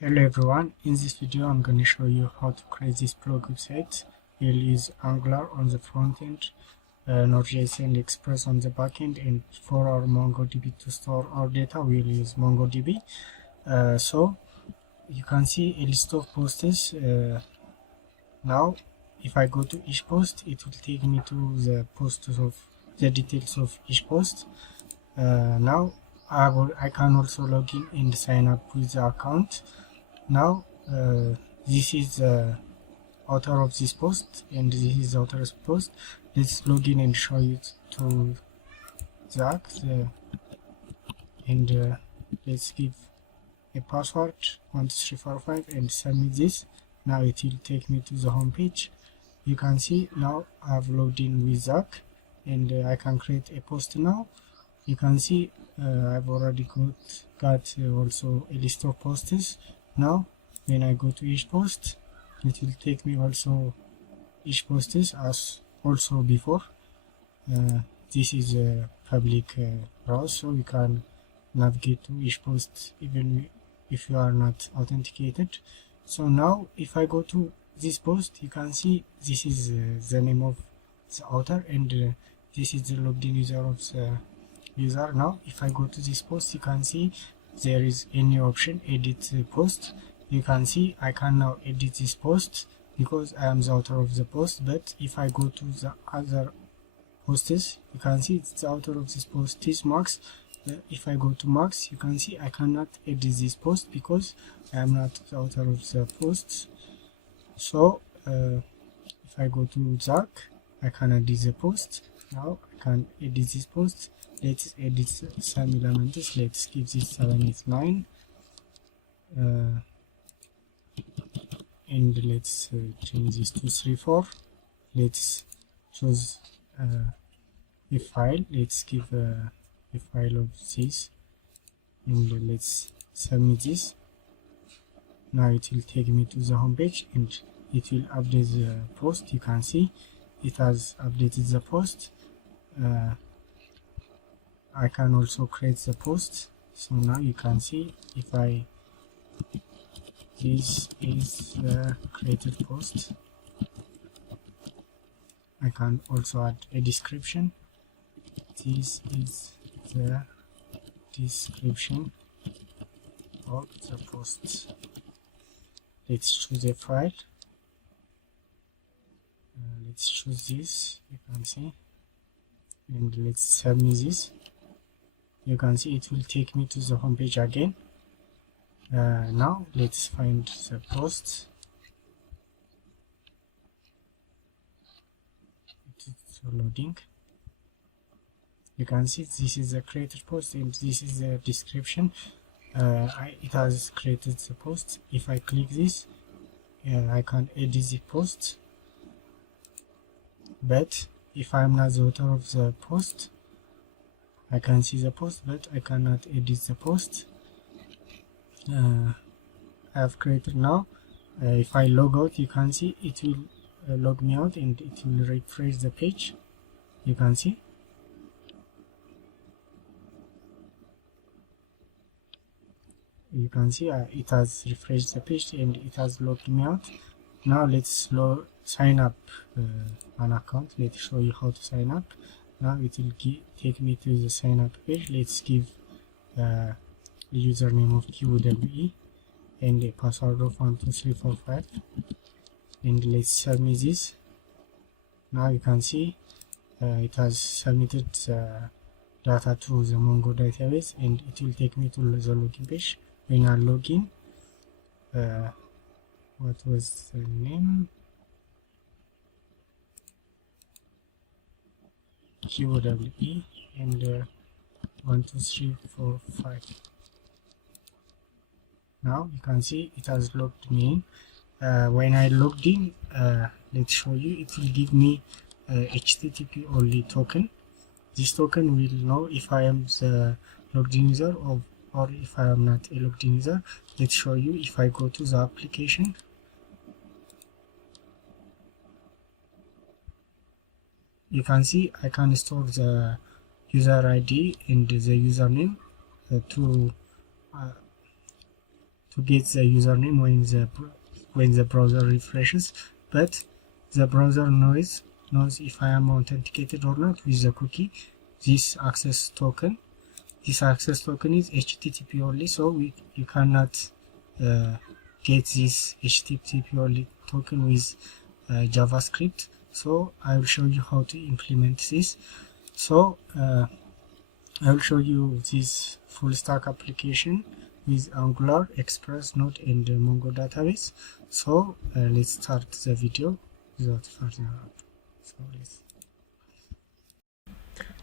Hello everyone, in this video I'm going to show you how to create this blog website. We'll use Angular on the front end, Nodejs and Express on the back end, and for our Mongodb to store our data we'll use Mongodb. So you can see a list of posts. Now if I go to each post, it will take me to the posts of the details of each post. Now I can also log in and sign up with the account. Now this is the author of this post and this is the author's post. Let's log in and show it to Zach and let's give a password 12345 and submit this. Now it will take me to the home page. You can see now I've logged in with Zach and I can create a post now. You can see I've already got also a list of posts. Now when I go to each post, it will take me also each post as also before. This is a public browse, so you can navigate to each post even if you are not authenticated. So now if I go to this post, you can see this is the name of the author and this is the logged in user of the user. Now if I go to this post, you can see there is a new option, edit post. You can see I can now edit this post because I am the author of the post. But if I go to the other posts, you can see the author of this post is Max. If I go to Max, you can see I cannot edit this post because I am not the author of the posts. So if I go to Zach, I can edit the post. Now I can edit this post. Let's edit some elements. Let's give this 789 and let's change this to 34. Let's choose a file. Let's give a file of this and let's submit this. Now it will take me to the home page and it will update the post. You can see it has updated the post. I can also create the post. So now you can see if this is the created post. I can also add a description. This is the description of the post. Let's choose a file. Let's choose this. You can see, and let's submit this. You can see it will take me to the home page again. Now let's find the post. It's loading. You can see this is the created post and this is the description. It has created the post. If I click this, I can edit the post. But if I'm not the author of the post, I can see the post, but I cannot edit the post. I have created now. If I log out, you can see it will log me out and it will refresh the page. You can see. You can see it has refreshed the page and it has logged me out. Now let's sign up an account. Let's show you how to sign up. Now it will take me to the sign up page. Let's give the username of QWE and a password of 12345 and let's submit this. Now you can see it has submitted the data to the Mongo database and it will take me to the login page. When I log in, what was the name? QWE and 12345. Now you can see it has logged me in. When I logged in, let's show you. It will give me httpOnly token. This token will know if I am the logged in user or if I am not a logged in user. Let's show you. If I go to the application, you can see I can store the user ID and the username to to get the username when the browser refreshes, but the browser knows if I am authenticated or not with the cookie. This access token is HTTP only, so you cannot get this HTTP only token with JavaScript. So I will show you how to implement this. So I will show you this full stack application with Angular, Express, Node, and Mongo database. So let's start the video without further ado. So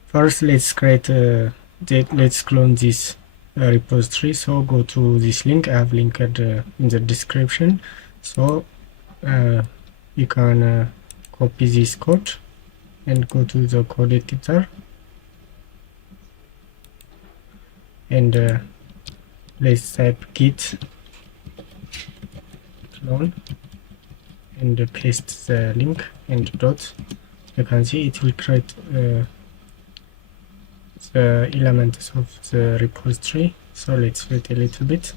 first let's create let's clone this repository. So go to this link. I have linked in the description. So you can copy this code and go to the code editor, and let's type git clone and paste the link and dot. You can see it will create the elements of the repository. So let's wait a little bit.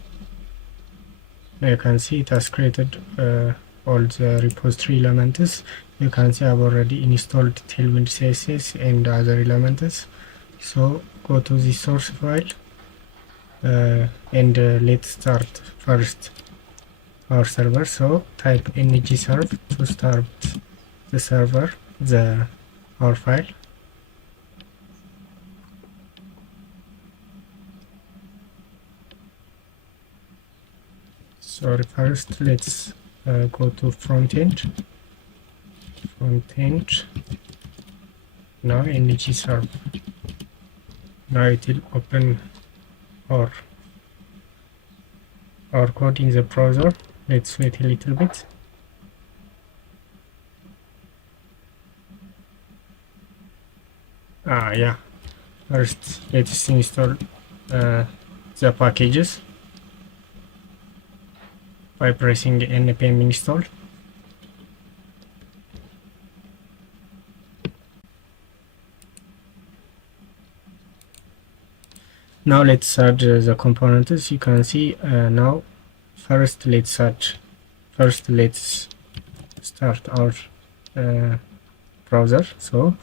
Now you can see it has created all the repository elements. You can see I've already installed Tailwind CSS and other elements. So go to the source file and let's start first our server. So type ngserve to start the server, our file. So first let's go to frontend. Now ngserve. Now it will open our code in the browser. Let's wait a little bit. Yeah. First let's install the packages by pressing npm install. Now let's add the components. You can see now first let's start our browser. So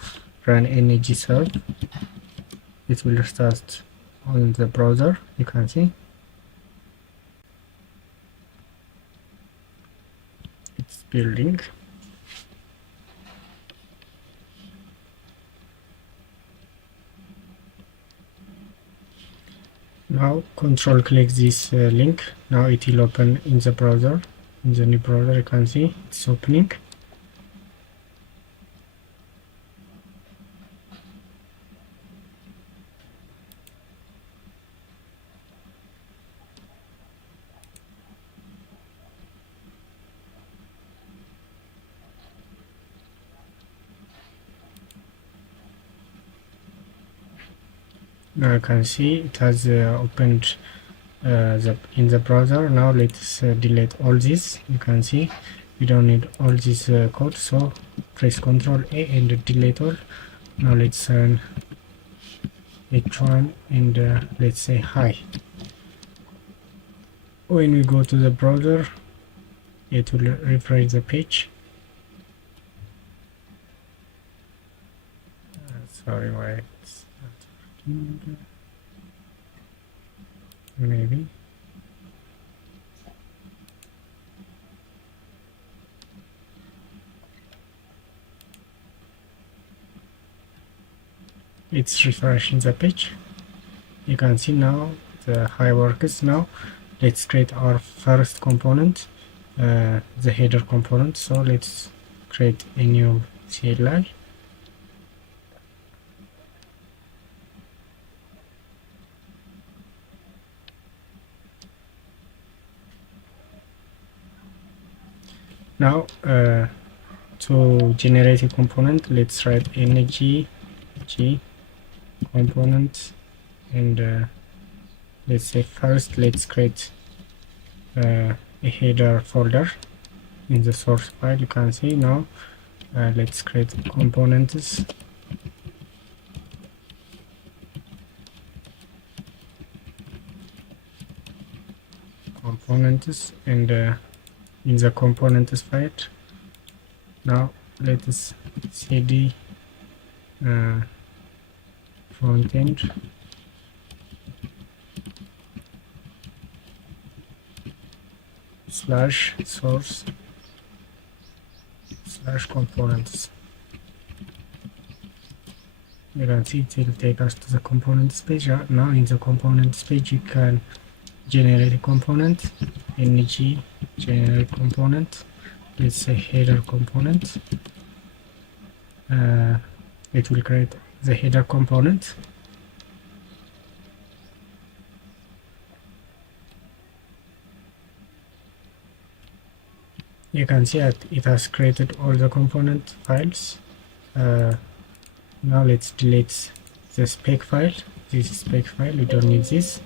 run ngserve. It will start on the browser. You can see it's building. Now control click this link. Now it will open in the browser. In the new browser you can see it's opening. Now you can see it has opened in the browser. Now let's delete all this. You can see we don't need all this code, so press Ctrl A and delete all. Now let's run h1 and let's say hi. When we go to the browser, it will refresh the page. Sorry, why it's not working. Maybe. It's refreshing the page. You can see now the hi works. Now let's create our first component, the header component. So let's create a new CLI. Now to generate a component, let's write ng component, and let's say first let's create a header folder in the source file. You can see now let's create components. components, and in the components file, now let us cd frontend / source / components. You can see it will take us to the components page. Now in the components page you can generate a component, ng generate component, let's say header component. It will create the header component. You can see that it has created all the component files. Now let's delete the spec file. This is spec file, we don't need this,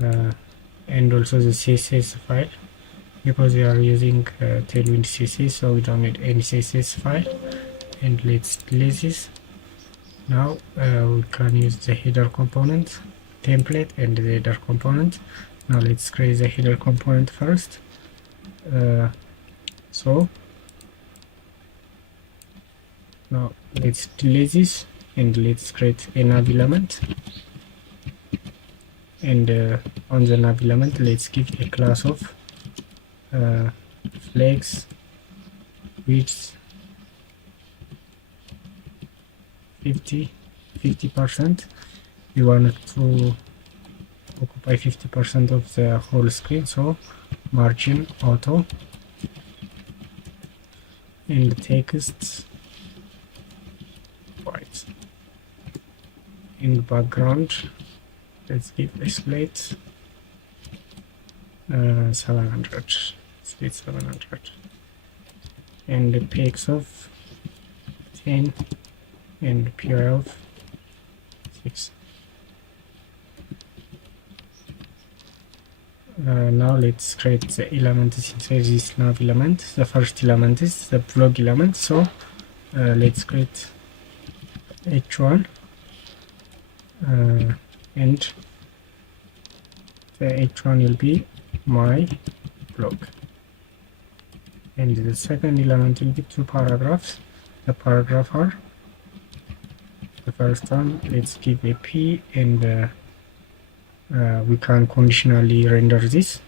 and also the CSS file, because we are using Tailwind CSS, so we don't need any CSS file. And let's delete this. Now we can use the header component template and the header component. Now let's create the header component first. So now let's delete this and let's create a nav element, and on the nav element let's give a class of flex width 50%. We want it to occupy 50% of the whole screen, so margin auto, and the text white. In the background let's give a slate 700, slate 700, and the px of 10 and pi of 6. Now let's create the elements inside this nav element. The first element is the blog element, so let's create h1 and the h1 will be my blog, and the second element will be 2 paragraphs. The paragraph are, the first one, let's give a p, and we can conditionally render this.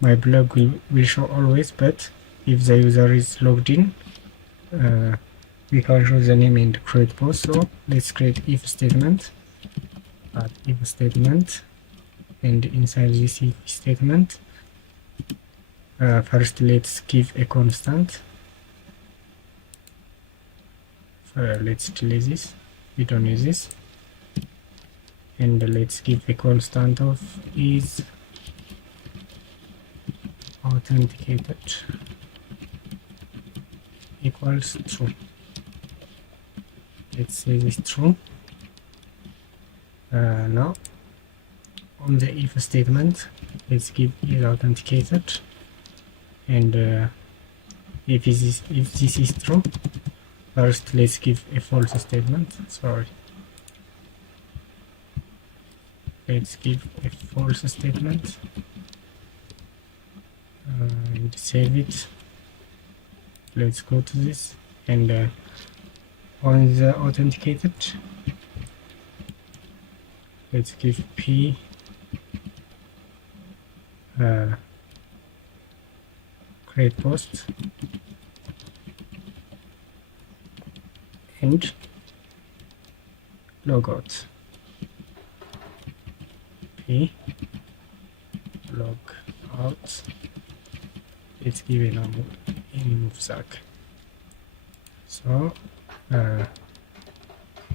My blog will show always, but if the user is logged in, we can show the name and create post. So let's create if statement, add if statement, and inside this if statement, first let's give a constant. Let's delete this, we don't use this, and let's give a constant of is authenticated equals true. Let's say this true. Now on the if statement let's give is authenticated, and if this is true, first let's give a false statement. Let's give a false statement and save it. Let's go to this, and on the authenticated let's give p create post and logout, p log out. Let's give a number in Fullstack. So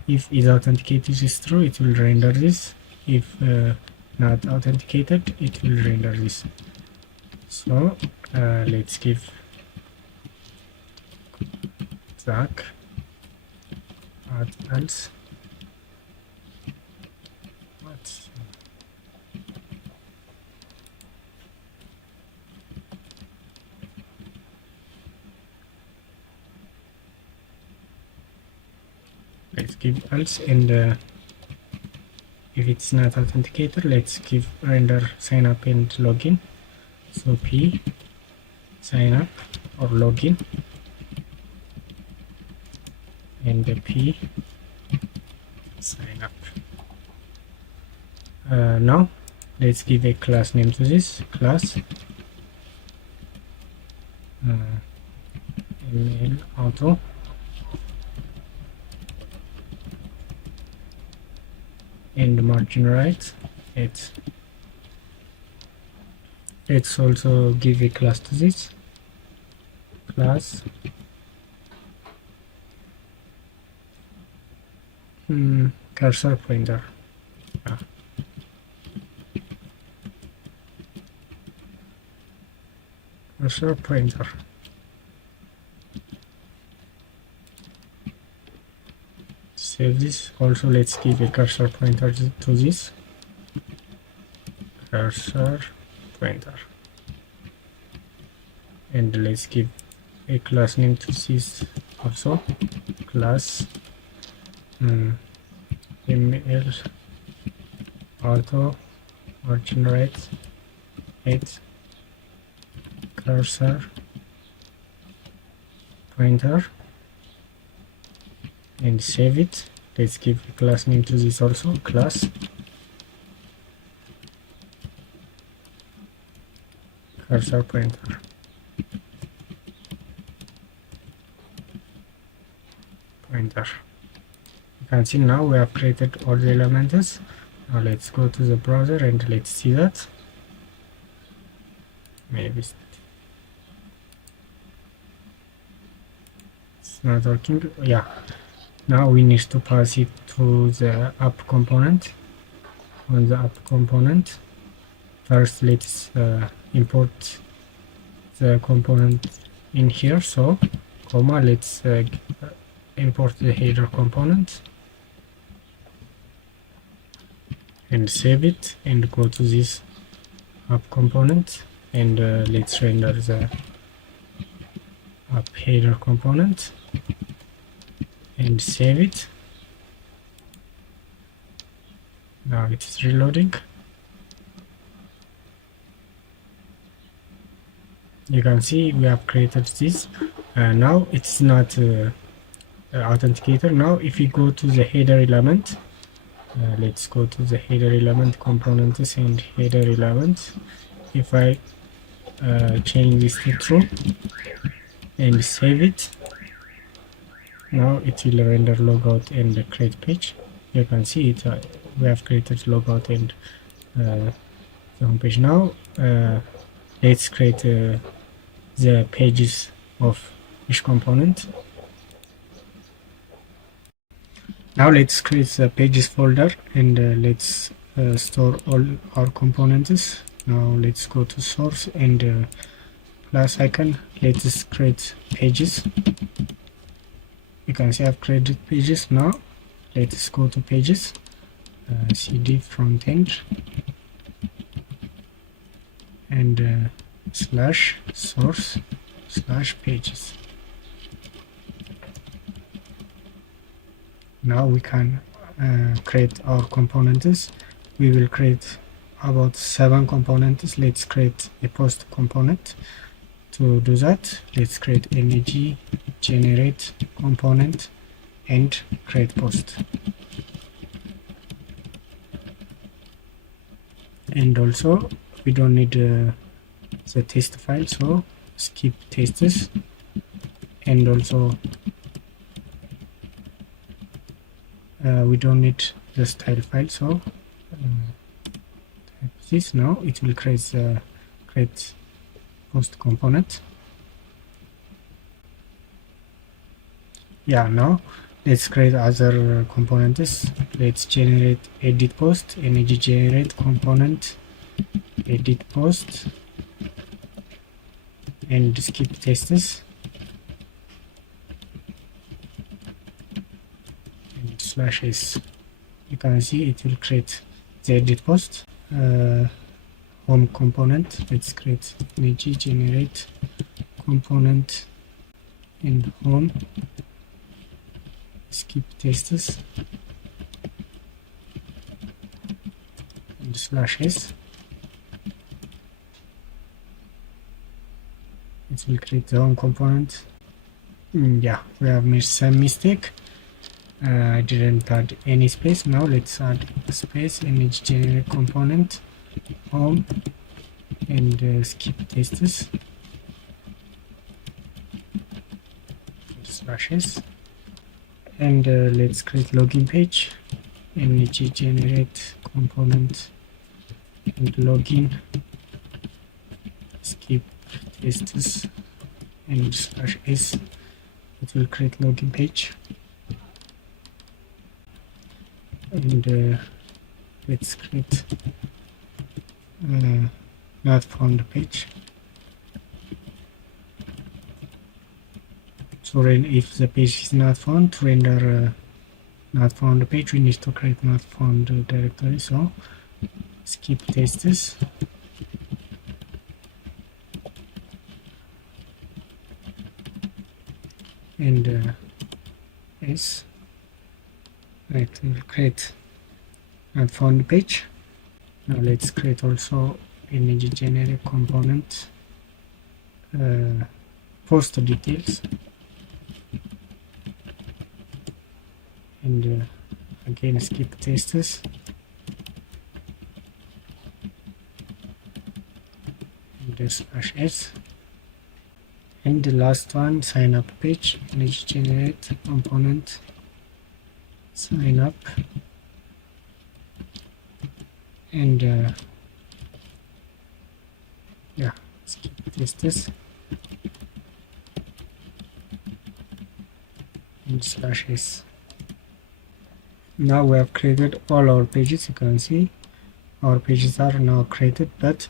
if is authenticated is true, it will render this. If not authenticated, it will render this. So let's give Zach add else. Let's give else, and if it's not authenticated, let's give render sign up and login. So p sign up or login, and the p sign up. Now let's give a class name to this class, email auto, and margin right. Let's also give a class to this class, cursor pointer. Cursor pointer. Save this. Also, let's give a cursor pointer to this cursor pointer, and let's give a class name to this also, class email auto margin right 8 cursor pointer, and save it. Let's give a class name to this also, class cursor pointer. You can see now we have created all the elements. Now let's go to the browser and let's see that. Maybe it's not working. Yeah, now we need to pass it to the app component. On the app component, first let's import the component in here. So comma, let's import the header component and save it, and go to this app component, and let's render the app header component and save it. Now it is reloading. You can see we have created this. Now it's not authenticator. Now if we go to the header element, let's go to the header element components and header element. If I change this to true and save it, now it will render logout and create page. You can see it. We have created logout and the home page. Now let's create the pages of each component. Now let's create the pages folder, and let's store all our components. Now let's go to source and plus icon. Let's create pages. You can see I've created pages. Now let's go to pages, cd frontend, and slash source slash pages. Now we can create our components. We will create about 7 components. Let's create a post component. To do that, let's create MEG generate component and create post. And also we don't need the test file, so skip tests, and also we don't need the style file, so type this. Now it will create post component. Yeah, now let's create other components. Let's generate edit post, MEG generate component edit post, and skip tests and slash s. You can see it will create the edit post. Home component, let's create MEG generate component in home, skip tests and slash s. it will create the home component. Yeah, we have made some mistake. I didn't add any space. Now let's add a space, image generate component home, and skip tests /s, and let's create login page, image generate component and login, skip tests and /s. It will create login page, and let's create not found page. So if the page is not found, to render not found page, we need to create not found directory. So skip tests and s. Right, we'll create not found page. Now let's create also image generate component post details, and again skip tests and /s, and the last one, sign up page, image generate component sign up, and yeah, skip tests and /s. Now we have created all our pages. You can see our pages are now created, but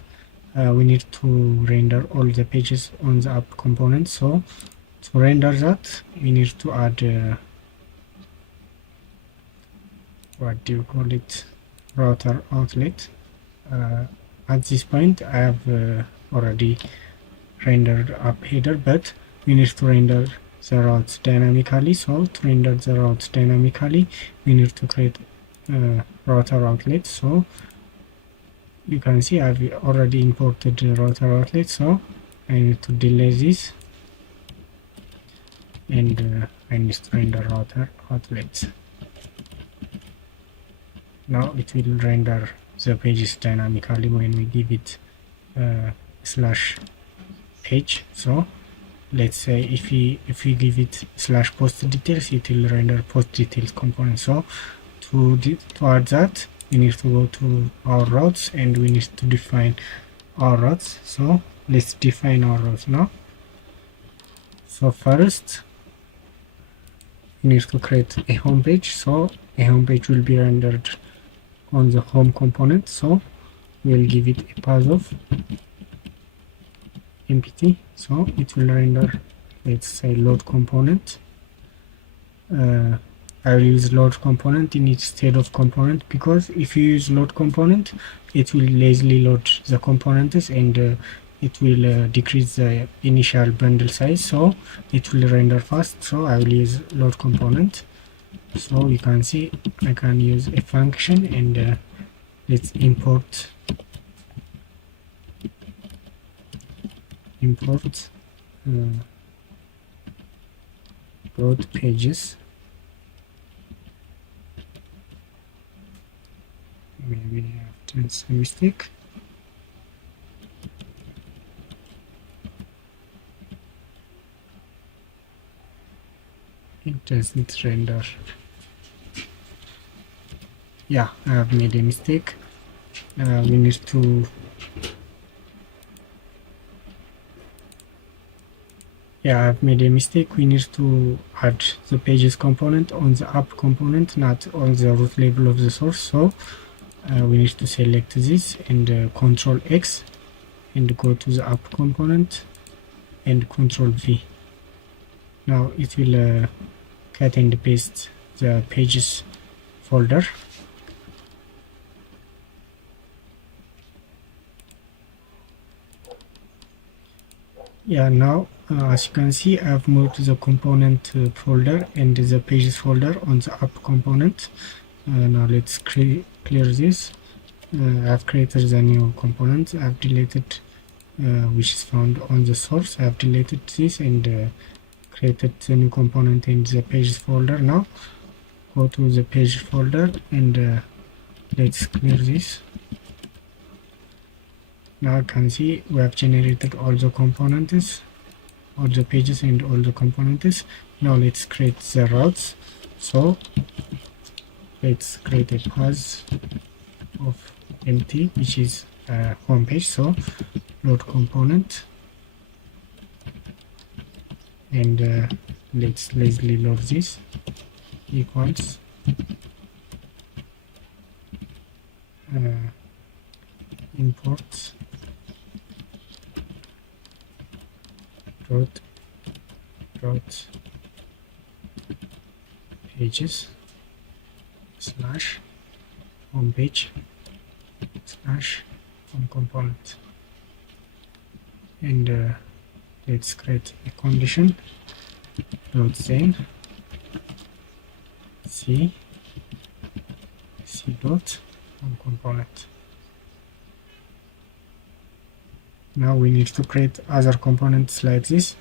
we need to render all the pages on the app component. So to render that, we need to add what do you call it, router outlet. At this point I have already rendered app header, but we need to render the routes dynamically. So to render the routes dynamically, we need to create router outlet. So you can see I've already imported the router outlet, so I need to delete this, and I need to render router outlet. Now it will render the pages dynamically when we give it /page. So let's say if we give it /post details, it will render post details component. So to add that, we need to go to our routes and we need to define our routes. So let's define our routes now. So first we need to create a home page. So a home page will be rendered on the home component. So we'll give it a path of empty. So it will render, let's say, load component. I will use load component instead of component, because if you use load component, it will lazily load the components and it will decrease the initial bundle size, so it will render fast. So I will use load component. So you can see I can use a function, and let's import load pages. Maybe I've done some mistake. It doesn't render. Yeah, I have made a mistake. We need to I've made a mistake. We need to add the pages component on the app component, not on the root label of the source. So we need to select this and Control X and go to the app component and Control V. Now it will cut and paste the pages folder. Yeah, now as you can see, I've moved the component folder and the pages folder on the app component. Now let's clear this. I've created the new component. I've deleted which is found on the source. I have deleted this and created the new component in the pages folder. Now go to the page folder and let's clear this. Now you can see we have generated all the components, all the pages and all the components. Now let's create the routes. So let's create a path of empty, which is home page. So load component and let's lazily load this equals import dot pages slash home page slash home component, and let's create a condition dot then c dot home component. Now we need to create other components like this.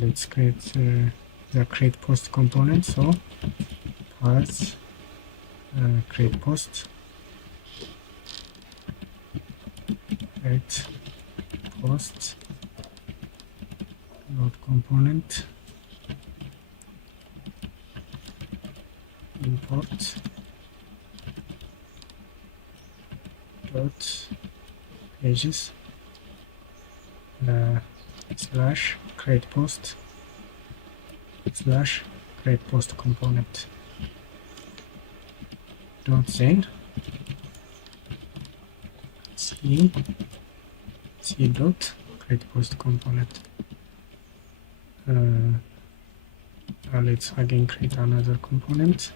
Let's create the create post component. So path create post, create post load component, import dot pages slash create post slash create post component dot then c dot create post component. Now let's again create another component,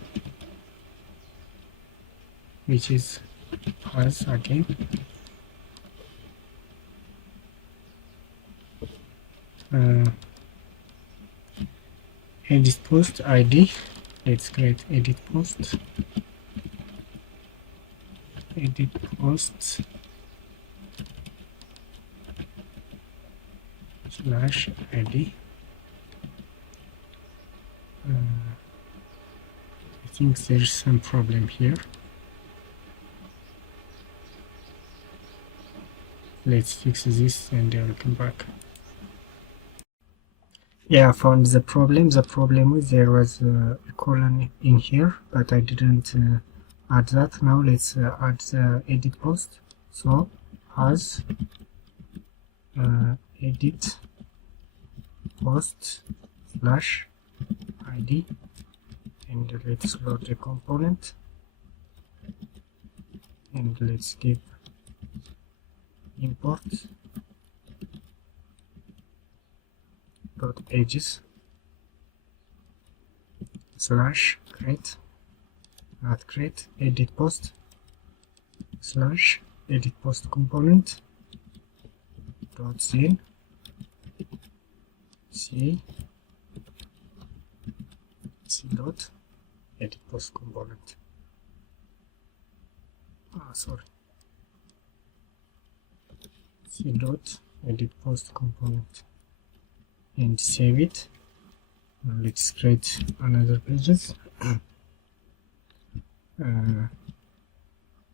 which is path again. Edit post ID. Let's create edit post slash ID. I think there's some problem here. Let's fix this and I'll come back. Yeah, I found the problem. The problem is there was a colon in here, but I didn't add that. Now let's add the edit post. So as edit post slash ID, and let's load the component, and let's give import dot pages slash create edit post slash edit post component dot then c dot edit post component. Sorry, c dot edit post component, and save it. Now let's create another pages.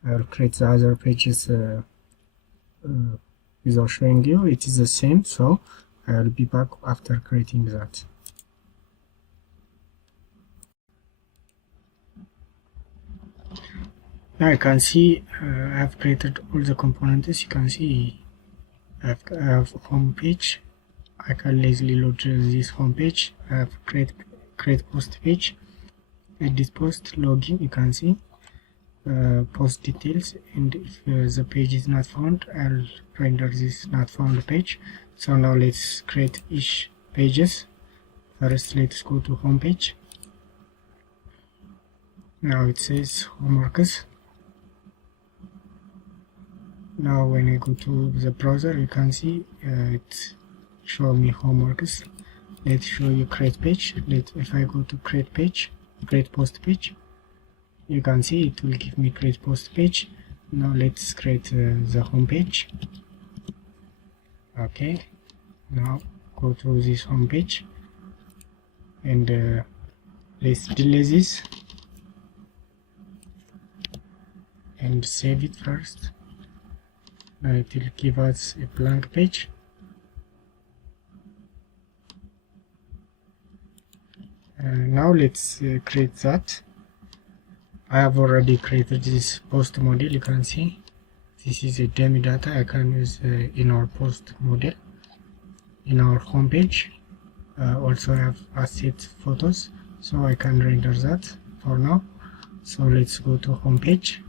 I'll create the other pages without showing you. It is the same, so I'll be back after creating that. Now you can see I have created all the components. You can see I have home page. I can lazily load this home page. I have create post page, edit post, login. You can see post details, and if the page is not found, I'll render this not found page. So now let's create each pages. First, let's go to home page. Now it says homeworks. Now when I go to the browser, you can see it show me homeworks. Let's show you create page. If I go to create page, create post page, you can see it will give me create post page. Now let's create the home page. Okay, now go to this home page and let's delete this and save it first. Now it will give us a blank page. Now let's create that. I have already created this post model. You can see this is a dummy data I can use in our post model in our home page. Also have asset photos, so I can render that for now. So let's go to home page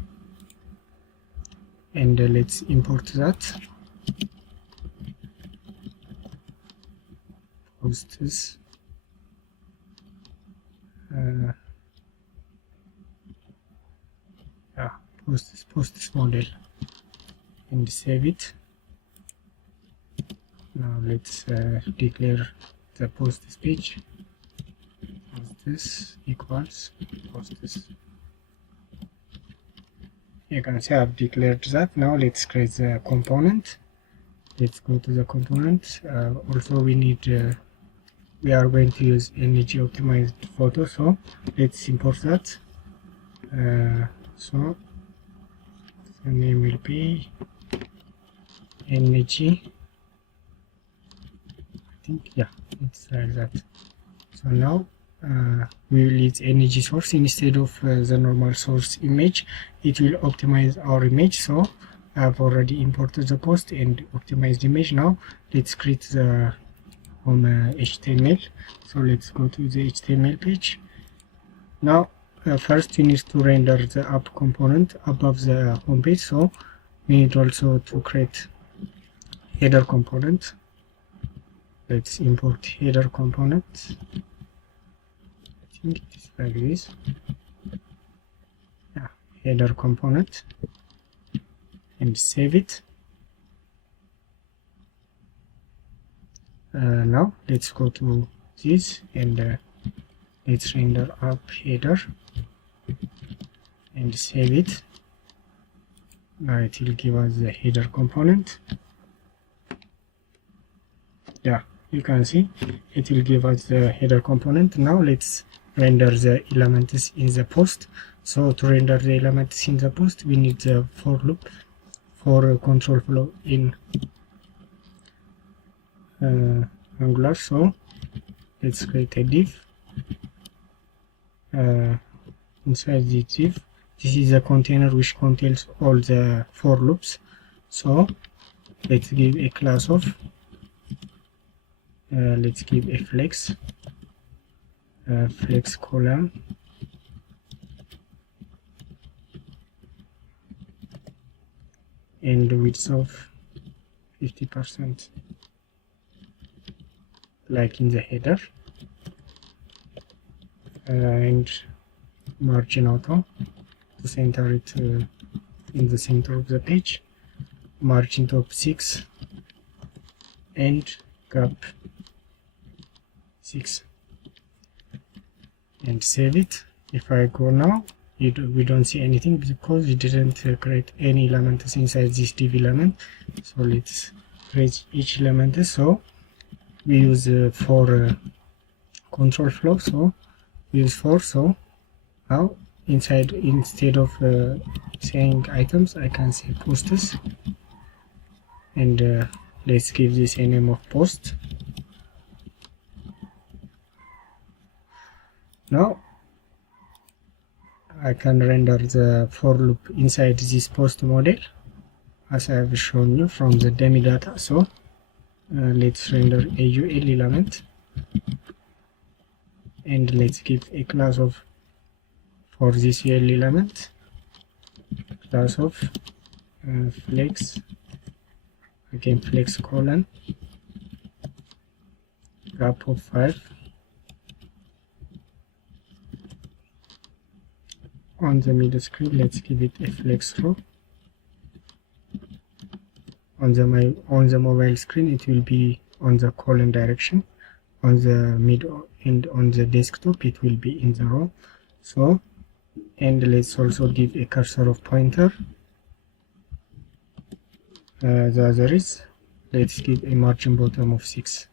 and let's import that. Post this. Post this model and save it. Now let's declare the post page. Post this equals post this. You can see I've declared that. Now let's create the component. Let's go to the component. Also we need we are going to use energy optimized photo, so let's import that. So the name will be energy. I think, yeah, it's like that. So now we will use energy source instead of the normal source image. It will optimize our image. So I have already imported the post and optimized image. Now let's create the home HTML. So let's go to the HTML page. Now first we need to render the app component above the home page. So we need also to create header component. Let's import header component. I think it is like this. Yeah, header component, and save it. Now let's go to this and let's render app header and save it. Now it will give us the header component. Yeah, you can see it will give us the header component. Now let's render the elements in the post. So to render the elements in the post, we need the for loop for control flow in Angular. So let's create a div. Inside the div, this is a container which contains all the for loops. So let's give a class of let's give a flex column and width of 50%, like in the header, and margin auto to center it in the center of the page, margin top 6 and gap 6, and save it. If I go now, we don't see anything because we didn't create any elements inside this div element. So let's create each element. So we use for control flow, so we use for. So now inside, instead of saying items, I can say posts, and let's give this a name of post. Now I can render the for loop inside this post model as I have shown you from the dummy data. So let's render a UL element and let's give a class of, for this UL element, class of flex, again flex colon, gap of 5. On the middle screen, let's give it a flex row. On the mobile screen, it will be on the colon direction. On the middle and on the desktop, it will be in the row. So, and let's also give a cursor of pointer. The other is let's give a margin bottom of 6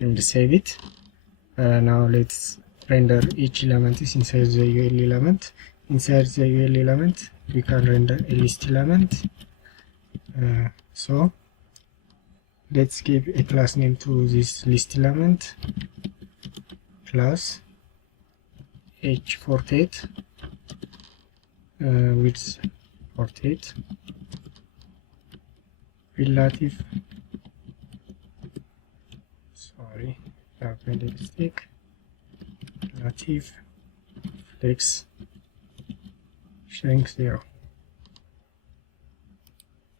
and save it. Now let's render each element is inside the UL element. Inside the UL element we can render a list element. So let's give a class name to this list element, class h48 width 48 relative, sorry, I've made a mistake, relative flex shrink 0,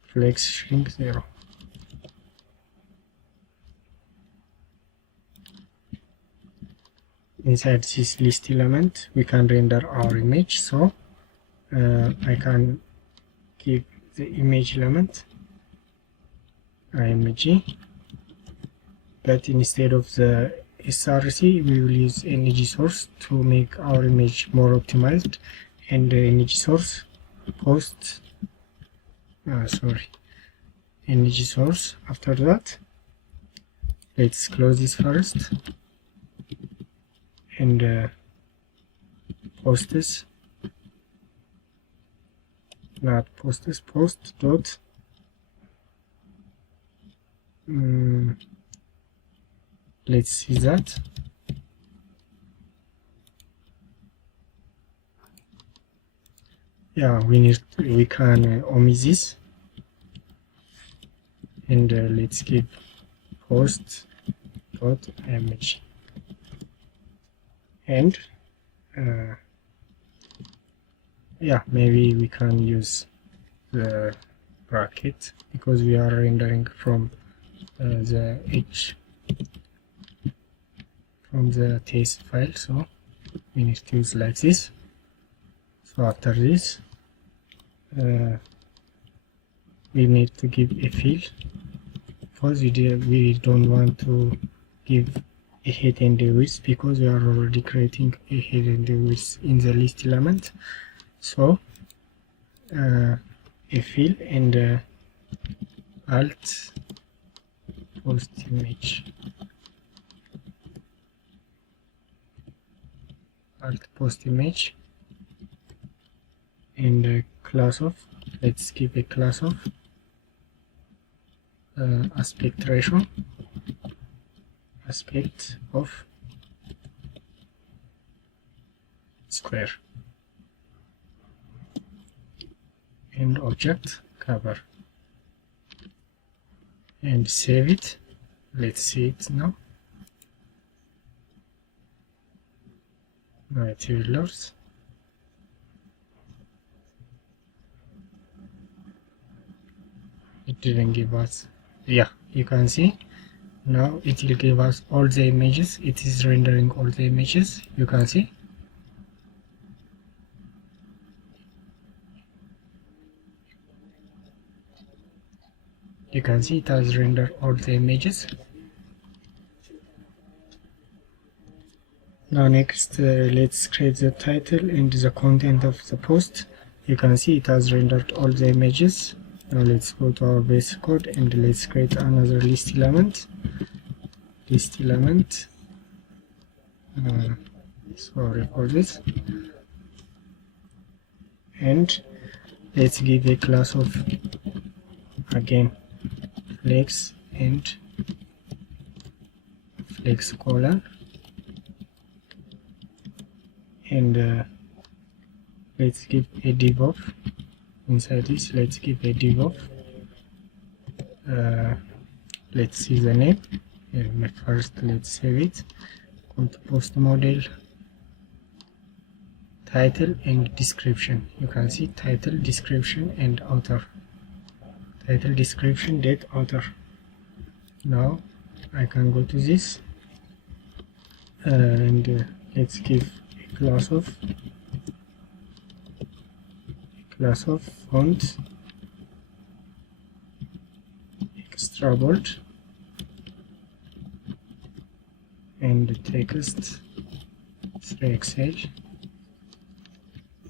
flex shrink 0. Inside this list element we can render our image. So I can give the image element img, but instead of the src we will use energy source to make our image more optimized, and the energy source post energy source. After that, let's close this first and post this, not post this, post dot let's see that. Yeah, we can omit this, and let's give post dot image, and yeah, maybe we can use the bracket because we are rendering from the taste file, so we need to use like this. So after this we need to give a fill, because we don't want to give a height and a width because we are already creating a height and a width in the list element. So a fill and alt post image, alt post image, and a class of, let's give a class of aspect ratio, aspect of square, and object cover, and save it. Let's see it now. Now it will load. It didn't give us, yeah, you can see now it will give us all the images. It is rendering all the images, you can see. You can see it has rendered all the images. Now next let's create the title and the content of the post. You can see it has rendered all the images. Now let's go to our base code and let's create another list element. List element, sorry for this, and let's give a class of, again, flex and flex colon, and let's give a div of, inside this let's give a div of, let's see the name. First let's save it. Go to post model, title and description. You can see title, description and author. Title, description, date, author. Now I can go to this and let's give a class of font extra bold and text 3XL,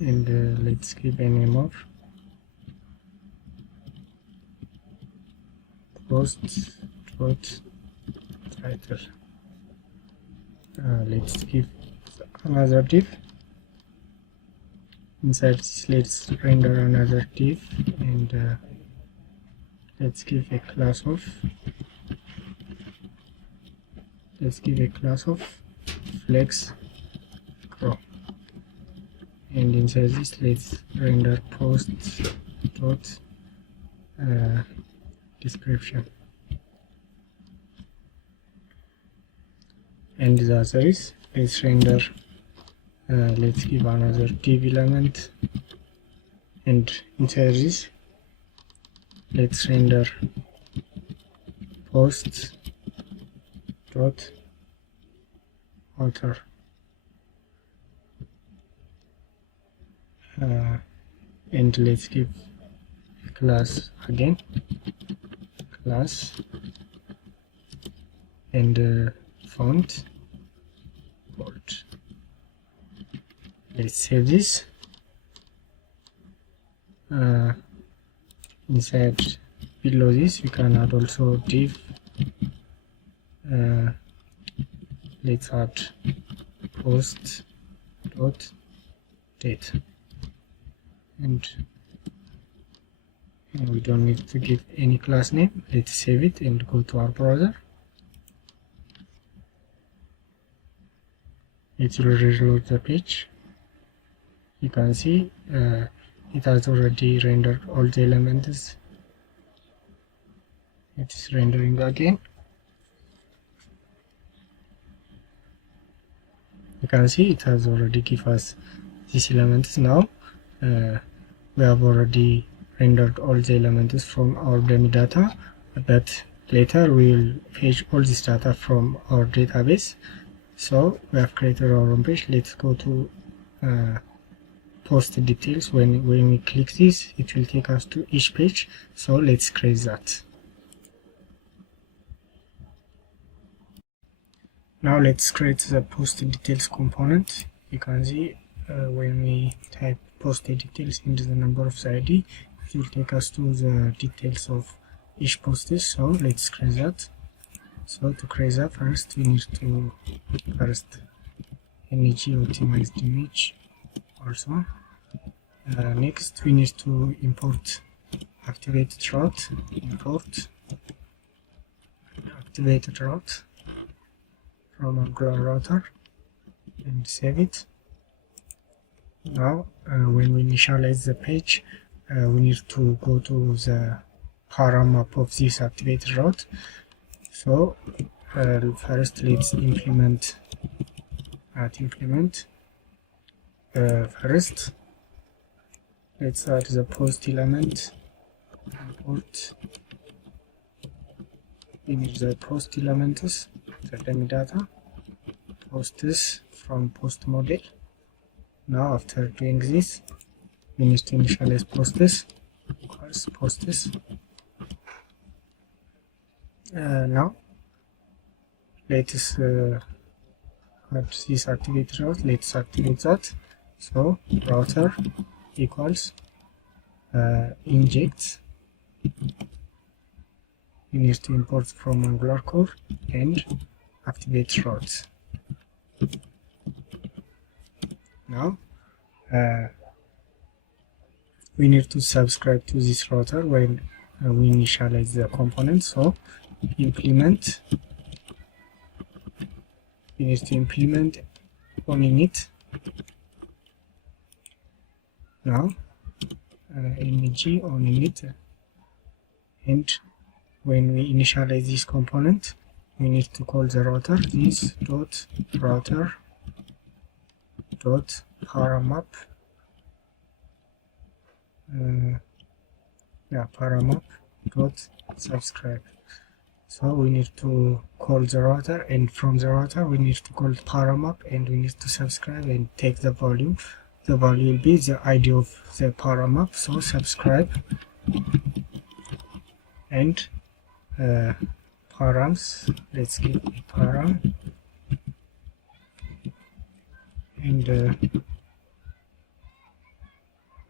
and let's give a name of post dot title. Let's give another div. Inside this, let's render another div, and let's give a class of flex grow, and inside this let's render post dot description, and the other is let's render let's give another div element, and inside this let's render post dot author, and let's give class again, class, and font bold. Let's save this. Inside below this we can add also div. Let's add post dot date, and we don't need to give any class name. Let's save it and go to our browser. It will reload the page. You can see it has already rendered all the elements. It is rendering again. You can see it has already given us these elements. Now we have already rendered all the elements from our dummy data, but later we will fetch all this data from our database. So we have created our home page. Let's go to post details. When we click this, it will take us to each page. So let's create that. Now let's create the post details component. You can see when we type post details into the number of the ID, it will take us to the details of each post. So let's create that. So to create that, first we need to MEG optimized image also. Next we need to import activated route. Import activated route from Angular router and save it. Now when we initialize the page, we need to go to the param map of this activated route. So first let's implement first let's add the post element. Import image the post elements, the dummy data, posts from post model. Now after doing this, we need to initialize posts equals posts. Now let's add this activate route. Let's activate that. So router equals inject. We need to import from Angular core and activate routes. Now we need to subscribe to this router when we initialize the component. So implement, we need to implement on init. Now MEG on init, and when we initialize this component, we need to call the router this dot router dot paramap paramap dot subscribe. So we need to call the router, and from the router we need to call paramap, and we need to subscribe and take the value. The value will be the ID of the paramap. So subscribe and params. Let's give param, and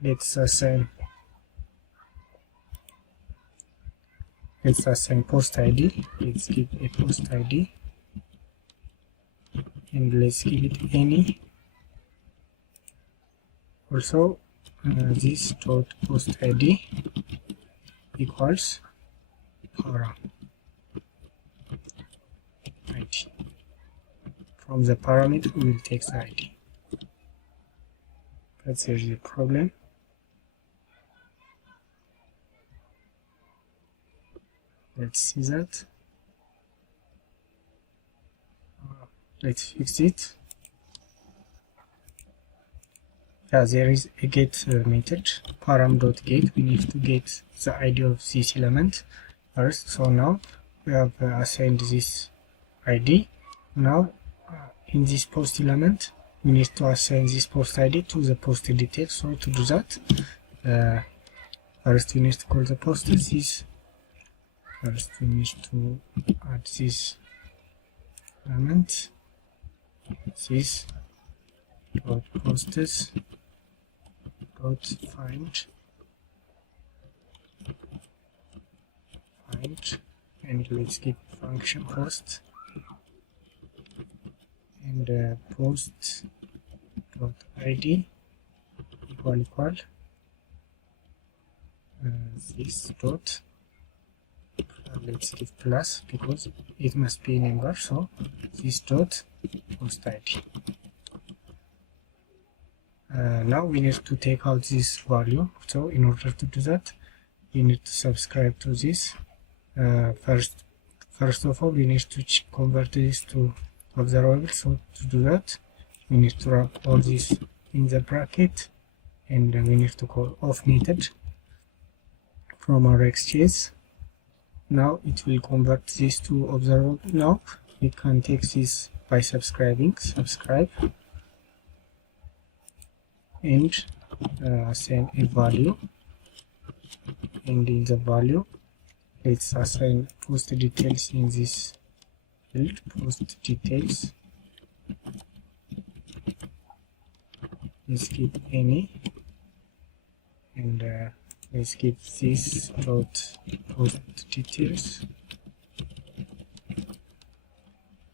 let's assign let's assign post ID. Let's give a post ID, and let's give it any. Also this dot post ID equals param ID. From the parameter we will take the ID. But there's a problem. Let's see that. Let's fix it. Yeah, there is a get method, param.get. We need to get the ID of this element first. So now we have assigned this ID. Now in this post element we need to assign this post ID to the post details. So to do that, first we need to call the post this. First we need to add this element, this dot posts dot find, and let's give function post, and post dot id equal this dot, let's give plus because it must be a number, so this dot post id. Now we need to take out this value. So in order to do that, we need to subscribe to this. First of all, we need to convert this to observable. So to do that, we need to wrap all this in the bracket, and we need to call off method from our exchange. Now it will convert this to observable. Now we can take this by subscribing, subscribe, and assign a value, and in the value let's assign post details in this field, post details. Let's give any, and let's give this dot post details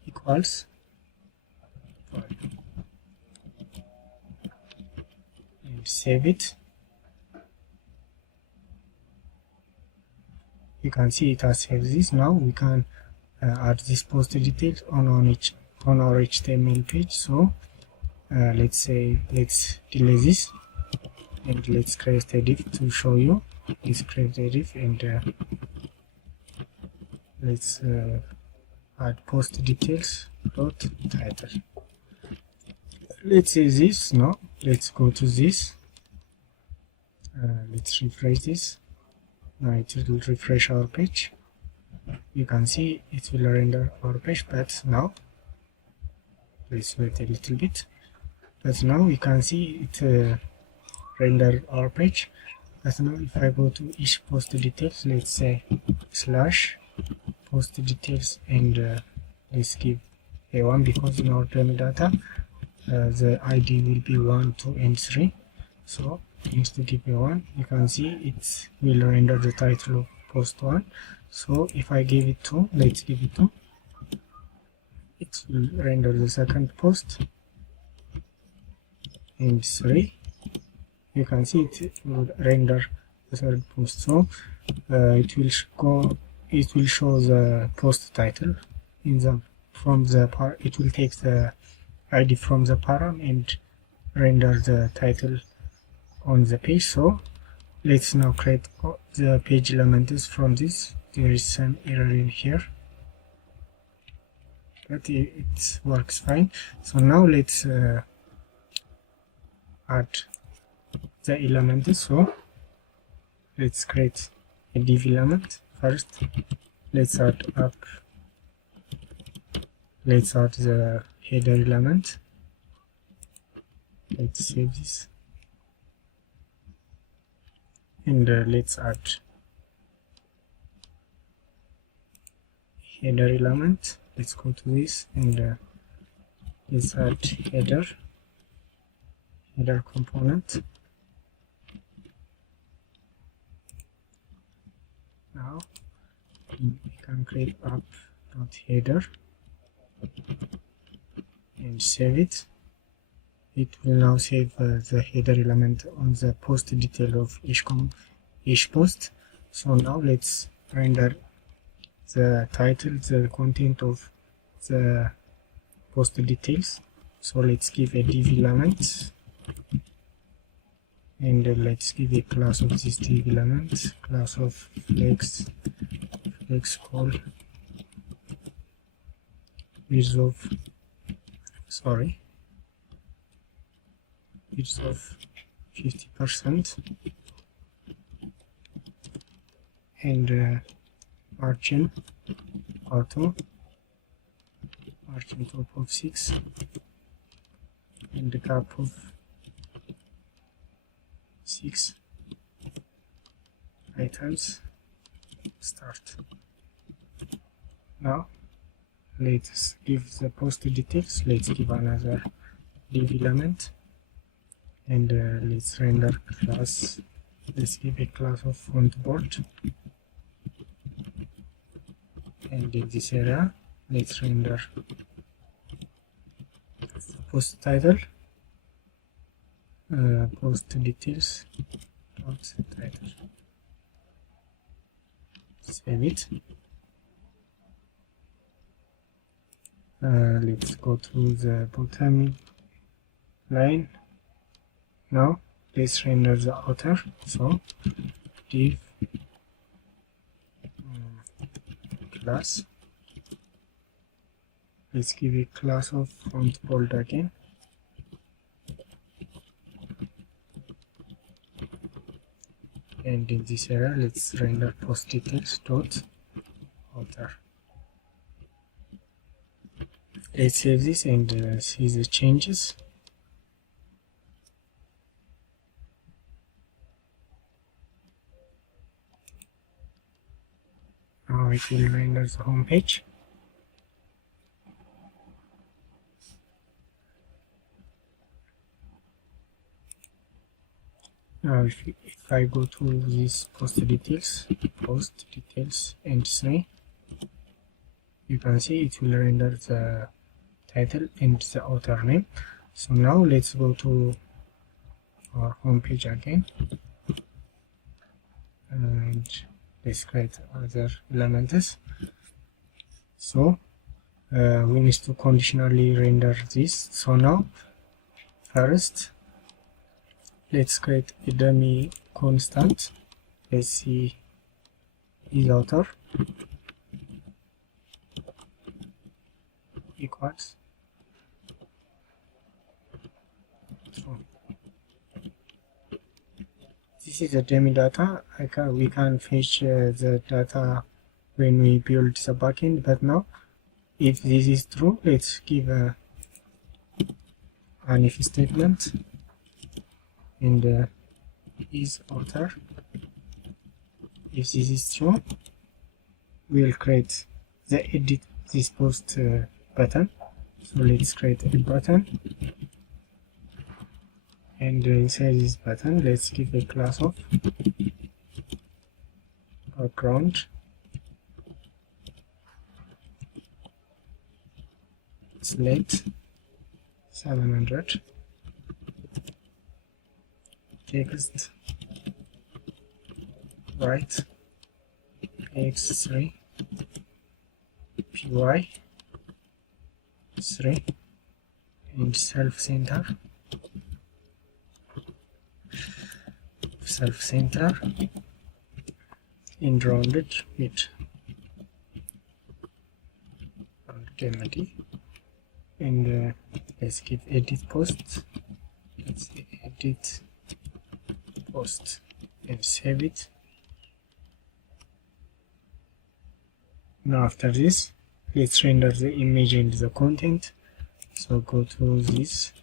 equals 5. Save it. You can see it has saved this. Now we can add this post details on our HTML page. So let's delete this, and let's create a div to show you. Let's create a div, and let's add post details dot title. Let's say this. Now let's go to this. Let's refresh this. Now it will refresh our page. You can see it will render our page, but now let's wait a little bit. But now we can see it render our page. But now if I go to each post details, let's say slash post details, and let's give a1 because in our demo data the ID will be 1, 2, and 3. So need to give a1. You can see it will render the title of post 1. So if I give it 2, let's give it 2, it will render the second post, and 3. You can see it will render the third post. So it will show the post title in the it will take the ID from the param and render the title on the page. So let's now create the page elements from this. There is some error in here, but it works fine. So now let's add the elements. So let's create a div element first. Let's add the header element. Let's save this, and let's add header element. Let's go to this, and let's add header component. Now we can create app.header and save it. It will now save the header element on the post detail of each post. So now let's render the title, the content of the post details. So let's give a div element, and let's give a class of this div element, class of flex call width of 50%, and margin auto, margin top of 6, and the gap of 6 items. Start. Now let's give the post details. Let's give another div element, and let's render class. Let's give a class of font board, and in this area let's render post title, post details dot title. Save it. Let's go to the bottom line. Now let's render the outer. So div class. Let's give a class of font bold again. And in this area let's render post details dot outer. Let's save this and see the changes. Now it will render the home page. Now if I go to this post details and 3, you can see it will render the title and the author name. So now let's go to our home page again, and let's create other elements. So we need to conditionally render this. So now first let's create a dummy constant. Let's see is author equals. So this is the dummy data. We can fetch the data when we build the backend, but now if this is true, let's give an if statement, and is author. If this is true, we'll create the edit this post button. So let's create a button, and inside this button let's give a class of background select 700 text right x3 py 3 and self-center and rounded with empty, and let's give edit post. Let's edit post and save it. Now after this, let's render the image and the content. So go to this,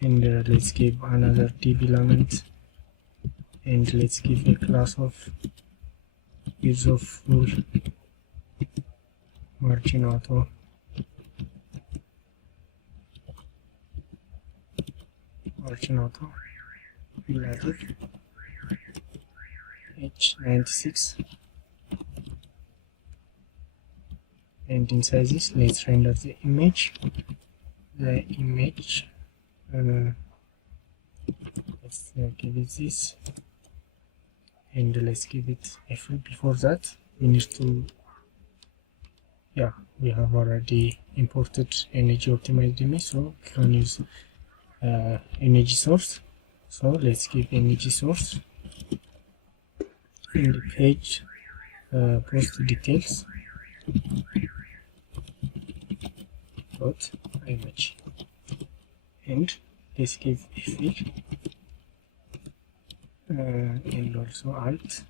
and let's give another div element, and let's give a class of use of full margin auto relative h96 and inside this let's render the image. Let's give it this, and let's give it a free. Before that we need to, we have already imported energy optimized image, so we can use energy source. So let's give energy source in the page post details dot image, and let's give a field and also alt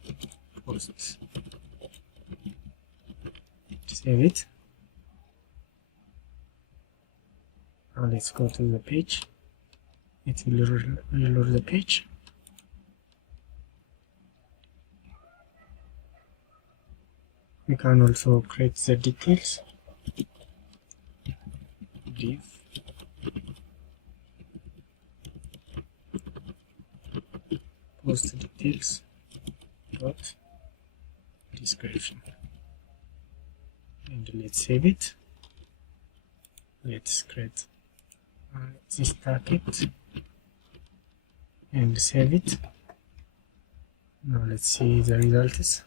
post. Save it. Now let's go to the page. It will reload the page. We can also create the details. Div post details dot description, and let's save it. Let's create this packet and save it. Now let's see the results.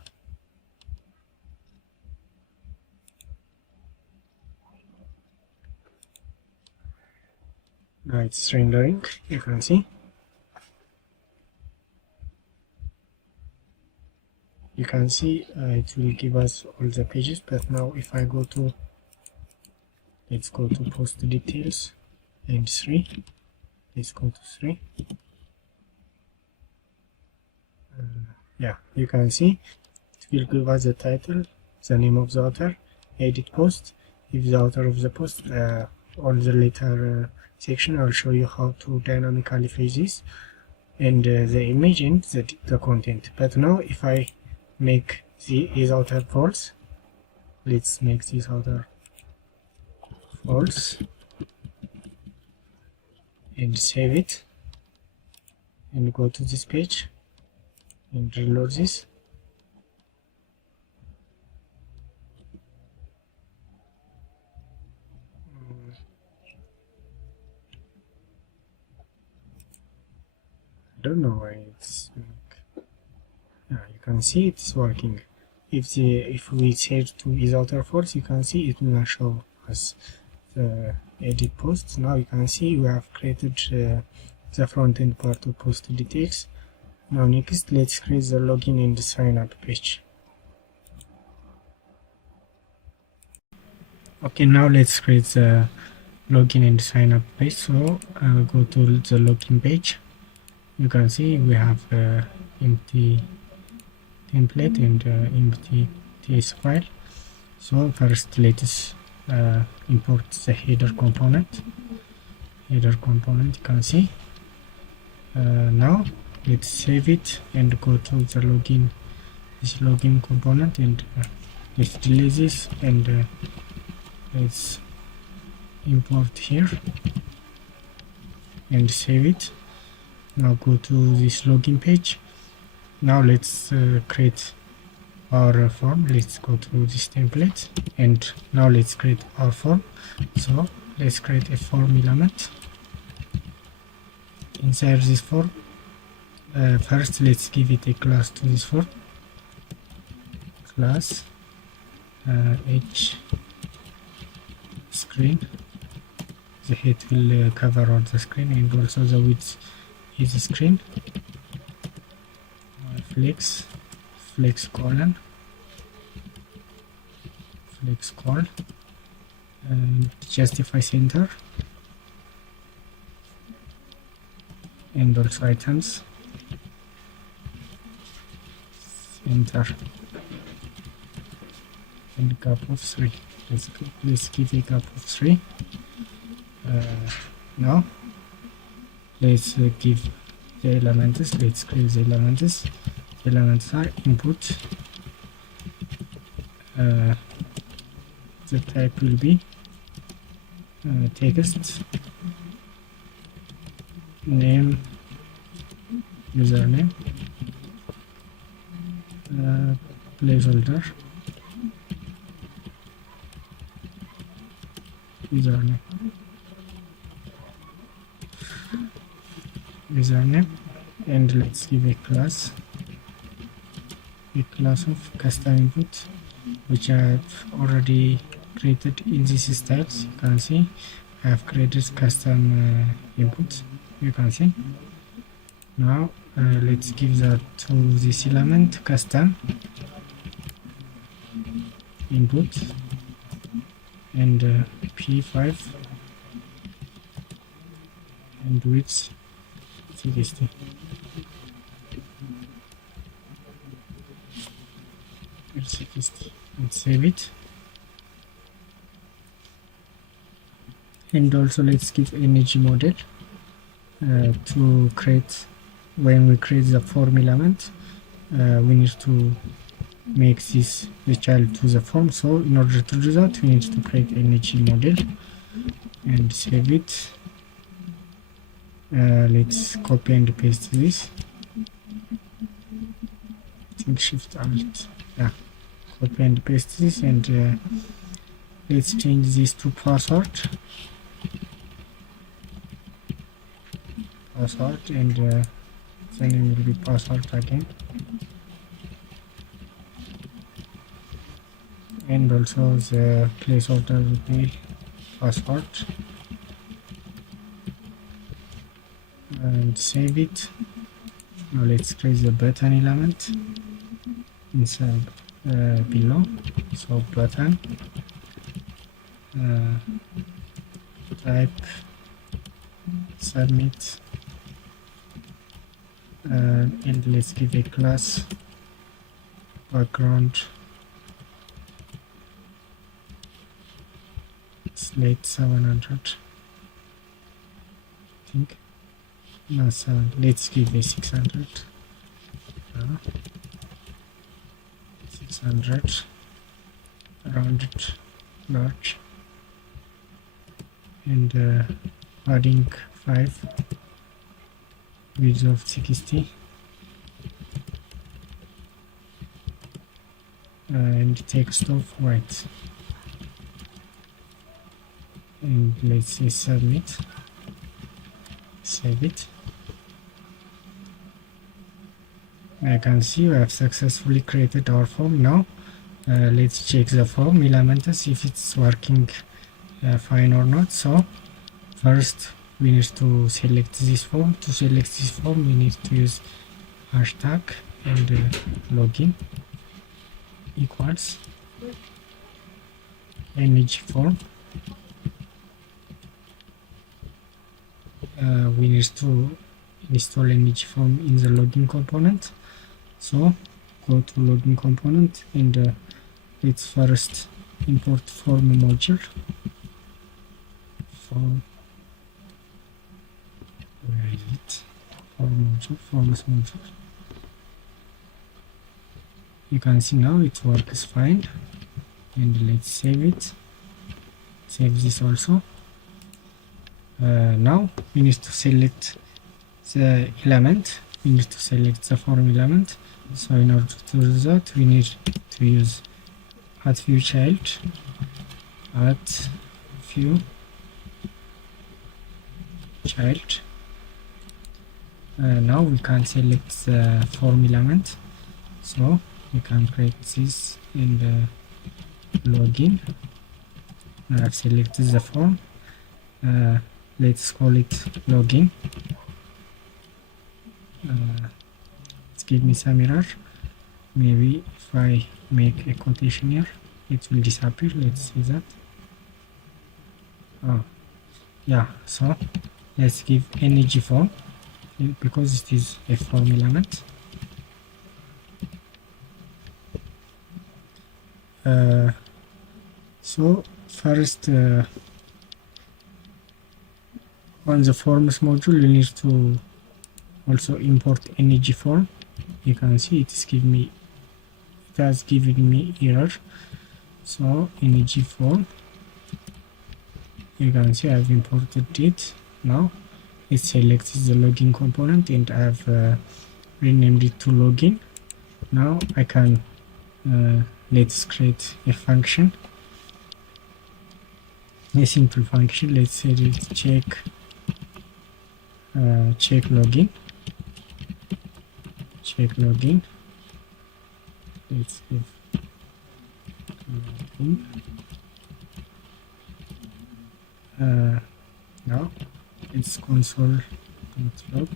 Now it's rendering, you can see. You can see it will give us all the pages, but now if I go to, let's go to post details and 3. Let's go to 3. You can see it will give us the title, the name of the author, edit post. If the author of the post, on the later section I'll show you how to dynamically fetch this, and the image and the content. But now if I make this author false, let's make this author false and save it, and go to this page and reload this. I don't know why it's you can see it's working. If we change to is author false, you can see it will not show us the edit post. Now you can see we have created the front end part of post details. Now next let's create the login and sign up page. Okay, now let's create the login and sign up page. So go to the login page. You can see we have empty template and empty TS file. So first let's import the header component. You can see. Now let's save it and go to the login component, and let's delete this, and let's import here and save it. Now go to this login page. Now let's create our form. Let's go to this template, and now let's create our form. So let's create a form element. Inside this form, first let's give it a class to this form. Class h screen. The height will cover all the screen, and also the width is the screen. Flex colon, and justify center, and also items center, and gap of 3. Let's give a gap of 3. Now let's give the elements. Let's create the elements. The elements are input. The type will be text, name, username, placeholder, username, and let's give a class of custom input, which I have already created in this style. You can see I have created custom input. You can see. Now let's give that to this element, custom input, and p5 and width 60. Let's save it, and also let's give energy model to create. When we create the form element, we need to make this the child to the form. So in order to do that, we need to create energy model and save it. Let's copy and paste this. I think Shift Alt. Yeah, copy and paste this, and let's change this to password. And the name will be password again, and also the placeholder will be password, and save it. Now let's create the button element inside below. So button, type submit, and let's give a class background slate 700. I think no, 7. Let's give a 600. 600 rounded large, and adding 5, width of 60, and text of white, and let's say submit, save it. I can see we have successfully created our form. Now let's check the form elements if it's working fine or not. So first we need to select this form. To select this form, we need to use hashtag and login equals image form. We need to install image form in the login component. So go to login component, and let's first import form module. Where is it? Forms module. You can see now it works fine, and let's save it. Save this also. Now we need to select the element. We need to select the form element. So in order to do that, we need to use @viewChild, @viewChild. Now we can select the form element. So we can create this in the login. Now I've selected the form. Let's call it login. Let's give me some error. Maybe if I make a quotation here, it will disappear. Let's see that. Oh yeah, so let's give energy form because it is a form element. So first on the forms module, you need to also import energy form. You can see it has given me error. So energy form, you can see I've imported it. Now it selects the login component, and I've renamed it to login. Now I can let's create a function. a simple function. Let's say it's check login. Let's give login. Now it's console.log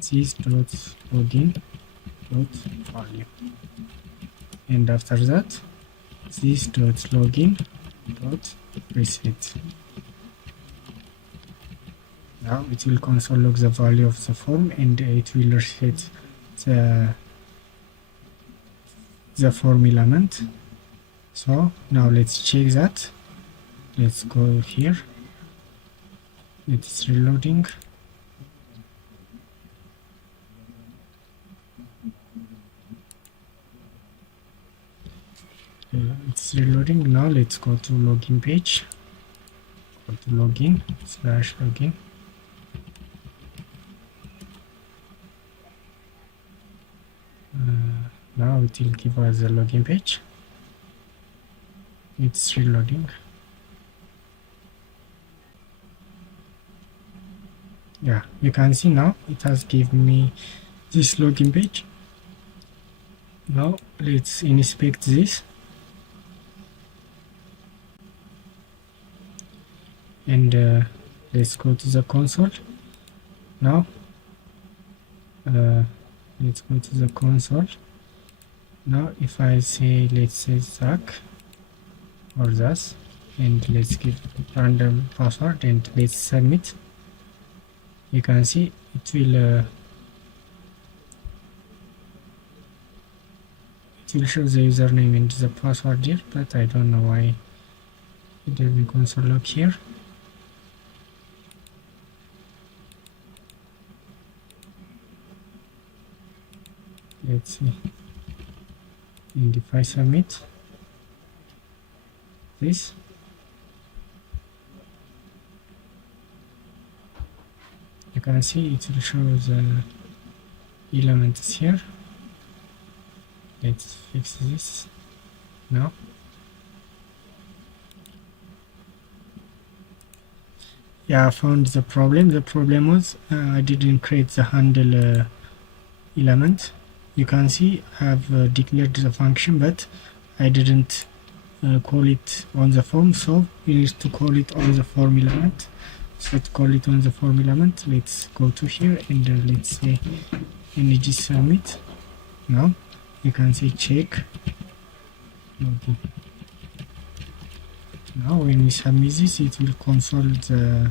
this.login.value, and after that this.login.reset. Now it will console log the value of the form, and it will reset the form element. So now let's check that. Let's go here. It's reloading. It's reloading. Now let's go to login page. Go to login/login. Now it will give us a login page. It's reloading. Yeah, you can see now it has given me this login page. Now let's inspect this, and let's go to the console. Now let's go to the console. Now if I say, let's say Zach or this, and let's give random password and let's submit, you can see it will show the username and the password here, but I don't know why it doesn't console log here. Let's see, and if I submit this, you can see it will show the elements here. Let's fix this now. Yeah, I found the problem. The problem was I didn't create the handle element. You can see I have declared the function, but I didn't call it on the form, so we need to call it on the form element. So to call it on the form element, let's go to here and let's say ng submit. Now you can see check login. Now when we submit this, it will console the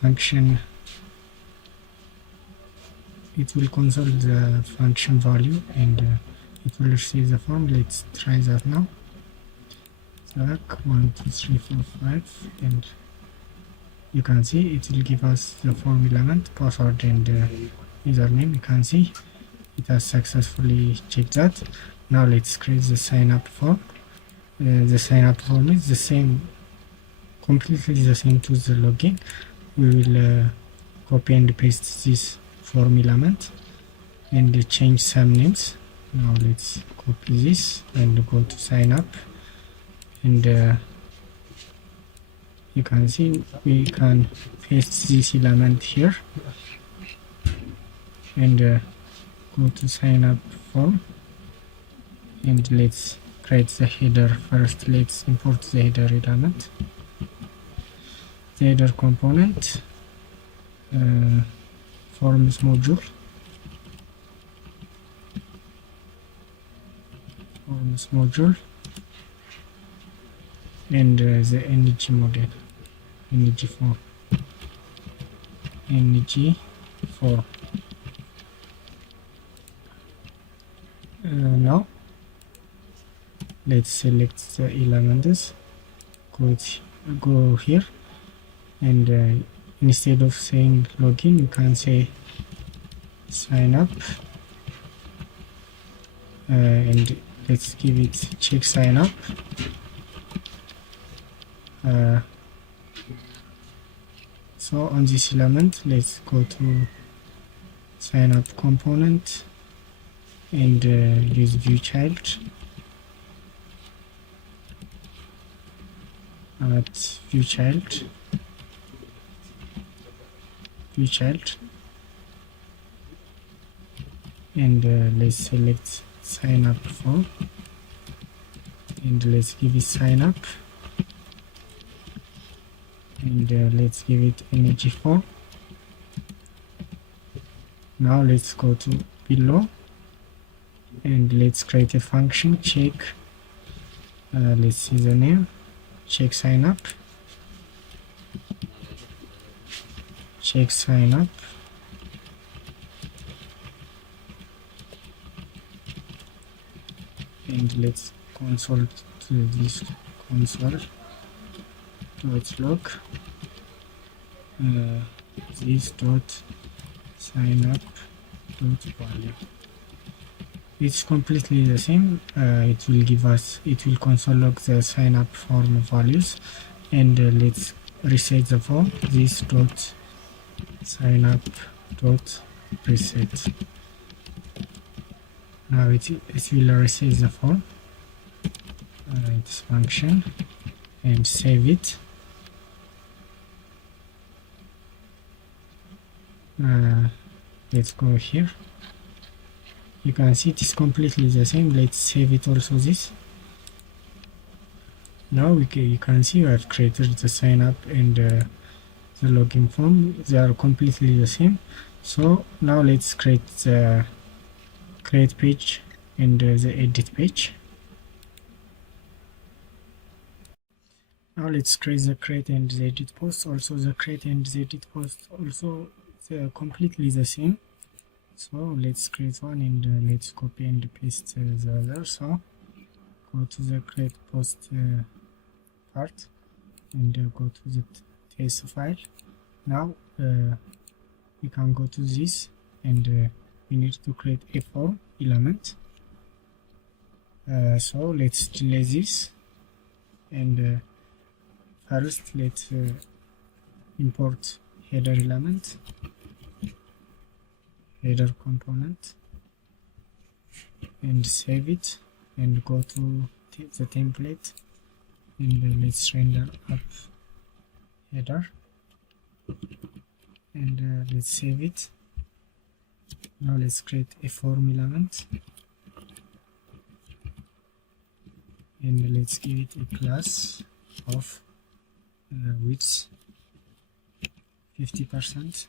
function. It will console the function value, and it will receive the form. Let's try that now. Select 1 2 3 4 5, and you can see it will give us the form element, password and username. You can see it has successfully checked that. Now let's create the sign up form. The sign up form is the same, completely the same to the login. We will copy and paste this form element and change some names. Now let's copy this and go to sign up, and you can see we can paste this element here and go to sign up form, and let's create the header first. Let's import the header element, the header component, forms module, and the ng model, ng4. Now let's select the elements, go here, and instead of saying login, you can say sign up, and let's give it check sign up. So on this element, let's go to sign up component and use view child, at view child, and let's select sign up form, and let's give it sign up, and let's give it energy form. Now let's go to below, and let's create a function check. Let's see the name, check sign up, and let's console to this console dot log this dot sign up dot value. It's completely the same. It will console log the sign up form values, and let's reset the form, this dot sign up dot reset. Now it will reset the form, its function, and save it. Let's go here. You can see it is completely the same. Let's save it also this. Now you can see I have created the sign up and the login form. They are completely the same. So now let's create the create page and the edit page. Now let's create the create and the edit post. Also the create and the edit post also they are completely the same. So let's create one, and let's copy and paste the other. So go to the create post part, and go to the test file. Now we can go to this, and we need to create a form element. So let's delete this, and first let's import header element, header component, and save it, and go to the template, and let's render up header, and let's save it. Now let's create a form element, and let's give it a class of width 50%,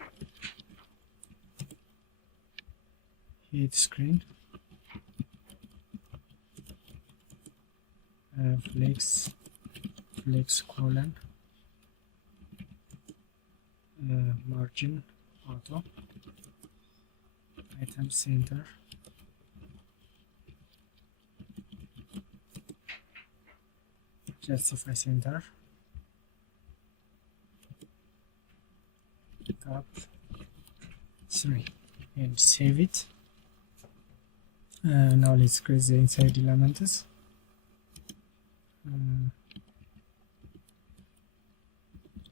hit screen, flex colon, margin auto, item center, justify center, top 3, and save it. Now let's create the inside elements.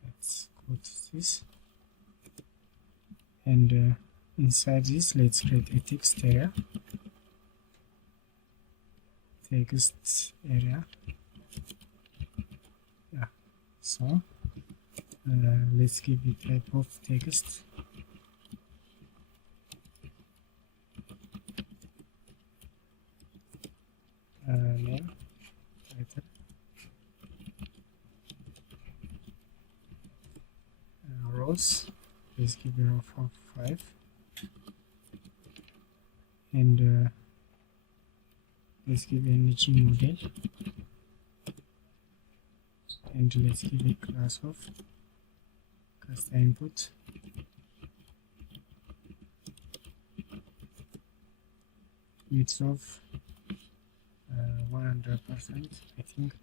Let's go to this, and inside this let's create a text area, yeah. So let's give it type of text, name, title, rows. Let's give it a row of 5, and let's give energy model, and let's give a class of cast input, width of 100%. I think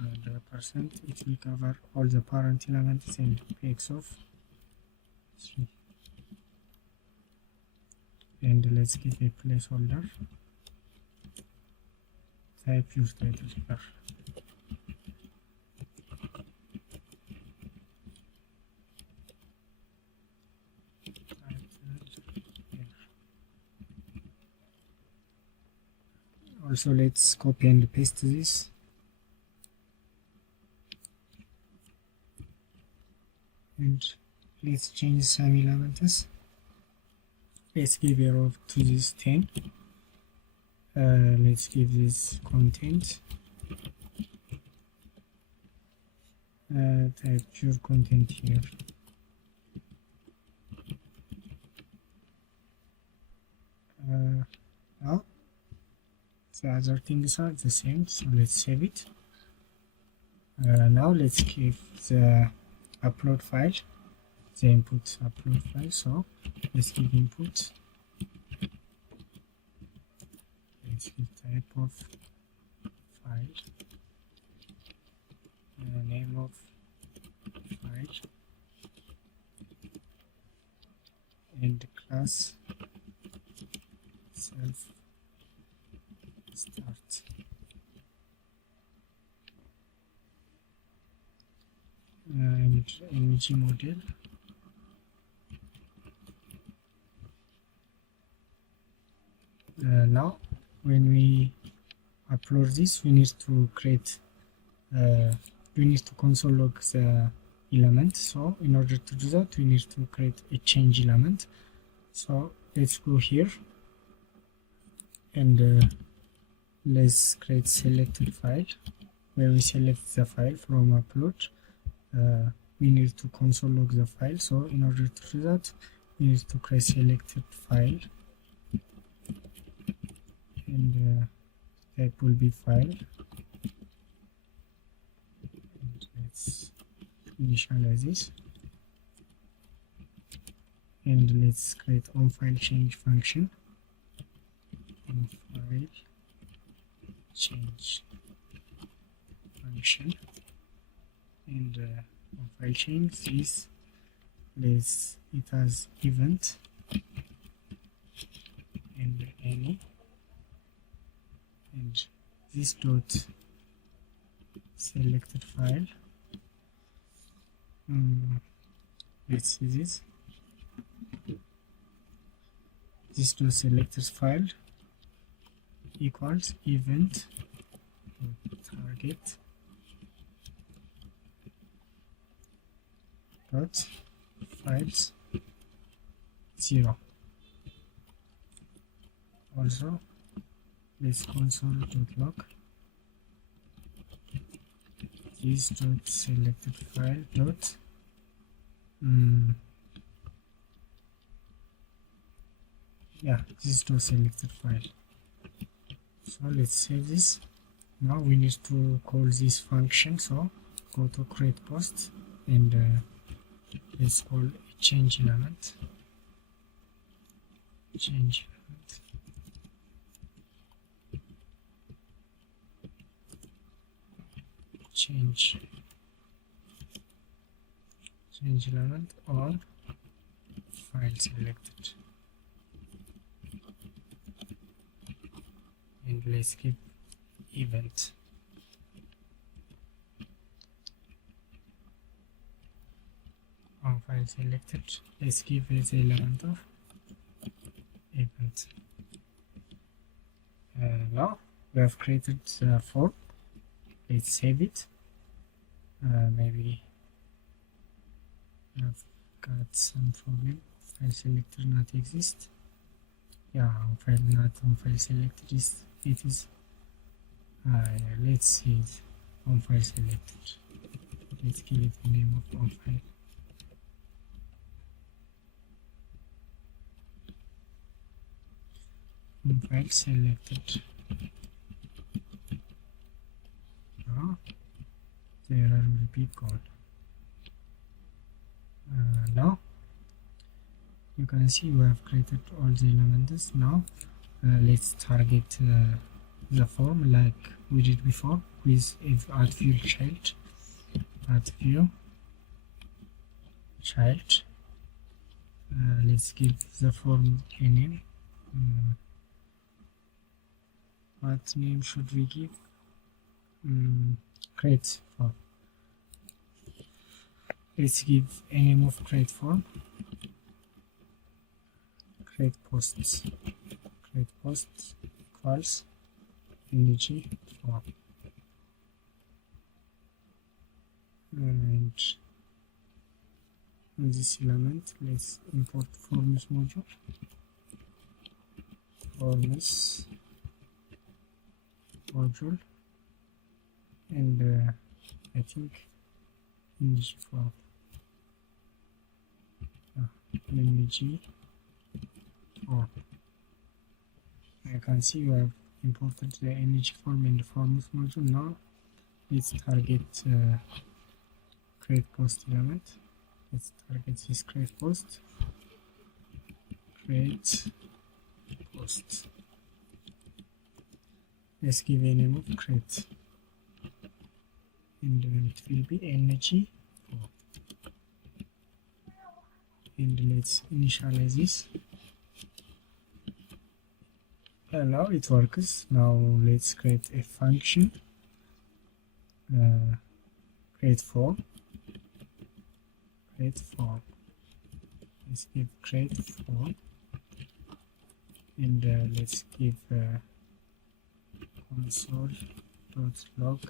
100%. It will cover all the parent elements, and px of 3. And let's give a placeholder, type your title bar. Also let's copy and paste this, and let's change some elements. Let's give a row to this 10. Let's give this content, type pure content here. Now the other things are the same, so let's save it. Now let's give the upload file, the input upload file. So let's give input, let's give type of file, name of file, and class self start. And image model, now when we upload this, we need to create we need to console log the element. So in order to do that, we need to create a change element. So let's go here and let's create selected file. When we select the file from upload, we need to console log the file. So in order to do that, we need to create selected file, and type will be file, and let's initialize this, and let's create on file change function. On file change function, and on file change this, let's it has event and any, and this dot selected file, let's see this dot selected file equals event target dot files 0. Also let's console.log this dot selected file dot this dot selected file. So let's save this. Now we need to call this function, so go to create post, and let's call a change element, change element on file selected, and let's give event. On file selected, let's give it the element of event. Now we have created the form. Let's save it. Maybe I've got some problem. File selector not exist. Yeah, on file selected is it is. Let's see it on file selected. Let's give it the name of on file. On file selected. Now the error will be gone. Now you can see we have created all the elements. Now let's target the form like we did before with if add view child, add view child. Let's give the form a name. What name should we give? Create form. Let's give a name of create form. Create posts. Create posts equals img form. And on this element. Let's import forms module, forms module, and I think img form, img form. I can see you have imported the img form in the forms module. Now let's target create post element. Let's target this create post. Create post. Let's give a name of create, and it will be ng form. And let's initialize this. And now it works. Now let's create a function, create form. Let's give create form, and let's give console.log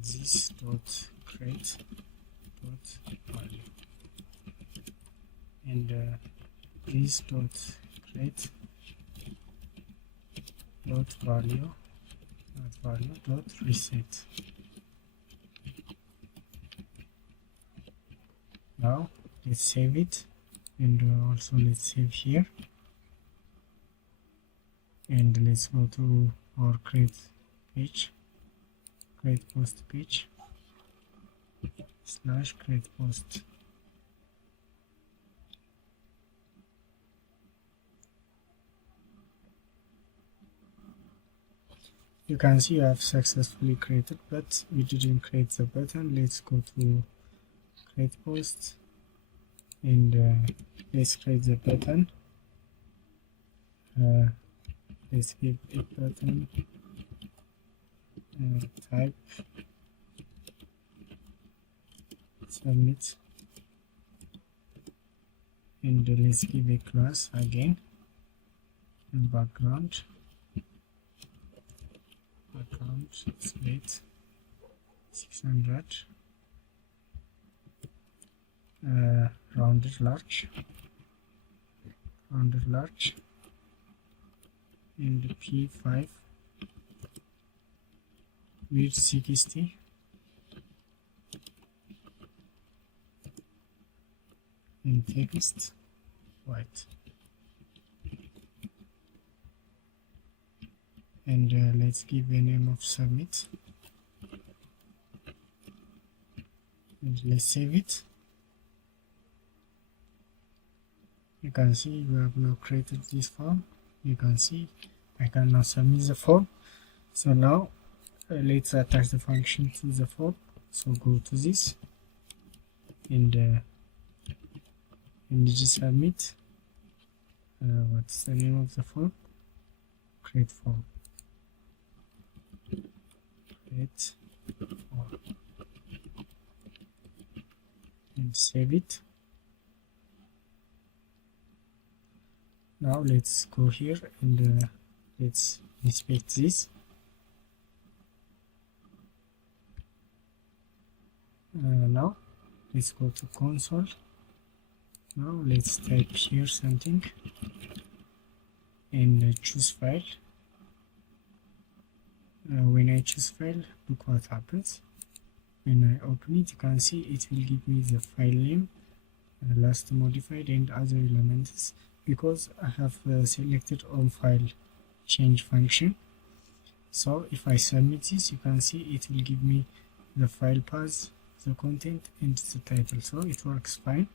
this dot create dot value, and this dot create dot value dot reset. Now let's save it, and also let's save here, and let's go to our create page, create post page / create post. You can see I have successfully created, but we didn't create the button. Let's go to create post, and let's create the button. Let's give it button type submit, and let's give a class again, and background split 600, rounded large, and p5 width 60, and text white. And let's give a name of submit, and let's save it. You can see we have now created this form. You can see I can now submit the form. So now let's attach the function to the form. So go to this, and just submit. What's the name of the form? Create form. And save it. Now let's go here, and let's inspect this. Now let's go to console. Now let's type here something, and choose file. When I choose file, look what happens. When I open it, you can see it will give me the file name, last modified, and other elements, because I have selected on file change function. So if I submit this, you can see it will give me the file path, the content, and the title. So it works fine.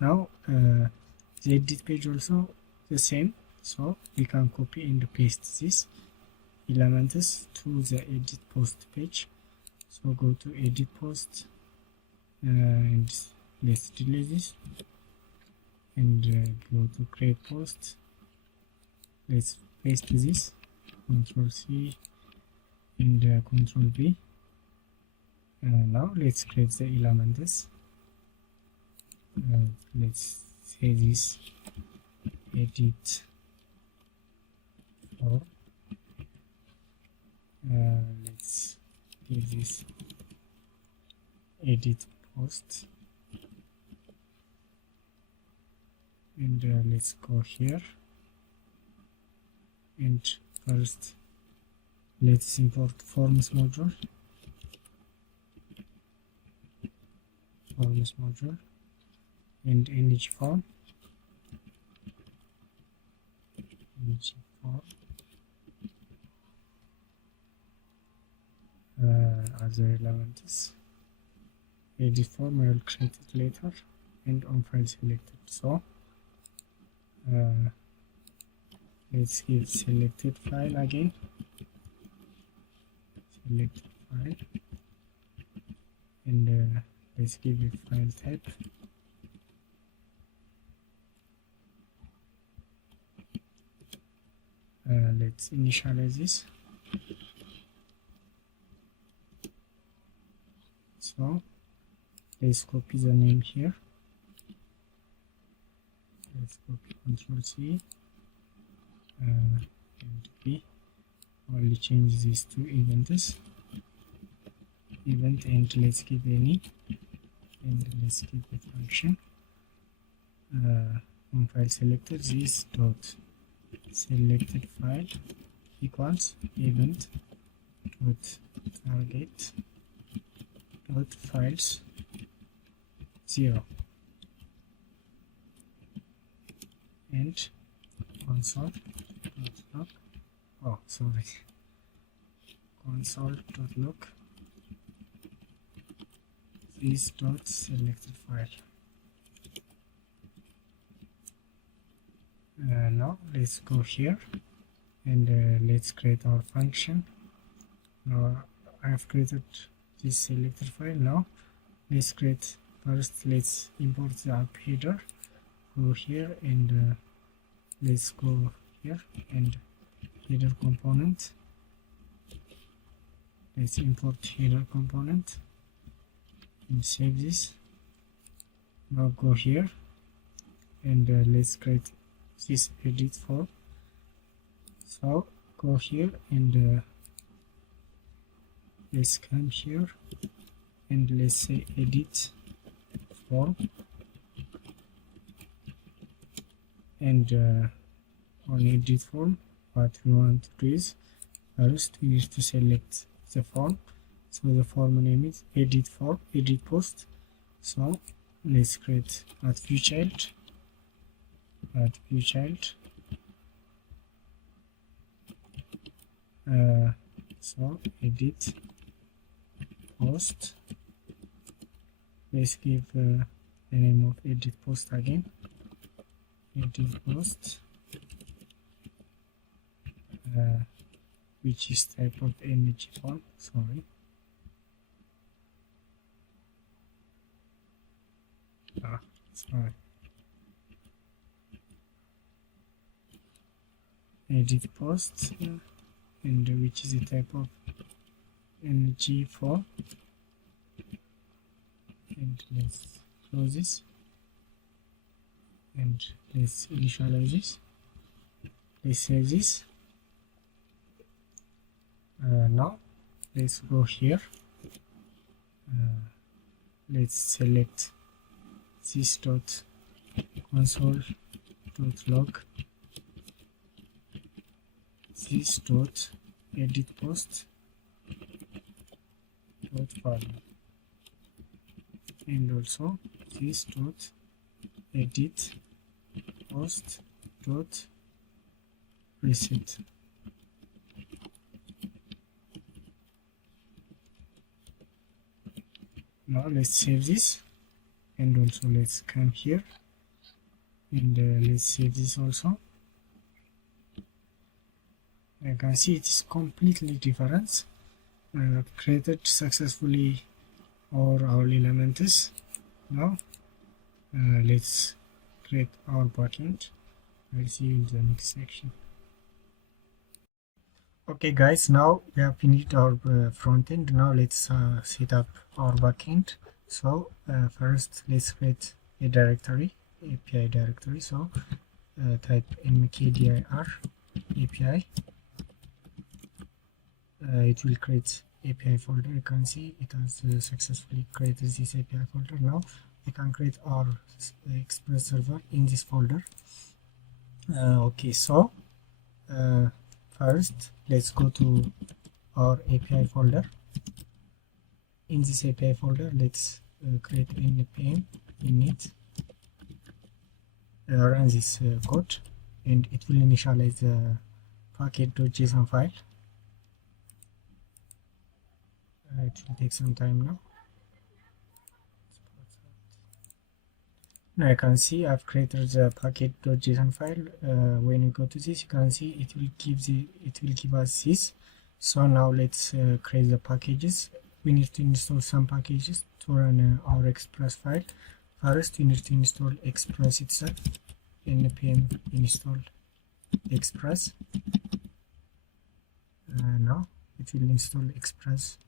Now the edit page also the same, so we can copy and paste this elements to the edit post page. So go to edit post, and let's delete this, and go to create post. Let's paste this, Ctrl C and Ctrl V. Now let's create the elements. Let's say this edit form. Let's give this edit post, and let's go here, and first let's import forms module, and image form, other elements. Edit form I will create it later, and on file selected. So let's give selected file again, selected file, and let's give it file type. Let's initialize this. So let's copy the name here. Let's copy Ctrl C and V. Only change this to event, and let's give any, and let's give the function. On file selected, this dot selected file equals event dot target dot files 0, and console dot log, console dot log this dot selected file. Now let's go here, and let's create our function. Now I have created this selected file. Now let's create, first let's import the app header. Go here, and let's go here, and header component, let's import header component and save this. Now go here, and let's create this edit form. So go here, and let's come here, and let's say edit form, and on edit form what we want to do is, first we need to select the form. So the form name is edit form, edit post. So let's create @viewchild, so edit post. Let's give the name of edit post again, edit post, which is type of image form. Sorry. Sorry. Edit post, and which is a type of ng form, and let's close this, and let's initialize this. Let's save this. Now let's go here, let's select this dot console dot log this dot edit post dot value, and also this dot edit post dot reset. Now let's save this, and also let's come here, and let's save this also. You can see it is completely different. Created successfully all our elements. Now let's create our backend. I'll see you in the next section. Okay guys, now we have finished our front end. Now let's set up our backend. So first let's create a directory, API directory. So type mkdir API. It will create API folder. You can see it has successfully created this API folder. Now we can create our Express server in this folder. Okay, so first let's go to our API folder. In this API folder, let's create npm init, run this code, and it will initialize the package.json file. It will take some time now. Now you can see I've created the package.json file. When you go to this, you can see it will give us this. So now let's create the packages. We need to install some packages to run our Express file. First, we need to install Express itself. Npm install Express. Now it will install Express.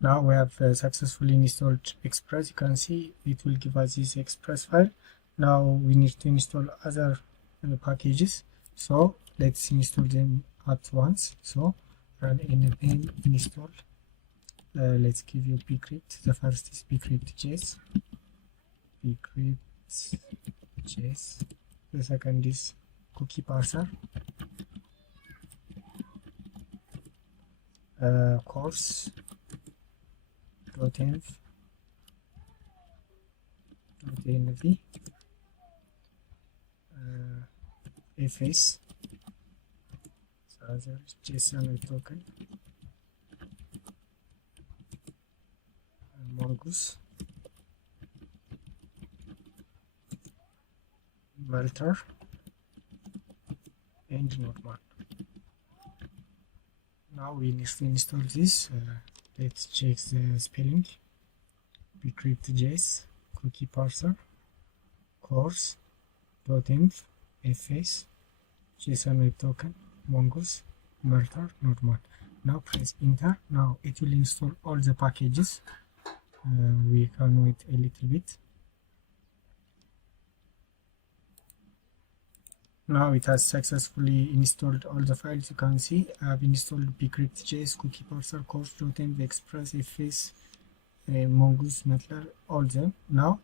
Now we have successfully installed Express. You can see it will give us this Express file. Now we need to install other packages, so let's install them at once. So run npm install. Let's give you bcrypt. The first is bcrypt.js. bcrypt.js. The second is cookie parser. course.env. fs, so there is JSON token, mongoose, melter, and Nodejs. Now we need to install this. Let's check the spelling. bcrypt.js, cookie parser, course.env, fs, JSON token, mongoose, melter, Nodejs. Now press enter. Now it will install all the packages. We can wait a little bit. Now it has successfully installed all the files. You can see I've installed bcrypt.js, cookie parser, course.env, express, fs, mongoose, melter, all them. Now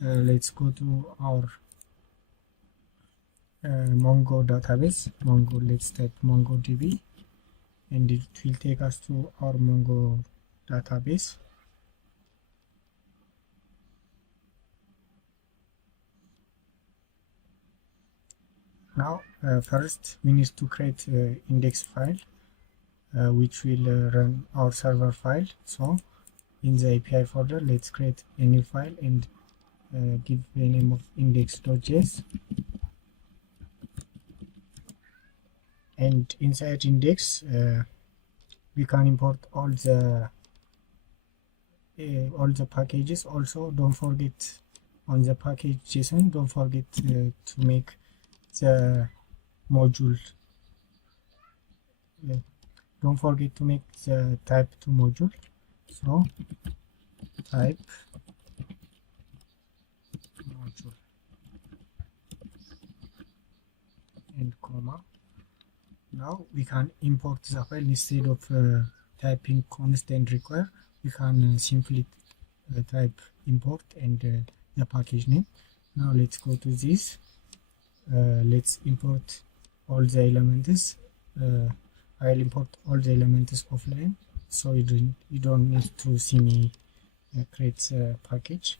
let's go to our Mongo database. Let's type MongoDB, and it will take us to our Mongo database. Now first we need to create index file which will run our server file. So in the API folder, let's create a new file and give the name of index.js. And inside index we can import all the packages. Also, don't forget on the package JSON, don't forget to make the module. Don't forget to make the type to module. So type module and comma. Now we can import the file. Instead of typing constant require, we can simply type import and the package name. Now let's go to this. Let's import all the elements. I'll import all the elements offline, so you don't need to see me create a package.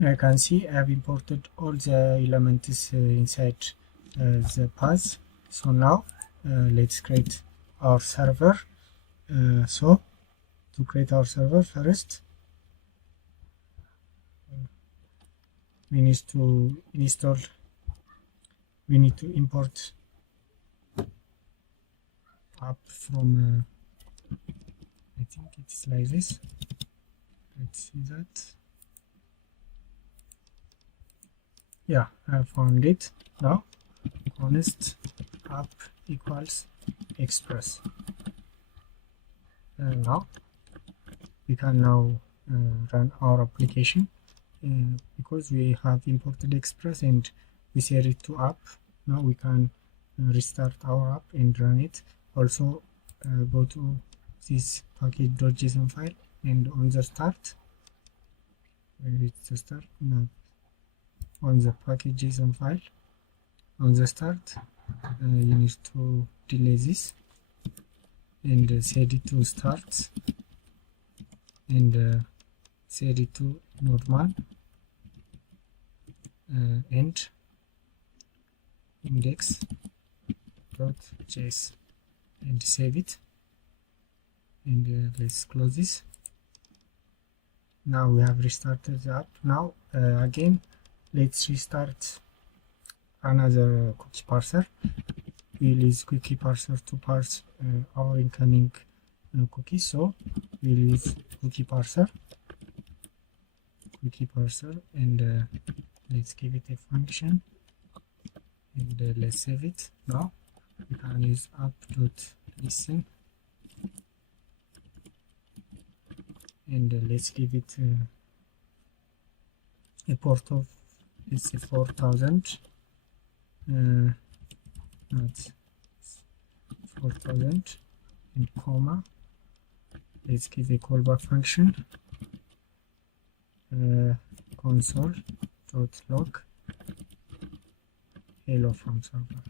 I can see I have imported all the elements inside the path. So now let's create our server. So to create our server, first we need to import app from I think it's like this. Let's see that. Yeah, I found it. Now honest app equals express. Now we can run our application. because we have imported Express and we set it to app. Now we can restart our app and run it. Also go to this package.json file and on the start, where is the start? No, on the package.json file, on the start, you need to delay this and set it to start and set it to node1 and index.js and save it, and let's close this. Now we have restarted the app. Now again, let's restart another cookie parser. We'll use cookie parser to parse our incoming cookies. So we'll use cookie parser, and let's give it a function, and let's save it. Now we can use app.listen, and let's give it a port of, let's say, 4000, not 4000, and comma. Let's give a callback function, console.log hello from server,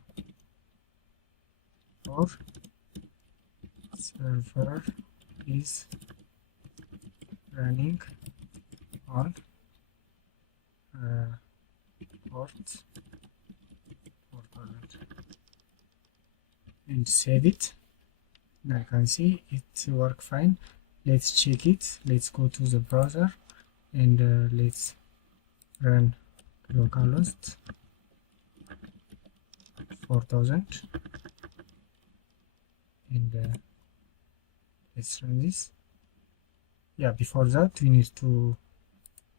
or server is running on port 4000, and save it. Now you can see it work fine. Let's check it. Let's go to the browser and let's run localhost 4000, and let's run this. Yeah, before that we need to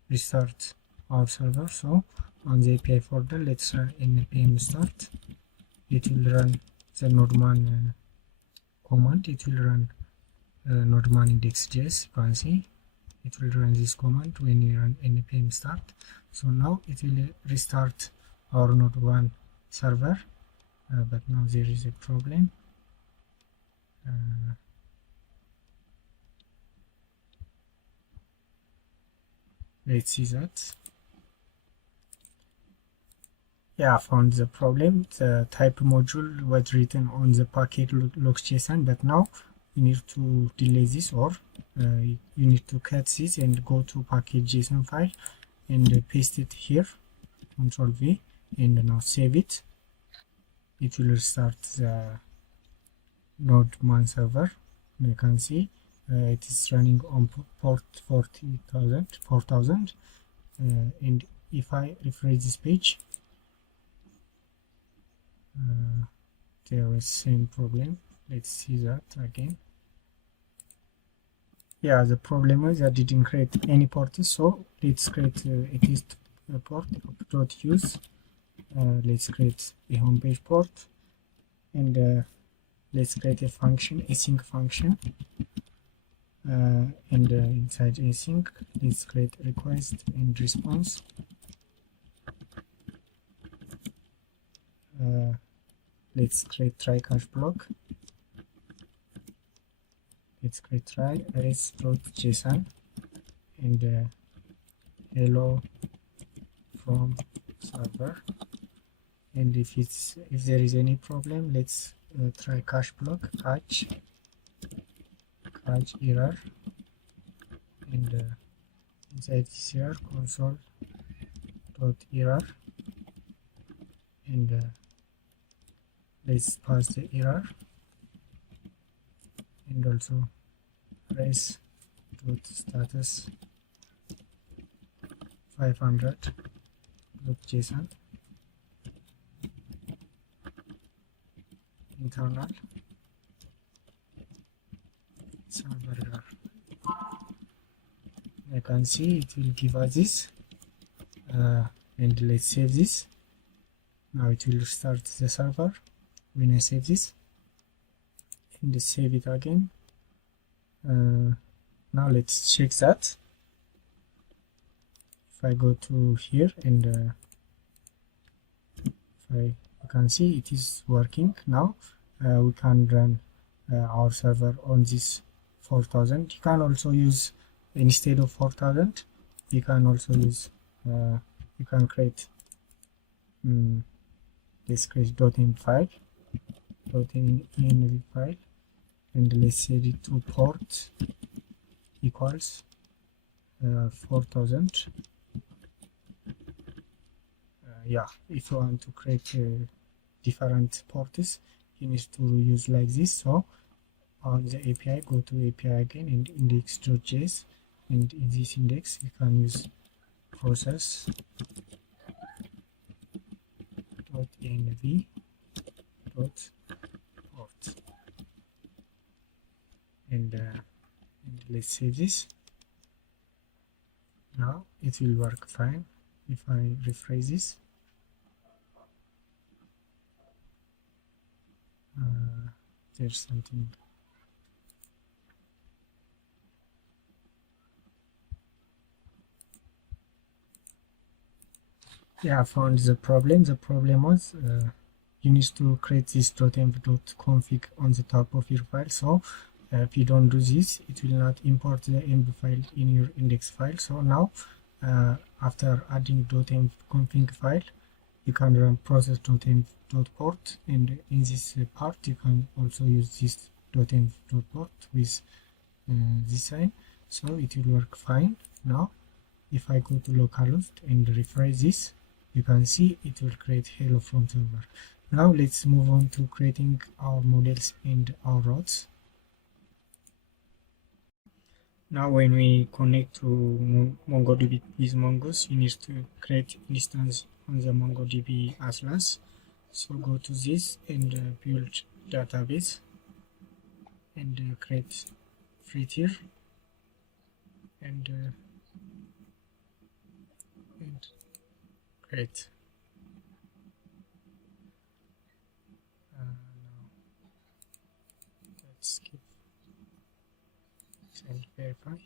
restart our server. So on the API folder, let's run npm start. It will run the node1 command. It will run node1 index.js. You can see it will run this command when you run npm start. So now it will restart our node1 server, but now there is a problem. Let's see that. Yeah, I found the problem. The type module was written on the packet logs.json, but now you need to delete this, or you need to cut this and go to package.json file and paste it here, Ctrl V, and now save it. It will restart the node1 server. You can see it is running on port 4000, and if I refresh this page, there is same problem. Let's see that again. Yeah, the problem is I didn't create any ports, so let's create a test port .use. Let's create a homepage port, and let's create a function, async function, and inside async let's create request and response. Let's create try catch block. Let's create try res.json and hello from server. And if there is any problem, let's try catch block, catch error, and inside this error console.error, and let's pass the error, and also res.status 500.json internal server error. I can see it will give us this, and let's save this. Now it will start the server when I save this, and save it again. Now let's check that. if I go to here and you can see it is working now. We can run our server on this 4000. You can also use, instead of 4000, you can also use you can create let's create .env file, .env file, and let's set it to port equals 4000. Yeah, if you want to create different ports, you need to use like this. So on the API, go to API again and index.js, and in this index you can use process.env.port, and let's save this. Now it will work fine. If I refresh this, there's something. Yeah, I found the problem. The problem was you need to create this .env.config on the top of your file. So if you don't do this, it will not import the env file in your index file. So now after adding .env.config file, you can run process.env.port, and in this part you can also use this .env.port with this sign, so it will work fine. Now if I go to localhost and refresh this, you can see it will create hello from server. Now let's move on to creating our models and our routes. Now when we connect to MongoDB with Mongoose, you need to create instance on the MongoDB Atlas. So go to this and build database, and create free tier, and create now let's skip and verify.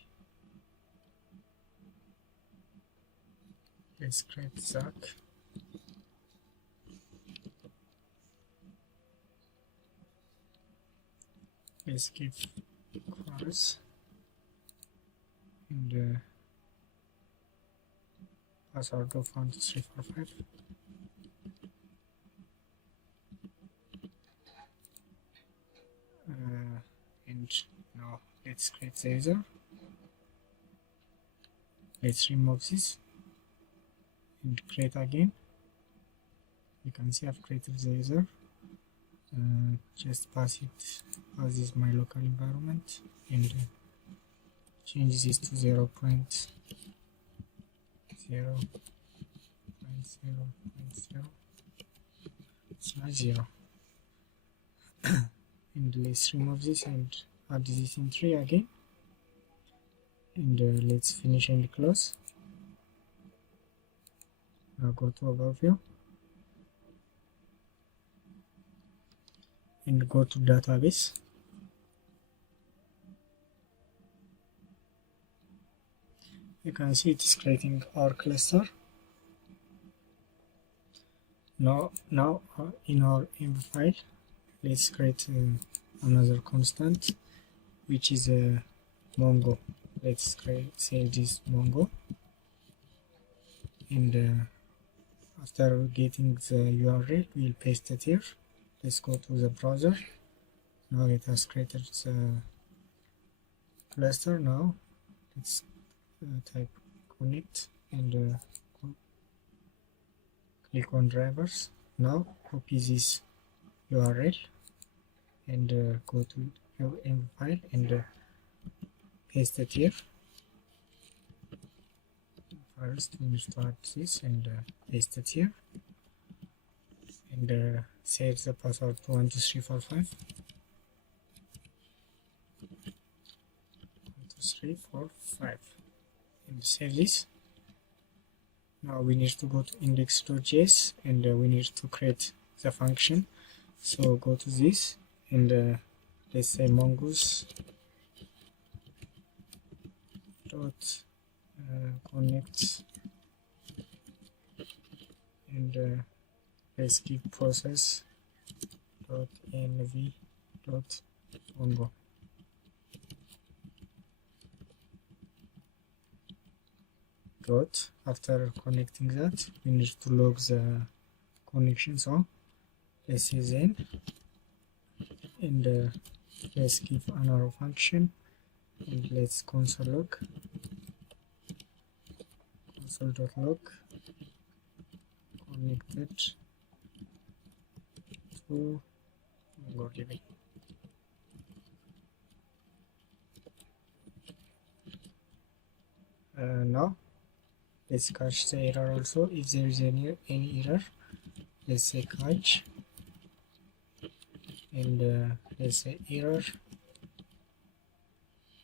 Let's create Zach. Let's give equals and password of 12345. And now let's create the user. Let's remove this and create again. You can see I've created the user. Just pass it as is my local environment, and change this to 0.0.0.0. /0. And let's remove this and add this in 3 again, and let's finish and close. Now go to overview and go to database. You can see it is creating our cluster. Now in our env file, let's create another constant, which is a Mongo. Let's say this Mongo, and after getting the URL, we'll paste it here. Let's go to the browser. Now it has created the cluster. Now let's type connect and click on drivers. Now copy this URL and go to your env file and paste it here. First we need to add this and paste it here, and set the password to 12345. 12345, and save this. Now we need to go to index.js and we need to create the function. So go to this and let's say mongoose dot connect and let's give process dot env dot mongo. Good. After connecting that, we need to log the connection, so let's say then, and let's give another function, and let's console log console.log connected to Mongodb. Now let's catch the error also. If there is any error, let's say catch, and let's say error,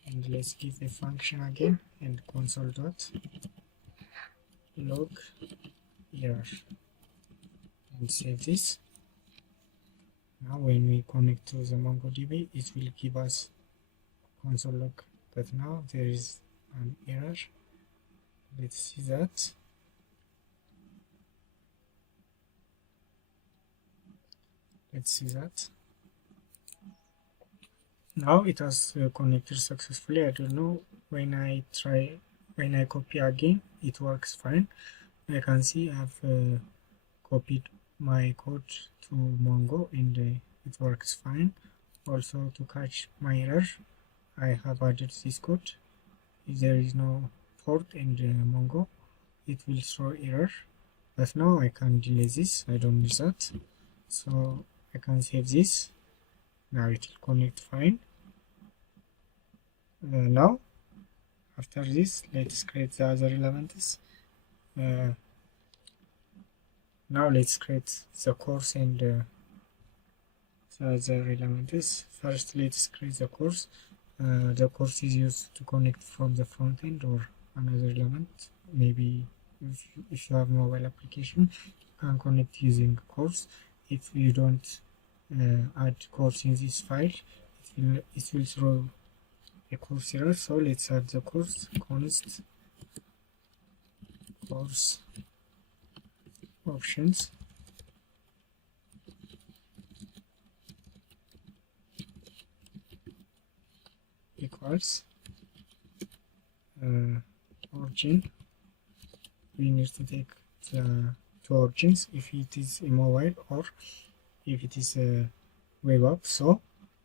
and let's give the function again, and console dot log error, and save this. Now when we connect to the MongoDB, it will give us console log, but now there is an error. Let's see that. Let's see that. Now it has connected successfully. I don't know, when I copy again, it works fine. I can see I've copied my code to Mongo, and it works fine. Also, to catch my error, I have added this code. If there is no port in Mongo, it will throw error. But now I can delete this. I don't need that, so I can save this. Now it will connect fine. Now after this, let's create the other elements. Now let's create the course and the other elements. First, let's create the course. The course is used to connect from the front end or another element. Maybe if you have mobile application, you can connect using course. If you don't add course in this file, it will throw a course error. So let's add the course const course options equals origin. We need to take the two origins, if it is a mobile or if it is a web app. So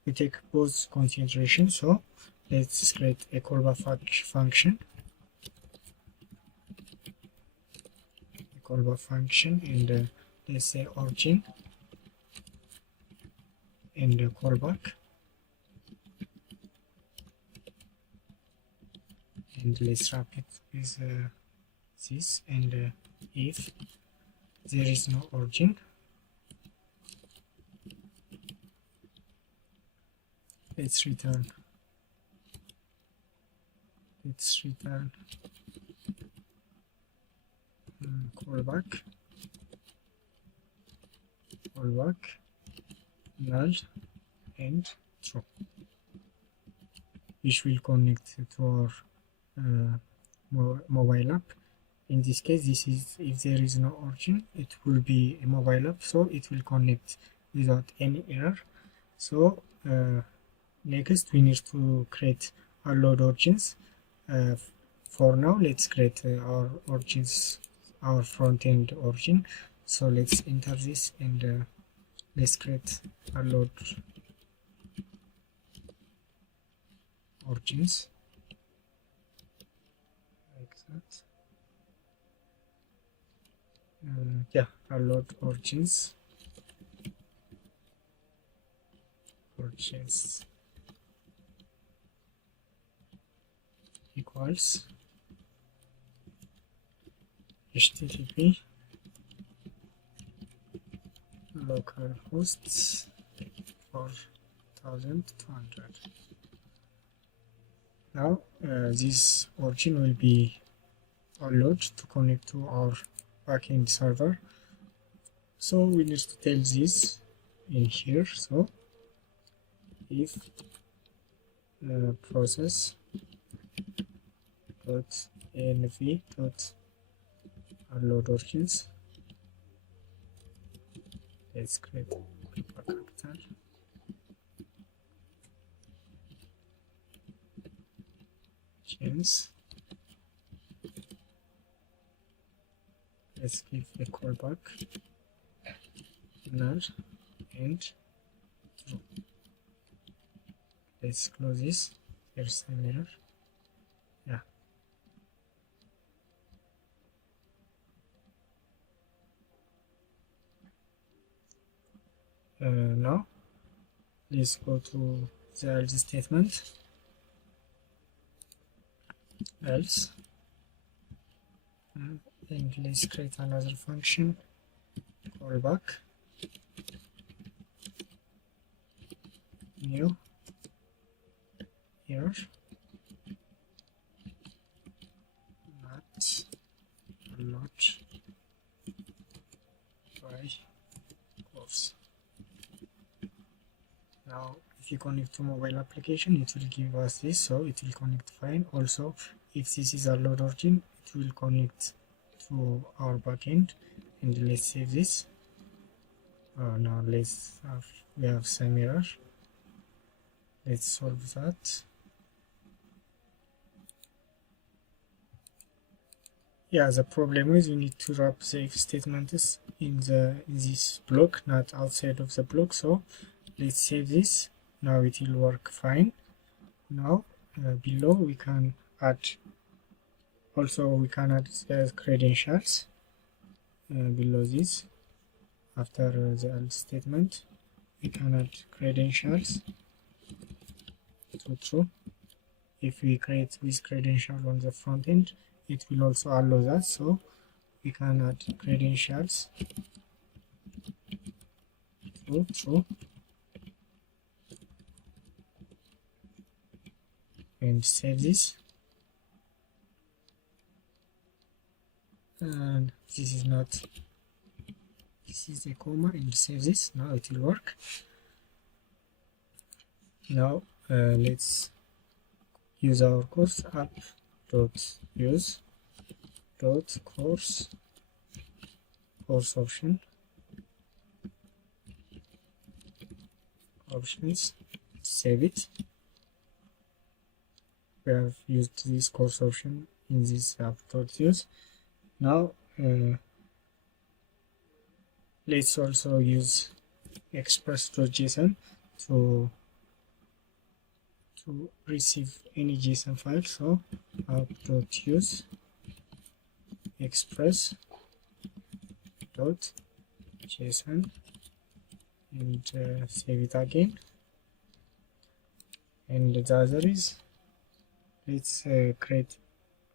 we take both consideration. So let's create a callback function. And let's say origin and callback, and let's wrap it with this, and if there is no origin, let's return callback null and true, which will connect to our mobile app. In this case, this is if there is no origin, it will be a mobile app, so it will connect without any error. So next we need to create a load origins. For now, let's create our origins, our front-end origin. So let's enter this, and let's create a load origins like that. Yeah, a load origins equals http localhost 4200. Now this origin will be a load to connect to our backend server. So we need to tell this in here. So if process dot env dot load origins let's create a capital. James. Let's give a callback null and true. Let's close this. Here's an error. Yeah. Now let's go to the else statement. Else, and let's create another function, callback, new, here, not by course. Now if you connect to mobile application, it will give us this, so it will connect fine. Also, if this is a load origin, it will connect to our backend. And let's save this. Now we have some error. Let's solve that. Yeah, the problem is we need to wrap the if statements in this block, not outside of the block. So let's save this. Now it will work fine. Now below we can add. Also we can add the credentials below this. After the else statement, we can add credentials to true. If we create this credential on the front end, it will also allow that, so we can add credentials to true and save this. And this is not, this is a comma, and save this. Now it will work. Now let's use our course app dot use dot course options. Save it. We have used this course option in this app dot use. Now let's also use express.json to receive any JSON file. So app.use express.json and save it again. And the other is, let's create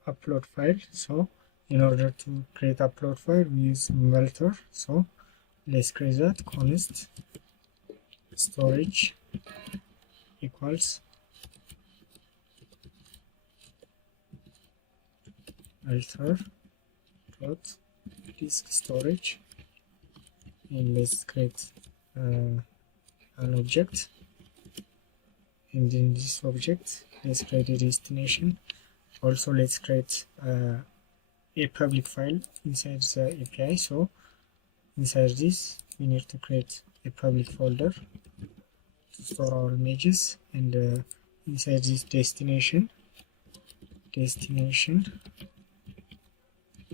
upload file. So in order to create upload file, we use melter. So let's create that. Const storage equals melter dot disk storage, and let's create an object. And in this object, let's create a destination. Also, let's create a public file inside the API. So inside this, we need to create a public folder to store our images, and inside this destination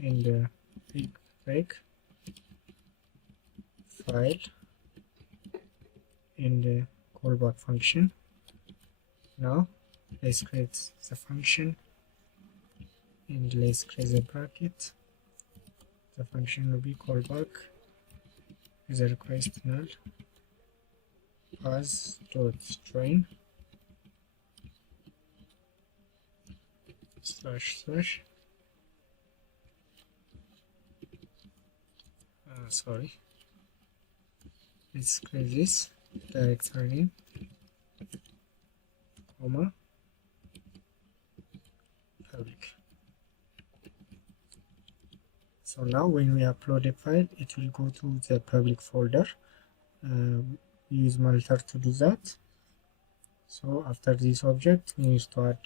and break file and callback function. Now let's create the function and let's create the bracket. The function will be callback with a request null pass dot join // sorry, let's create this directory name, comma, public. So now when we upload a file, it will go to the public folder. We use melter to do that. So after this object, we need to add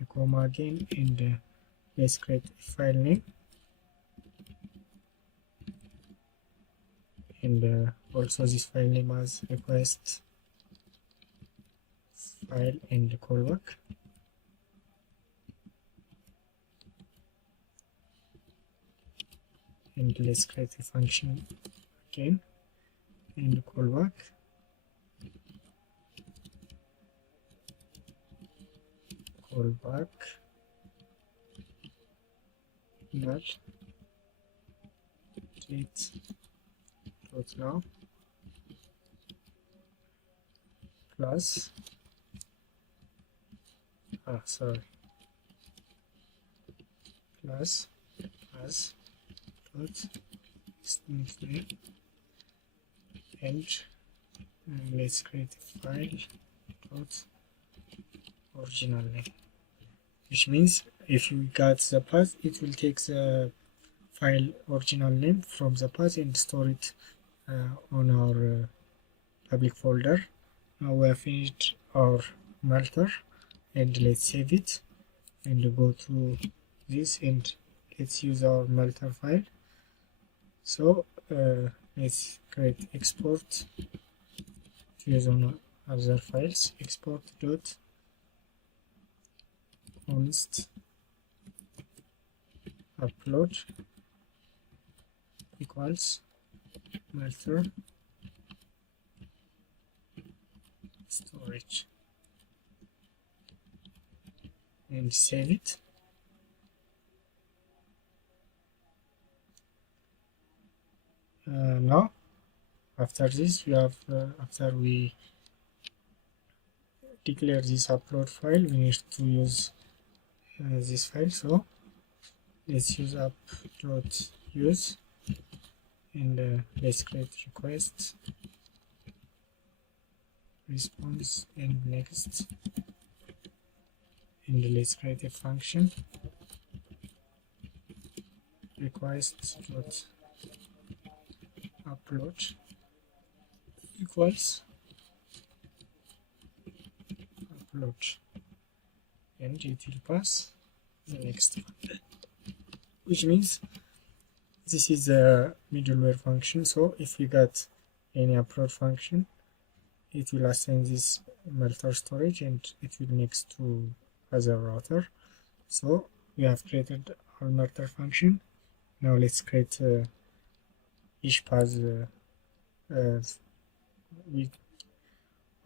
a comma again, and let's create a file name and also this file name as request file and callback. And let's create a function again and callback. Callback null date dot now plus plus dot string name and let's create a file dot original name, which means if you got the path, it will take the file original name from the path and store it on our public folder. Now we have finished our melter, and let's save it and go to this and let's use our melter file. So let's create export to use on other files. Export dot const upload equals melter storage, and save it. Now after this we have after we declare this upload file, we need to use this file. So let's use app.use and let's create request response and next, and let's create a function request dot upload equals upload, and it will pass the next one, which means this is a middleware function. So if we got any upload function, it will assign this melter storage and it will next to other router. So we have created our melter function. Now let's create each path with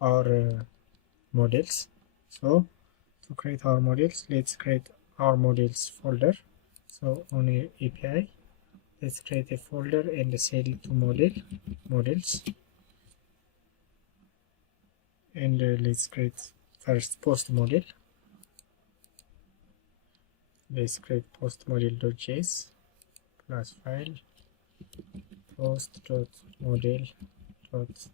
our models. So to create our models, let's create our models folder. So on a API, let's create a folder and set it to models, and let's create first post model. Let's create post model.js plus file post.model.js,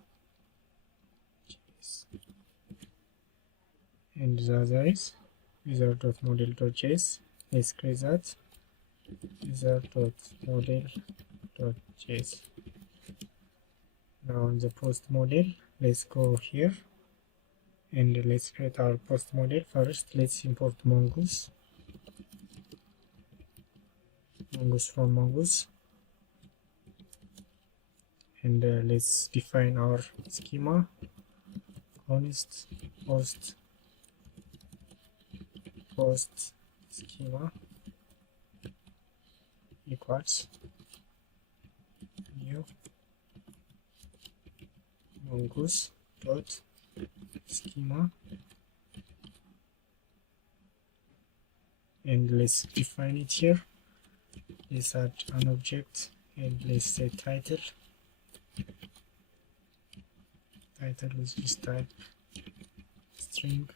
and the other is user.model.js. Let's create that user.model.js. Now on the post model, let's go here and let's create our post model. First let's import mongoose from mongoose, and let's define our schema const post schema equals new mongoose dot schema, and let's define it here. Let's add an object and let's say title with this type string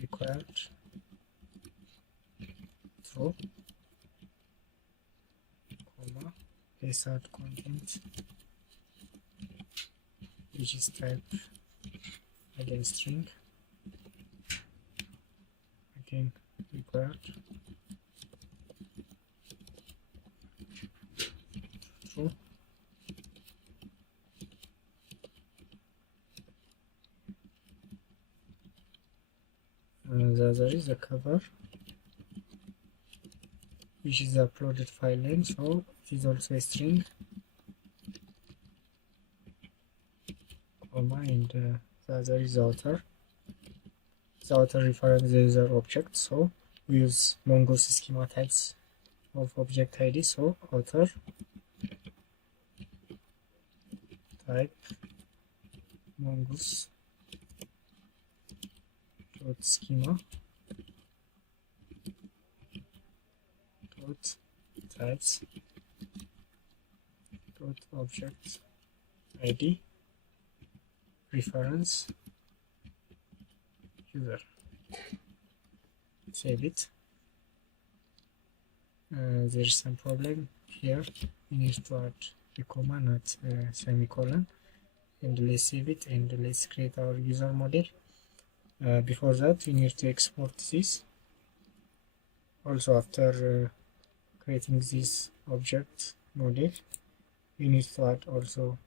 required true, comma, let's add content which is type again string, again required true, and the other is the cover which is the uploaded file name, so it is also a string, comma, and the other is author. The author reference the user object, so we use mongoose schema types of object ID, so author type mongoose dot schema dot types dot object ID reference user. Save it. There's some problem here. We need to add a comma, not a semicolon, and let's save it and let's create our user model. Before that, we need to export this. Also, after creating this object model, we need to add also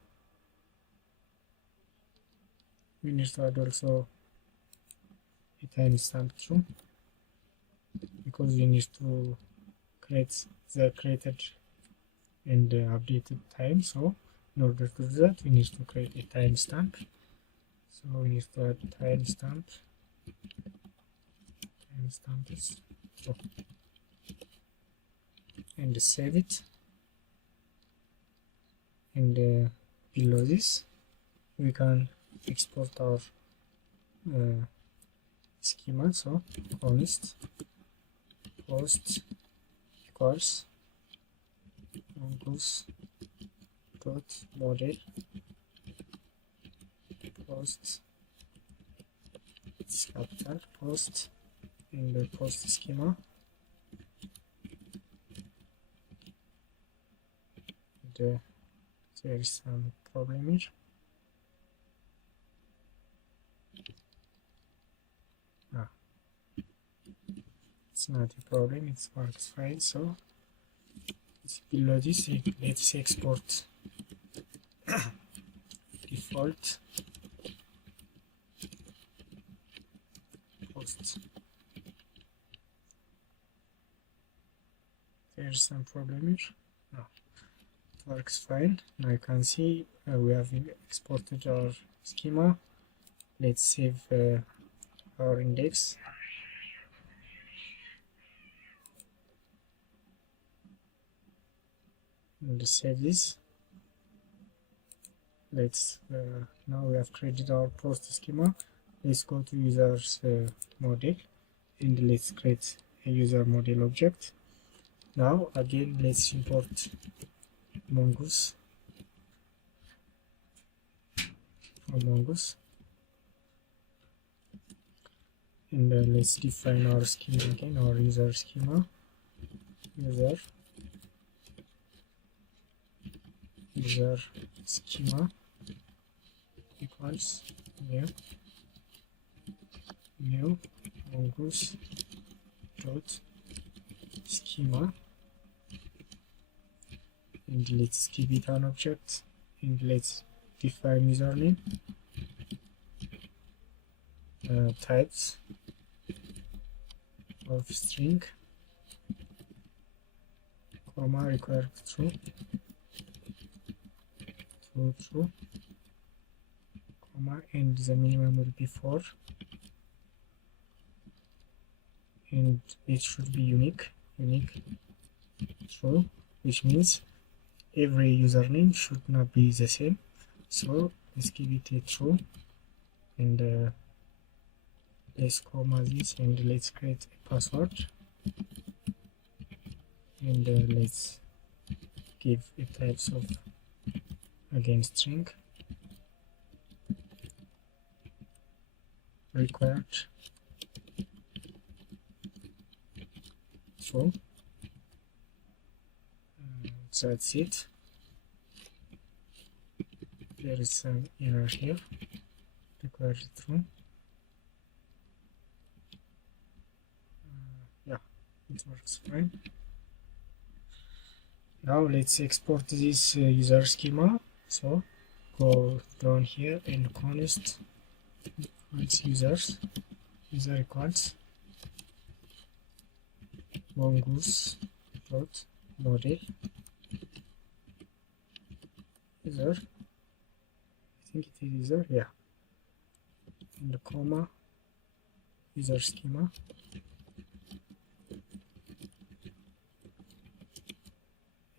a timestamp true, because we need to create the created and updated time. So in order to do that, we need to create a timestamp. So we need to add timestamp is true, and save it. And below this, we can export our schema. So const post equals mongoose dot model post, it's capital post, and the post schema, and there is some problem here. It's not a problem, it works fine. So it's below this, let's export default post. There's some problem here. No, it works fine. Now you can see we have exported our schema. Let's save our index. And save this. Let's now we have created our post schema. Let's go to users model and let's create a user model object. Now again, let's import mongoose from mongoose, and let's define our schema again, our user schema, user schema equals new mongoose dot schema, and let's give it an object, and let's define username, types of string, comma, required true, comma, and the minimum will be 4, and it should be unique true, which means every username should not be the same. So let's give it a true, and let's comma this, and let's create a password, and let's give a types of again string, required true. So that's it. There is some error here, required true. Yeah, it works fine. Now let's export this user schema. So go down here and const user equals mongoose dot model user, I think it is user, yeah, and comma user schema,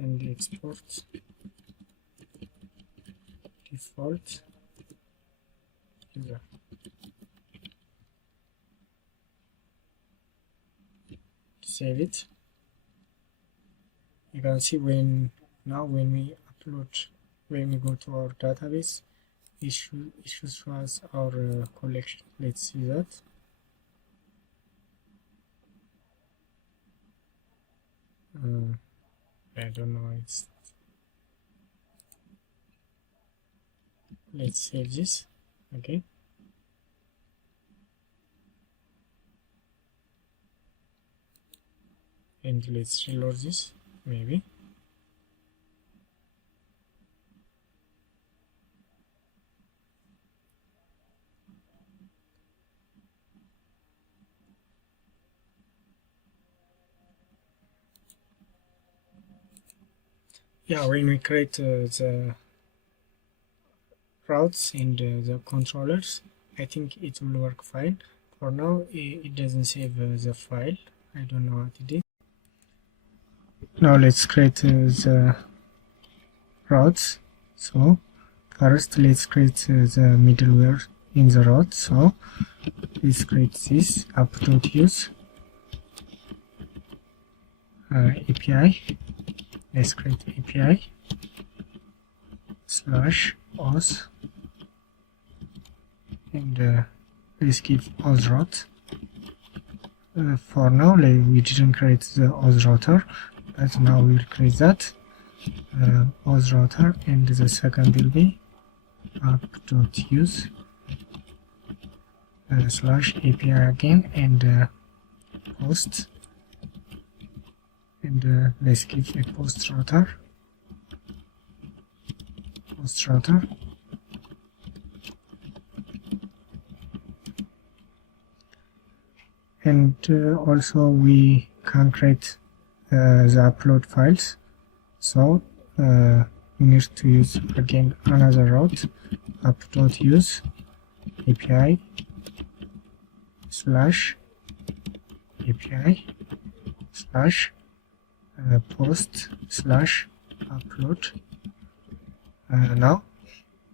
and export default user. Save it. You can see when we upload, when we go to our database, it shows us our collection. Let's see that. I don't know, let's save this. Okay, and let's reload this. Maybe yeah, when we create the routes and the controllers, I think it will work fine. For now it doesn't save the file. I don't know what it is. Now let's create the routes. So first let's create the middleware in the route. So let's create this app.use API. Let's create API /auth, and let's give auth route. For now we didn't create the auth router, but now we'll create that auth router, and the second will be app.use /API again, and post, and let's give a post router, and also we can create the upload files. So we need to use again another route, app.use API /API /post /upload. Now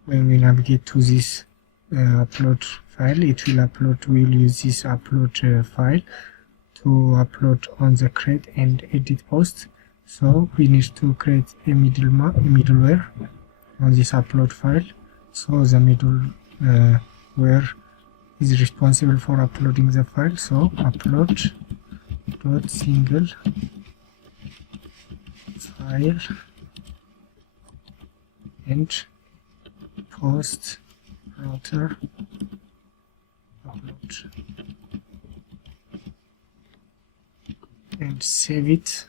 when we navigate to this upload file, it will upload. We will use this upload file to upload on the create and edit post. So we need to create a middleware on this upload file. So the middleware is responsible for uploading the file. So upload dot single file and post router upload, and save it.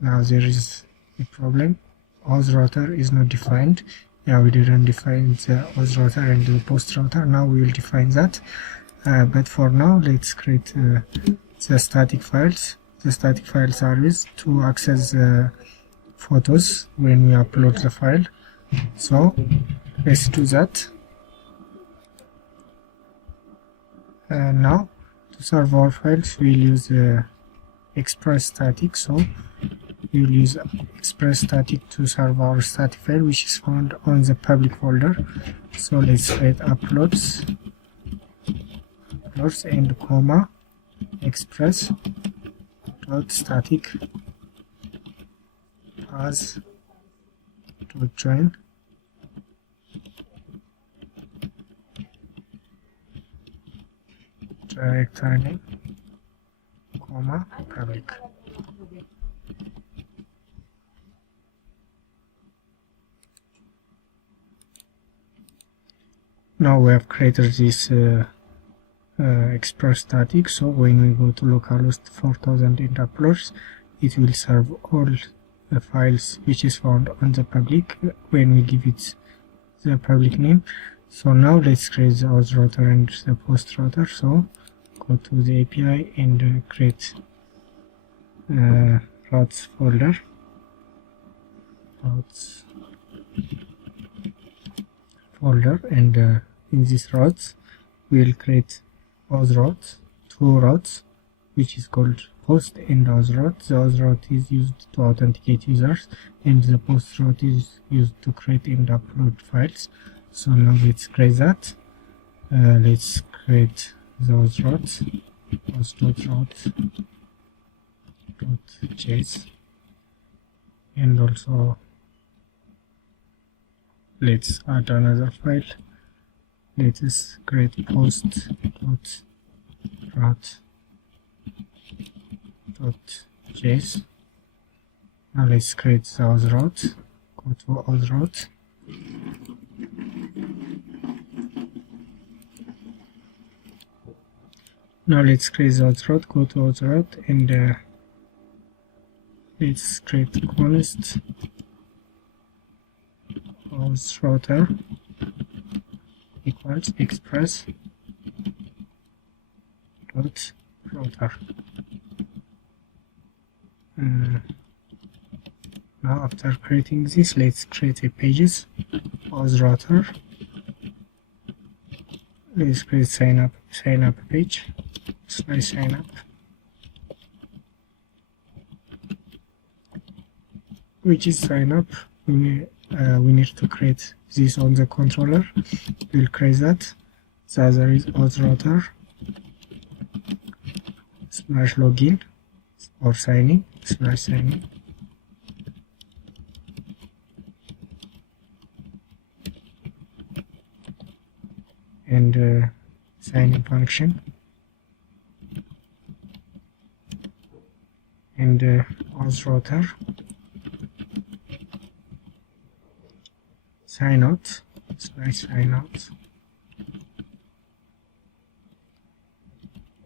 Now there is a problem. Auth router is not defined. Yeah, we didn't define the auth router and the post router. Now we will define that. But for now, let's create the static files. The static files are used to access the photos when we upload the file. So let's do that. Now to serve our files, we'll use express static. So we'll use express static to serve our static file, which is found on the public folder. So let's create uploads and comma express dot static as dot join directory name comma public. Now we have created this express static. So when we go to localhost 4000 and uploads, it will serve all the files which is found on the public when we give it the public name. So now let's create the auth router and the post router. So go to the API and create routes folder, and in this routes we'll create auth route, two routes, which is called post and auth route. The auth route is used to authenticate users, and the post route is used to create and upload files. So now let's create that. Let's create those routes, post.routes.js, and also let's add another file. Let's create post.route.js. Now let's create the auth route. Go to auth route. Now let's create the auth route. Go to auth route and let's create const auth router equals express dot router. Now after creating this, let's create a pages auth router. Let's create sign up page. Sign up, which is sign up. We need to create this on the controller. We'll create that. The other is auth router /login or signing /signing. And signing function, and auth router sign out,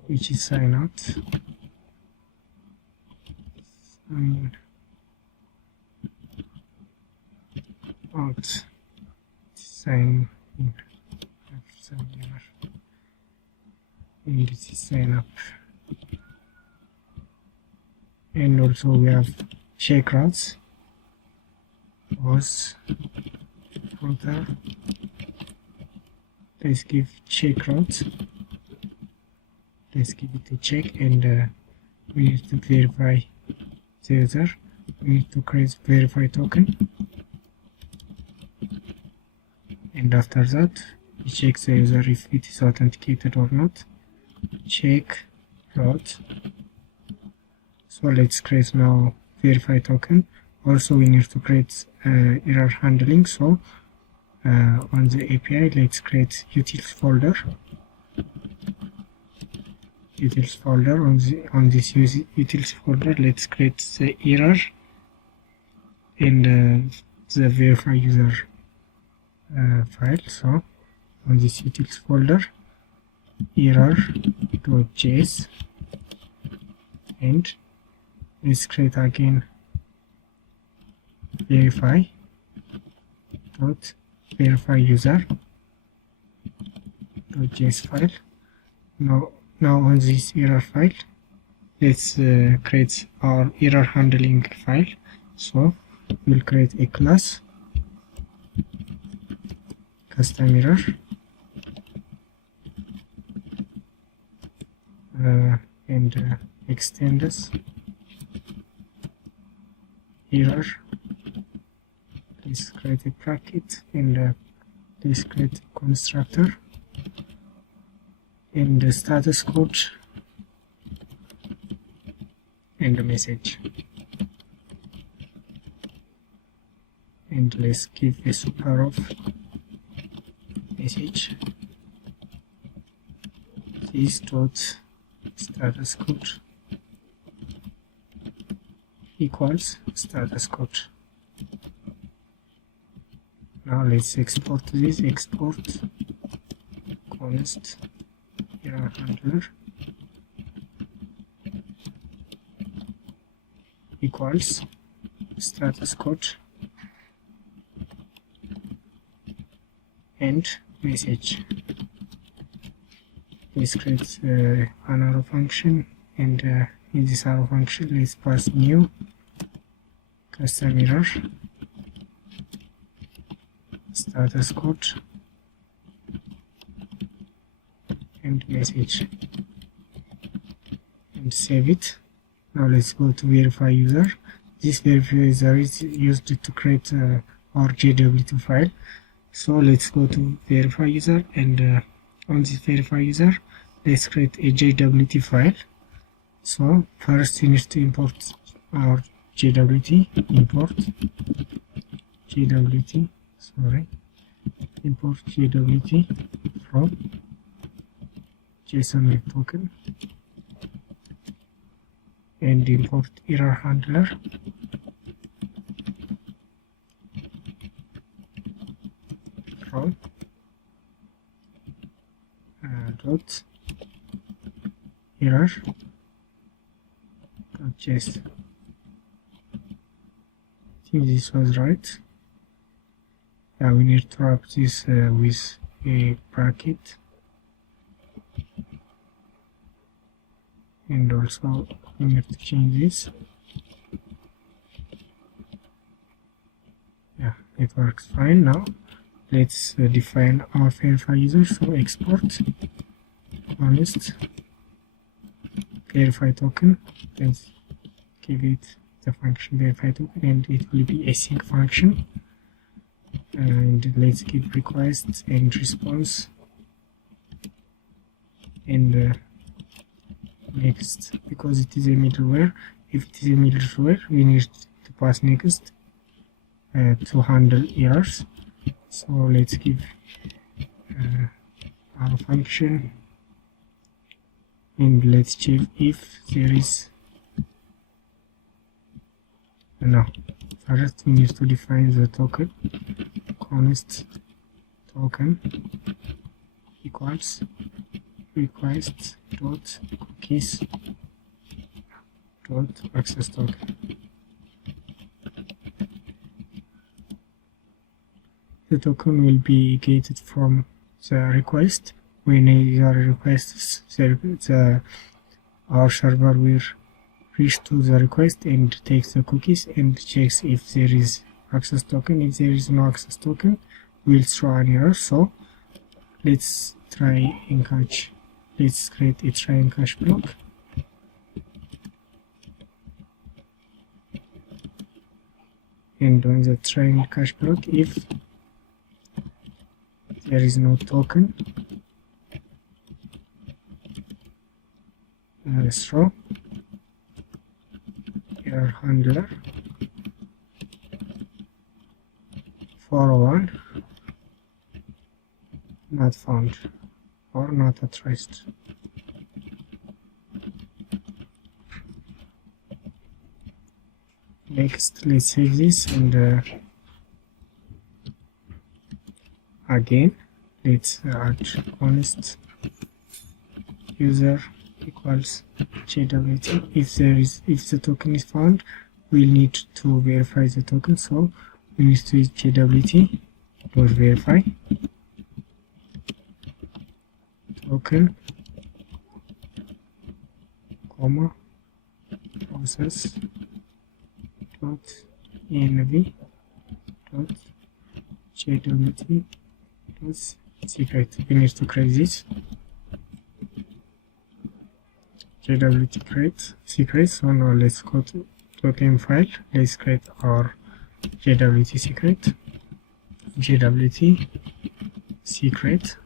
which is sign out. Sign in. And this is sign up. And also we have check routes, auth router. Let's give check routes. Let's give it a check, and we need to verify the user. We need to create verify token, and after that we check the user if it is authenticated or not. Check route. So let's create now verify token. Also we need to create error handling. So on the API, let's create utils folder. On this utils folder, let's create the error and the verify user file. So on this utils folder, error.js, and let's create again verify user.js file. Now on this error file, let's create our error handling file. So we'll create a class custom error, and extends error. Let's create a bracket, and let's create a constructor, and the status code and the message, and let's give a super of message this dot status code equals status code. Now let's export this. Export const error handler equals status code and message. let's create an arrow function, and in this arrow function let's pass new custom error status code and message, and save it. Now let's go to verify user. This verify user is used to create our JWT file. So let's go to verify user, and on this verify user let's create a JWT file. So first we need to import our JWT, import JWT from JSON web token, and import error handler from dot error dot JSON. I think this was right. Yeah, we need to wrap this with a bracket, and also we need to change this. Yeah, it works fine. Now let's define our verify user. So export honest verify token. Let's give it the function verify token, and it will be a sync function. And let's give request and response, and next, because it is a middleware. If it is a middleware, we need to pass next to handle errors. So let's give our function, and let's check if there is no. First we need to define the token. Const token equals request dot cookies dot access token. The token will be gated from the request. When a user requests, our server will reach to the request and takes the cookies and checks if there is access token. If there is no access token, we'll throw an error. So let's try and catch. Let's create a try and catch block. And on the try and catch block, if there is no token, let's throw error handler 401 not found or not at rest. Next, let's save this, and again let's add honest user equals JWT. If the token is found, we'll need to verify the token. So we need to use JWT dot verify token, comma process dot env dot JWT dot secret. We need to create this JWT create secret. So now let's go to .m file. Let's create our JWT secret. JWT secret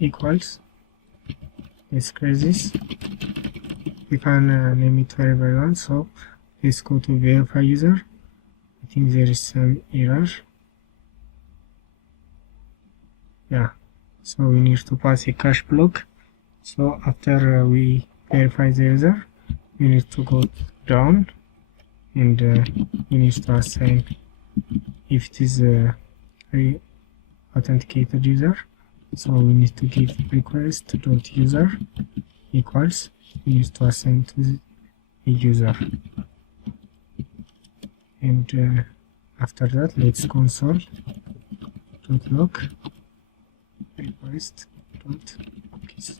equals, let's create this. We can name it wherever you want. So let's go to verify user. I think there is some error. Yeah, so we need to pass a cache block. So after we verify the user, we need to go down, and we need to assign if it is a authenticated user. So we need to give request dot user equals, we need to assign to a user, and after that let's console dot log request dot cookies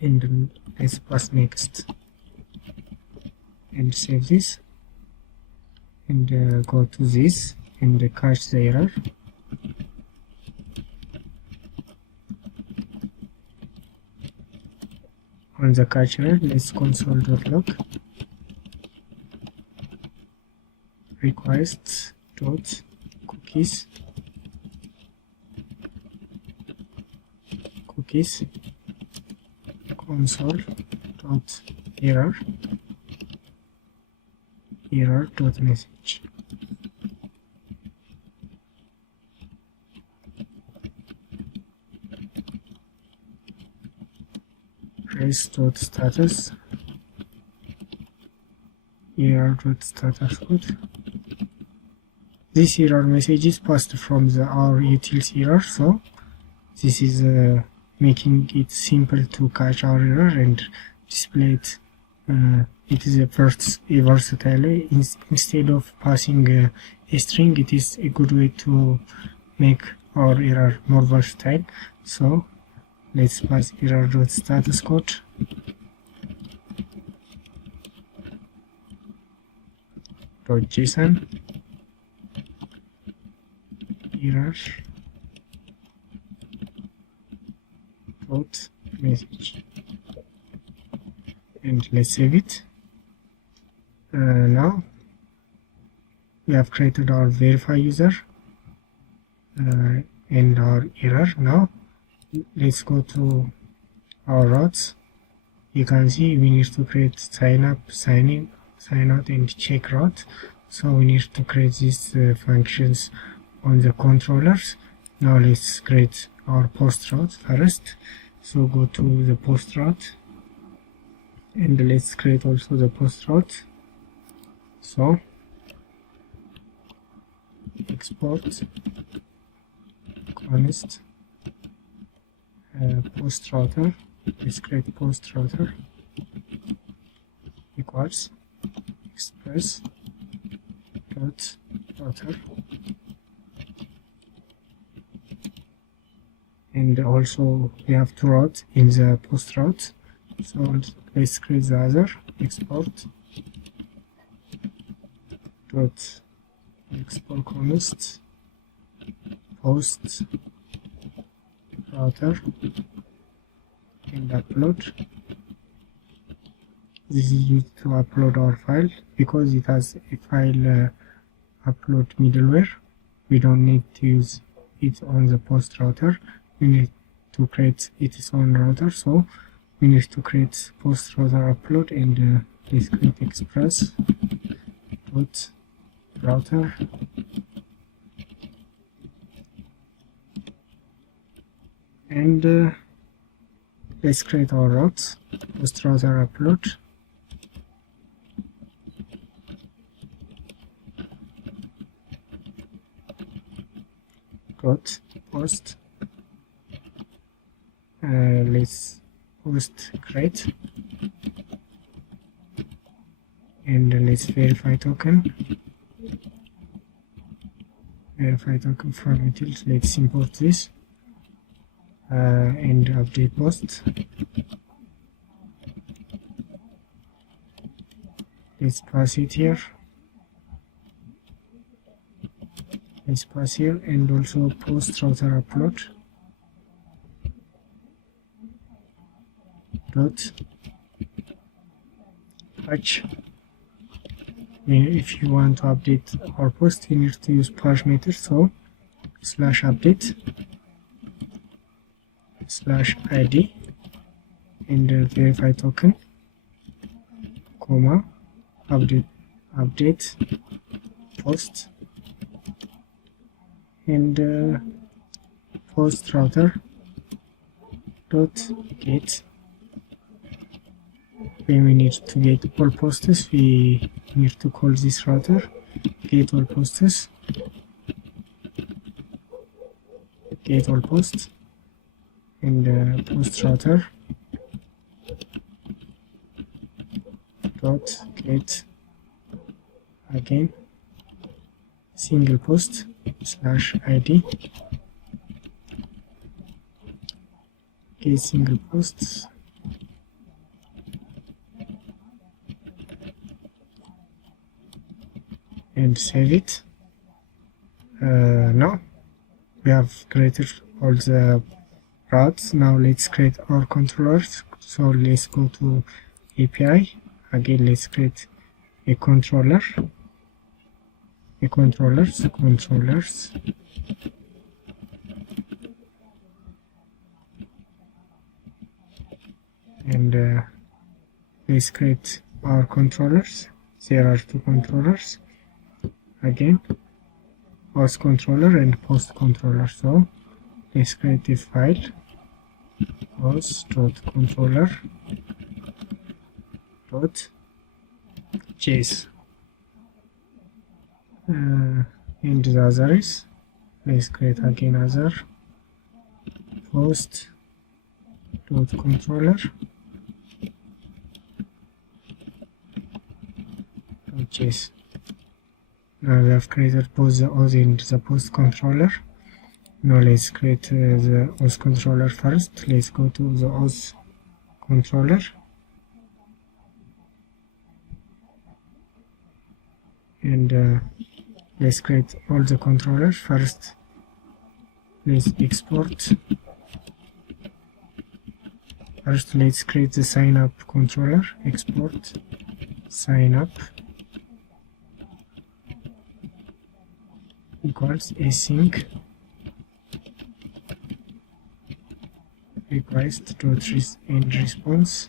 and let's pass next and save this, and go to this and catch the error. On the catch error, let's console.log requests dot cookies console dot error dot message. Trace dot status error dot status code. This error message is passed from our utils error, so this is making it simple to catch our error and display it. It is a versatile way. Instead of passing a string, it is a good way to make our error more versatile. So let's pass error.status code .json error dot message, and let's save it. Now we have created our verify user and our error. Now let's go to our routes. You can see we need to create sign up, sign in, sign out, and check route. So we need to create these functions on the controllers. Now let's create our post route first. So go to the post route and let's create also the post route. So export const post router. Let's create post router equals express dot router, and also we have two routes in the post route. So let's create the other export dot export const post router and upload. This is used to upload our file because it has a file upload middleware. We don't need to use it on the post router. We need to create its own router, so we need to create post router upload, and let's create express dot router and let's create our routes. Post router upload dot post let's post create, and let's verify token from utils. Let's import this and update post. Let's pass it here. Let's pass here, and also post router upload dot patch. If you want to update our post, you need to use patch method, so /update /id and verify token, comma, update post, and post router dot get. When we need to get all posts, we need to call this router get all posts, and post router dot get again single post /id get single posts and save it. Now we have created all the routes. Now let's create our controllers. So let's go to API. Again, let's create a controller. Controllers, and let's create our controllers. There are two controllers. Again, post controller and post controller. So let's create a file, post.controller.js. And the other is, let's create again other post.controller.js. Now we have created both the auth and the post controller. Now let's create the auth controller first. Let's go to the auth controller and let's create all the controllers first. Let's export. First, let's create the signup controller. Export signup equals async request.end response.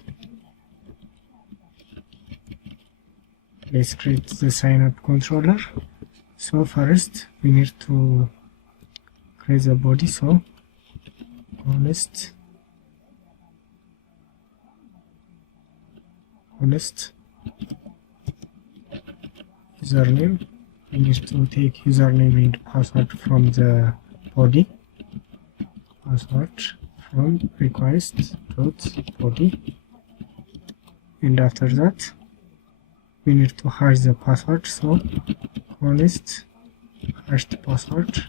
Let's create the signup controller. So first we need to create the body. So honest username. We need to take username and password from the body. Password from request.body, and after that we need to hash the password. So honest hashed password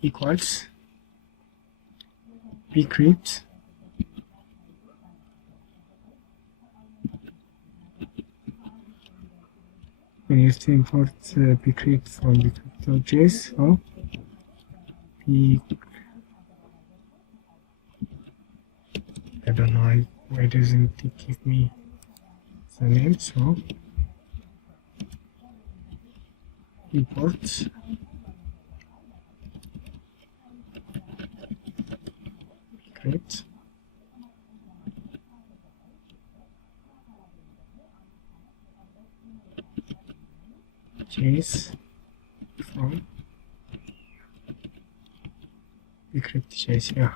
equals bcrypt we need to import bcrypt from bcrypt.js. So I don't know why doesn't it give me the name. So import bcrypt JS from bcrypt.js. Yeah.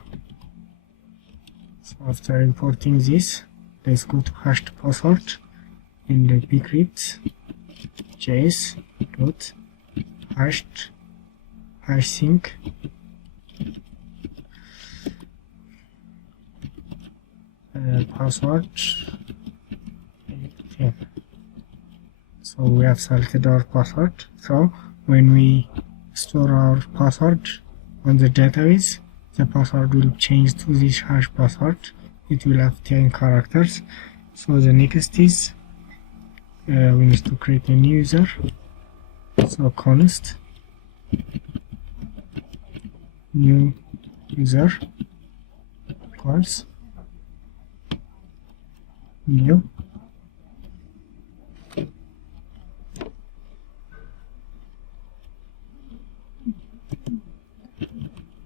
So after importing this, let's go to hashed password in the bcrypt.js dot hashsync password. Yeah. So we have selected our password. So when we store our password on the database, the password will change to this hash password. It will have 10 characters. So the next is we need to create a new user. So const new user equals new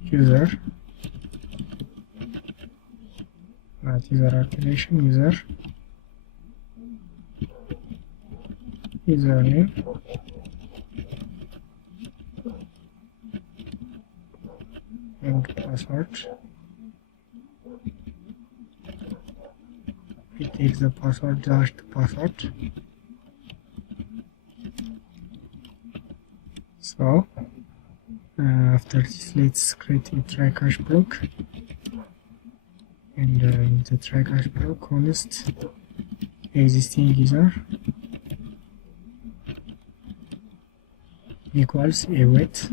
user, not user application, username and password. We take the password, just password. So after this, let's create a try cache block, and in the try cache block, const existing user equals await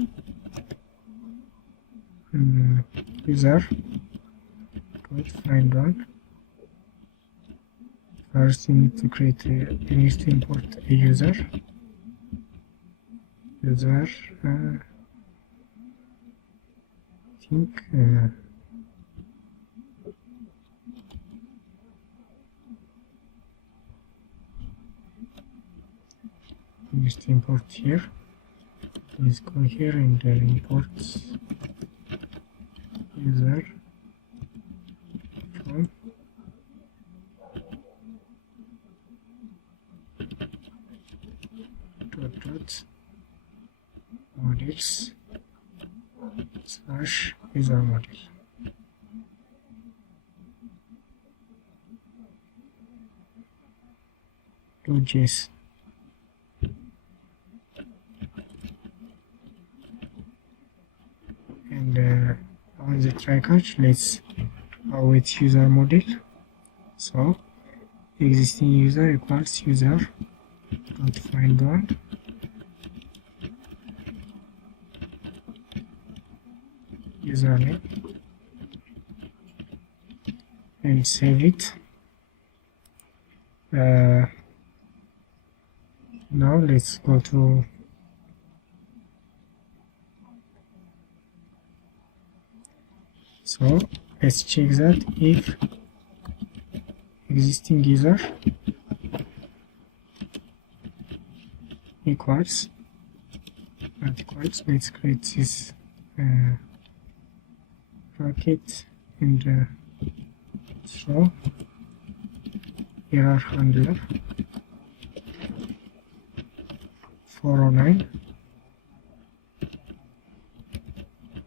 user dot find one First you need to create you need to import a user. I think you need to import here. Please go here and import user from dot models slash user model. Nodejs. And on the try catch, let's await user model. So existing user equals user dot find one username and save it. Now let's go to so let's check that if existing user equals not equals. Let's create this bracket and throw error handler 409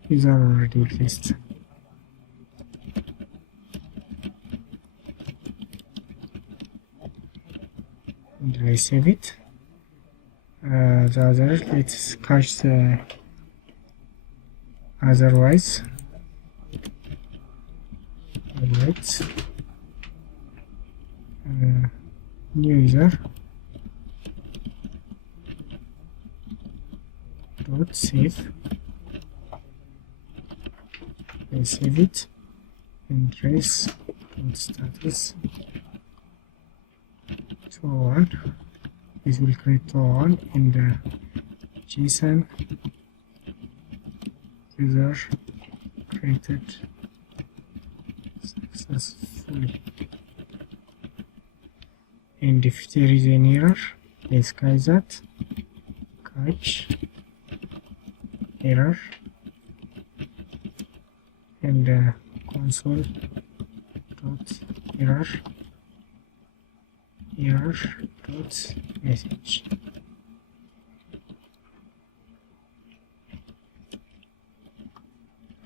user already exists. And I save it. The other, let's catch the otherwise. Alright. New user dot save. I save it and trace dot status 201. This will create 201 in the JSON user created successfully. And if there is an error, let's catch that. Catch error and console dot error dot message.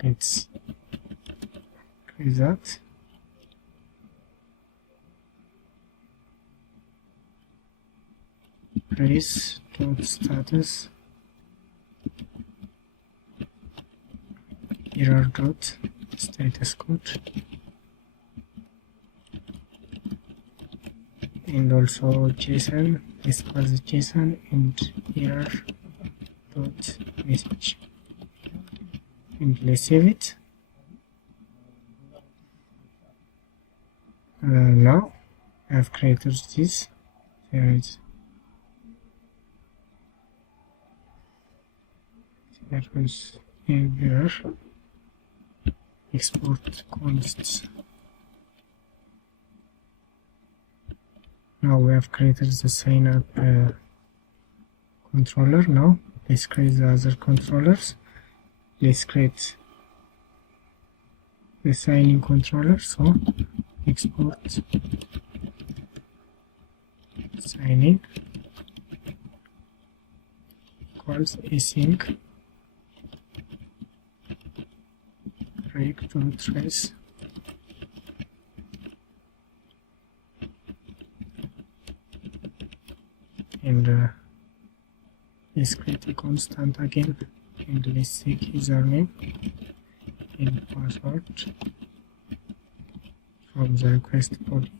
Let's create that. Trace dot status error dot status code, and also JSON. This was JSON and error dot message. And let's save it. Now I have created this. There was an error. Export consts. Now we have created the sign up controller. Now let's create the other controllers. Let's create the signing controller. So export signing equals async break.trace and let's create a constant again, and let's take username and password from the request body.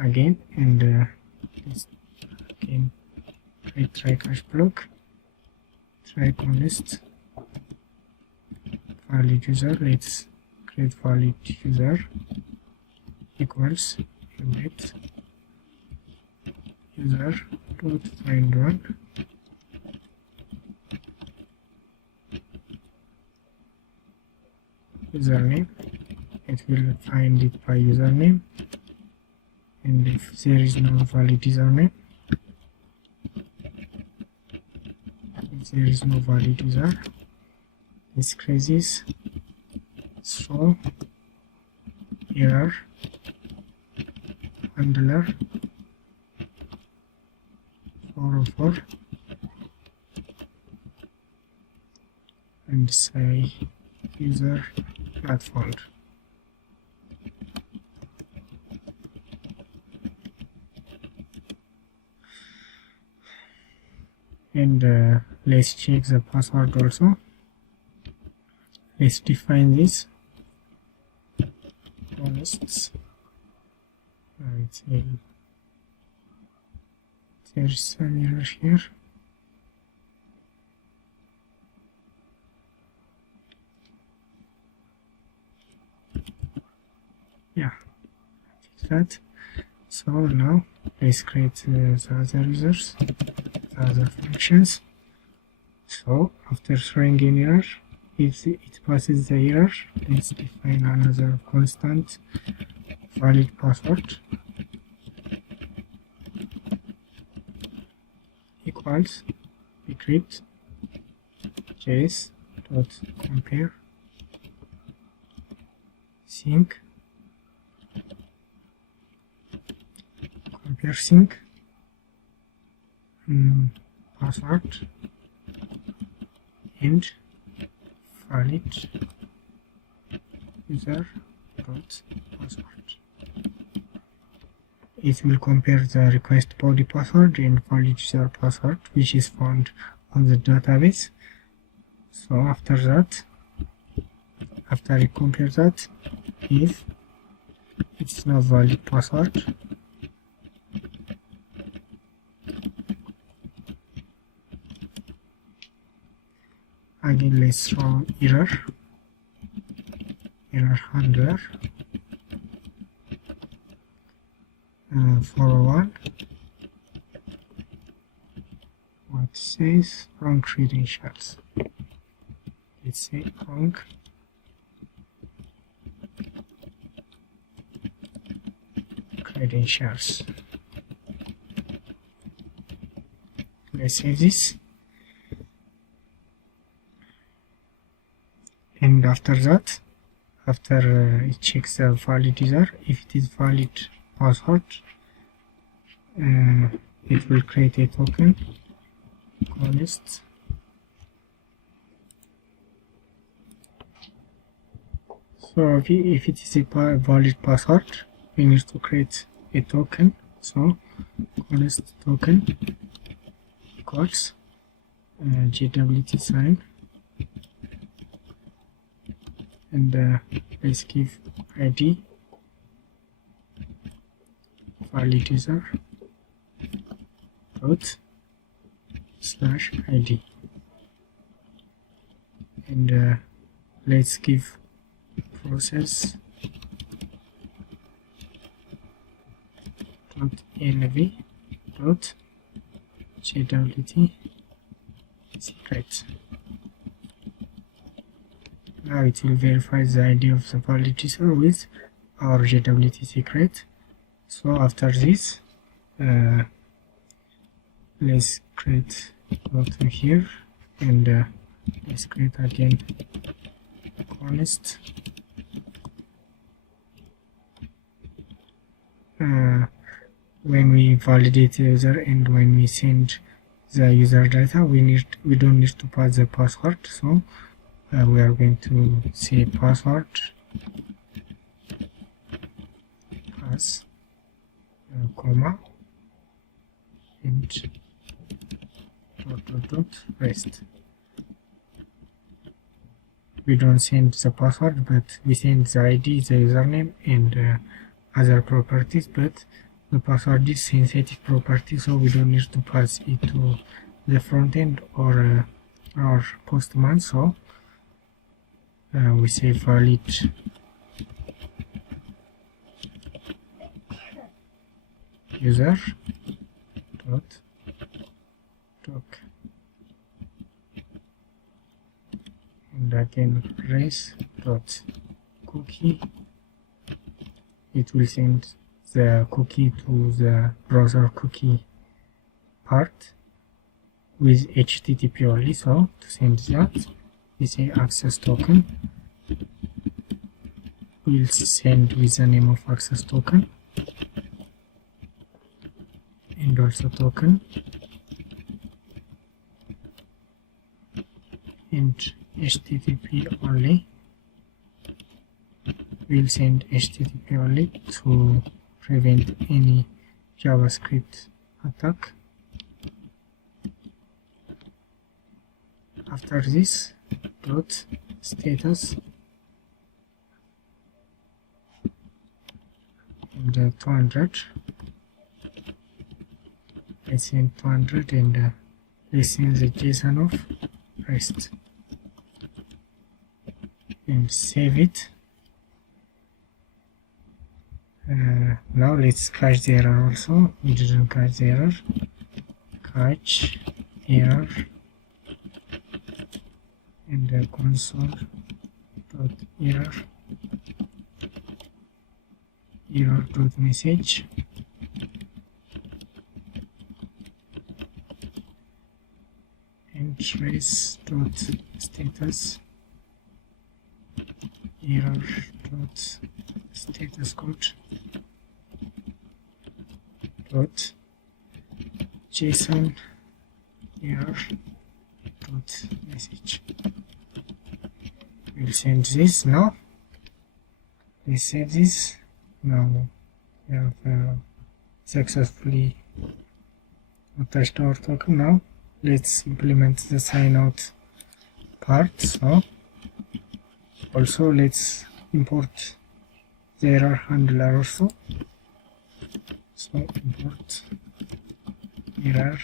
Again, and let's again create try cache block, try const valid user. Let's create valid user equals init user dot find one username. It will find it by username, and if there is no valid username, if there is no valid user, this creates so error handler 404 and say user not found. And let's check the password also. Let's define this honest. There's some error here. Yeah, fix that. So now let's create the other users, the other functions. So after throwing an error, if it passes the error, let's define another constant valid password equals decrypt js dot compare sync password and valid user dot password. It will compare the request body password and valid user password which is found on the database. So after that, after it compares that, if it's not valid password, again let's throw error handler 401 what says wrong credentials. Let's say wrong credentials. Let's save this, and after that, after it checks the valid user, if it is valid password, it will create a token honest so if it is a valid password, we need to create a token. So honest token equals JWT sign, and let's give ID valid user dot slash ID, and let's give process dot env dot JWT secret. Now it will verify the ID of the valid user with our JWT secret. So after this, let's create button here, and let's create again honest when we validate the user and when we send the user data, we don't need to pass the password. So we are going to say password pass comma and dot rest. We don't send the password, but we send the ID, the username, and other properties, but the password is sensitive property, so we don't need to pass it to the front end or our postman. So we say valid user dot doc, and again race dot cookie. It will send the cookie to the browser cookie part with HTTP only. So to send that, we say access token. We'll send with the name of access token and also token, and HTTP only. We'll send HTTP only to prevent any JavaScript attack. After this, dot status and 200. I send 200 and let's send the JSON of REST and save it. Now let's catch the error also. We didn't catch the error. Catch error and console dot error dot message and trace dot status error dot status code dot JSON error dot message. We'll send this now. Let's save this. Now we have successfully attached our token. Now let's implement the sign out part. So also let's import the error handler also. So import error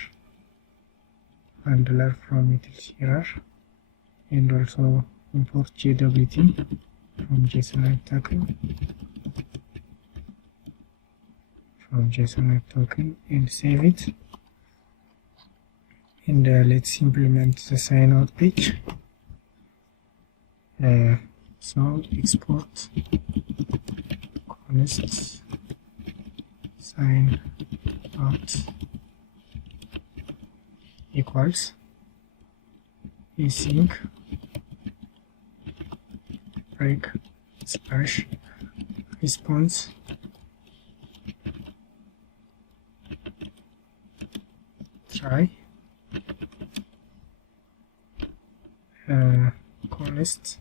handler from utility error, and also import JWT from JSON token and save it. And let's implement the sign out page. So export const sign out equals async break slash response try const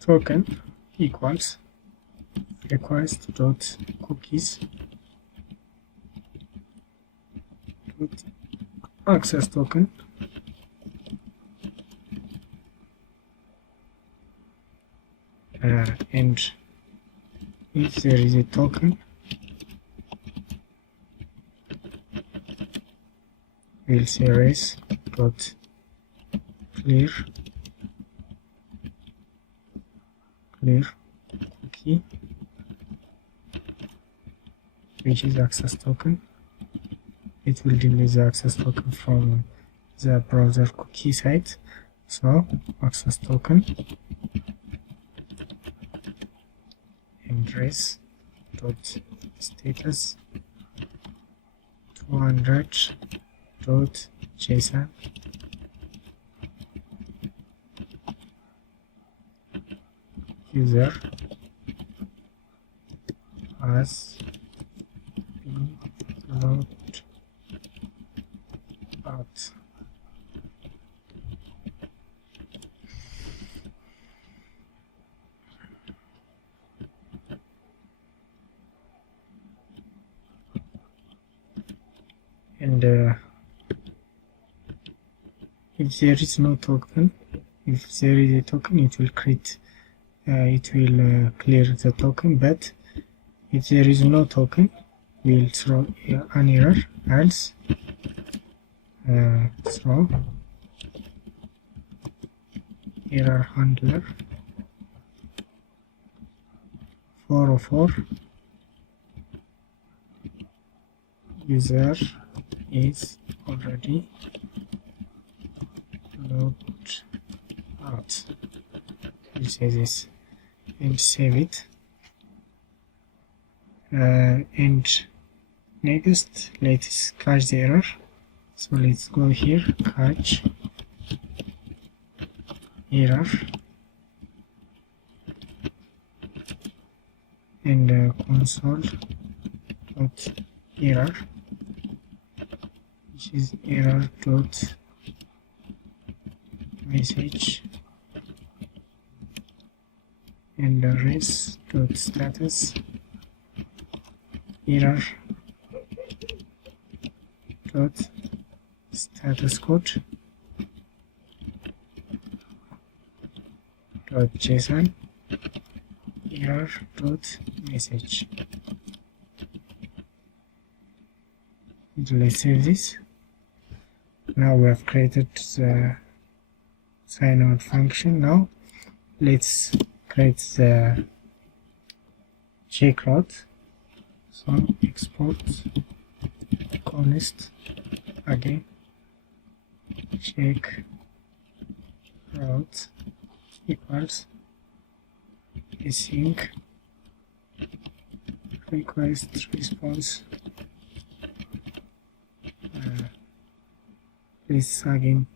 token equals request dot cookies dot access token and if there is a token, we'll say race dot clear cookie, which is access token. It will delete the access token from the browser cookie site. So access token and race dot status 200 dot JSON user has been logged out. And if there is no token, if there is a token, it will create clear the token, but if there is no token, we'll throw an error, else throw error handler 404 user is already logged out. We'll say this and save it. And next, let's catch the error. So let's go here, catch error, and console dot error, which is error dot message, and res dot status error dot status code dot json error dot message. Let's save this. Now we have created the sign out function. Now let's create the check route. So export const again check route equals async request response. This again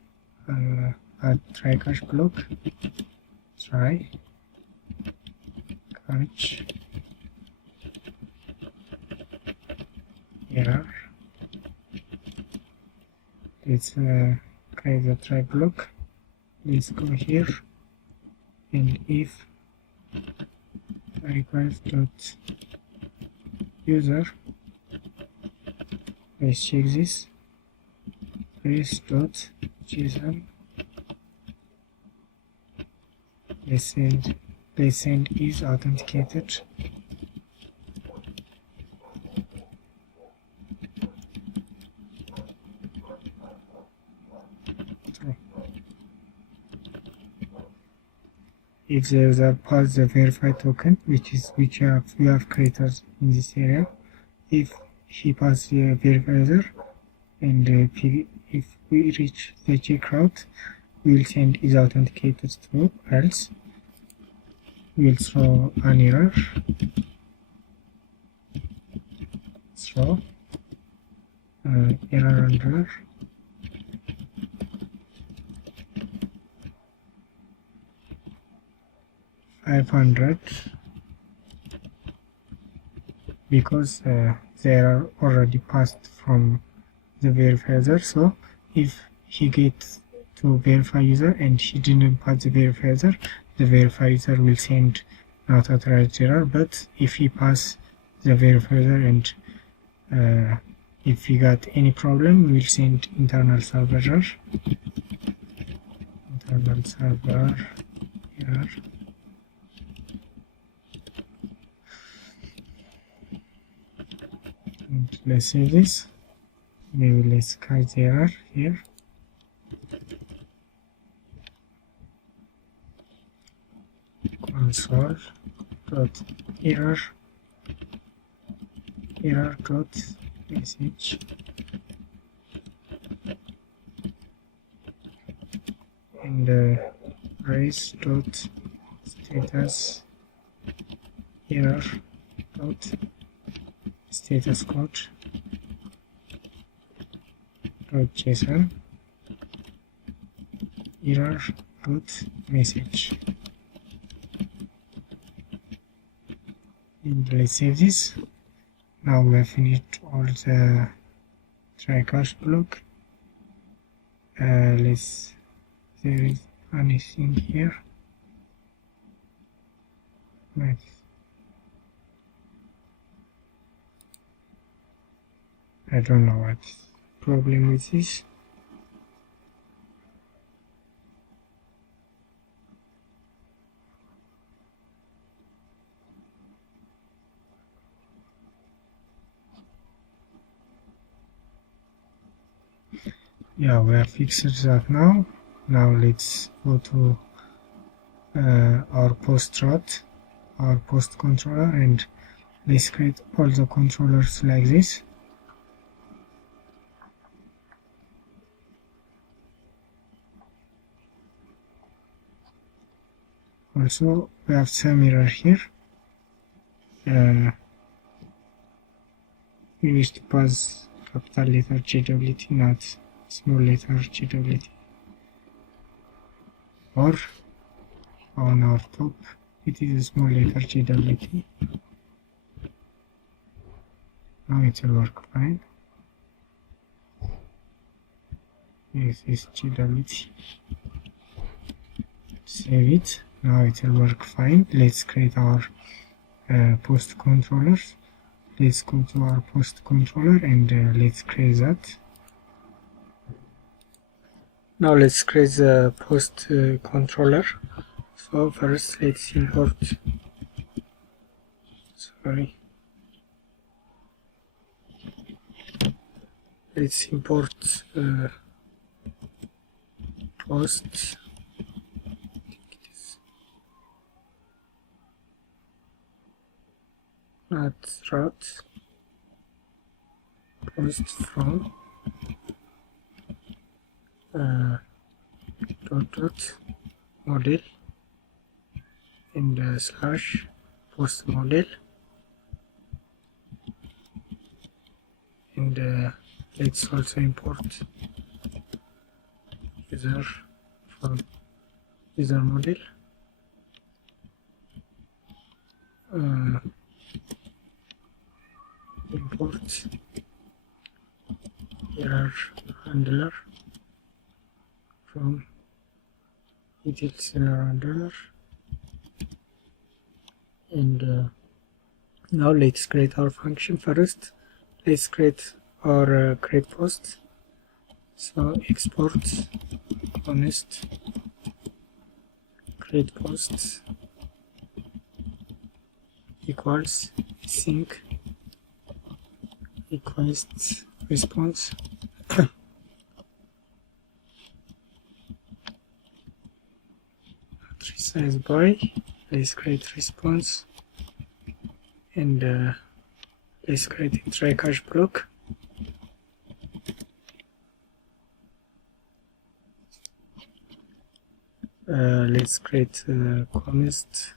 add try catch block, try catch error. Let's create a try block. Let's go here, and if request dot user, let's check this, res dot json, let's send is authenticated. If there's a pass the verify token, which you have created in this area, if he passes the verifier, and if we reach the check route, we will send is authenticated true, else we will throw an error, throw error under 500 because they are already passed from the verifier. So if he gets to verify user and he didn't pass the verifier will send not authorized error. But if he pass the verifier and if he got any problem, we will send internal server error, and let's save this. Maybe let's catch the error here. Console dot error dot message and res dot status error dot status code dot json error dot message. And let's save this. Now we have finished all the try catch block. There is anything here. Right. I don't know what's the problem with this. Yeah, we have fixed that now. Now let's go to our post route. our post controller, and let's create all the controllers like this. Also, we have some error here. We wish to pass capital letter JWT, not small letter JWT. Or on our top, it is a small letter JWT. Now it will work fine. This is JWT. Save it. Now it will work fine. Let's create our post controllers. Let's go to our post controller and let's create that. Now let's create the post controller. So first let's import, let's import post route post from dot model and slash post model, and let's also import user from user model. Import error handler from details error handler, and now let's create our function. First let's create our create post. So export honest create post equals sync request response resize by, let's create response, and let's create a try catch block. Let's create const.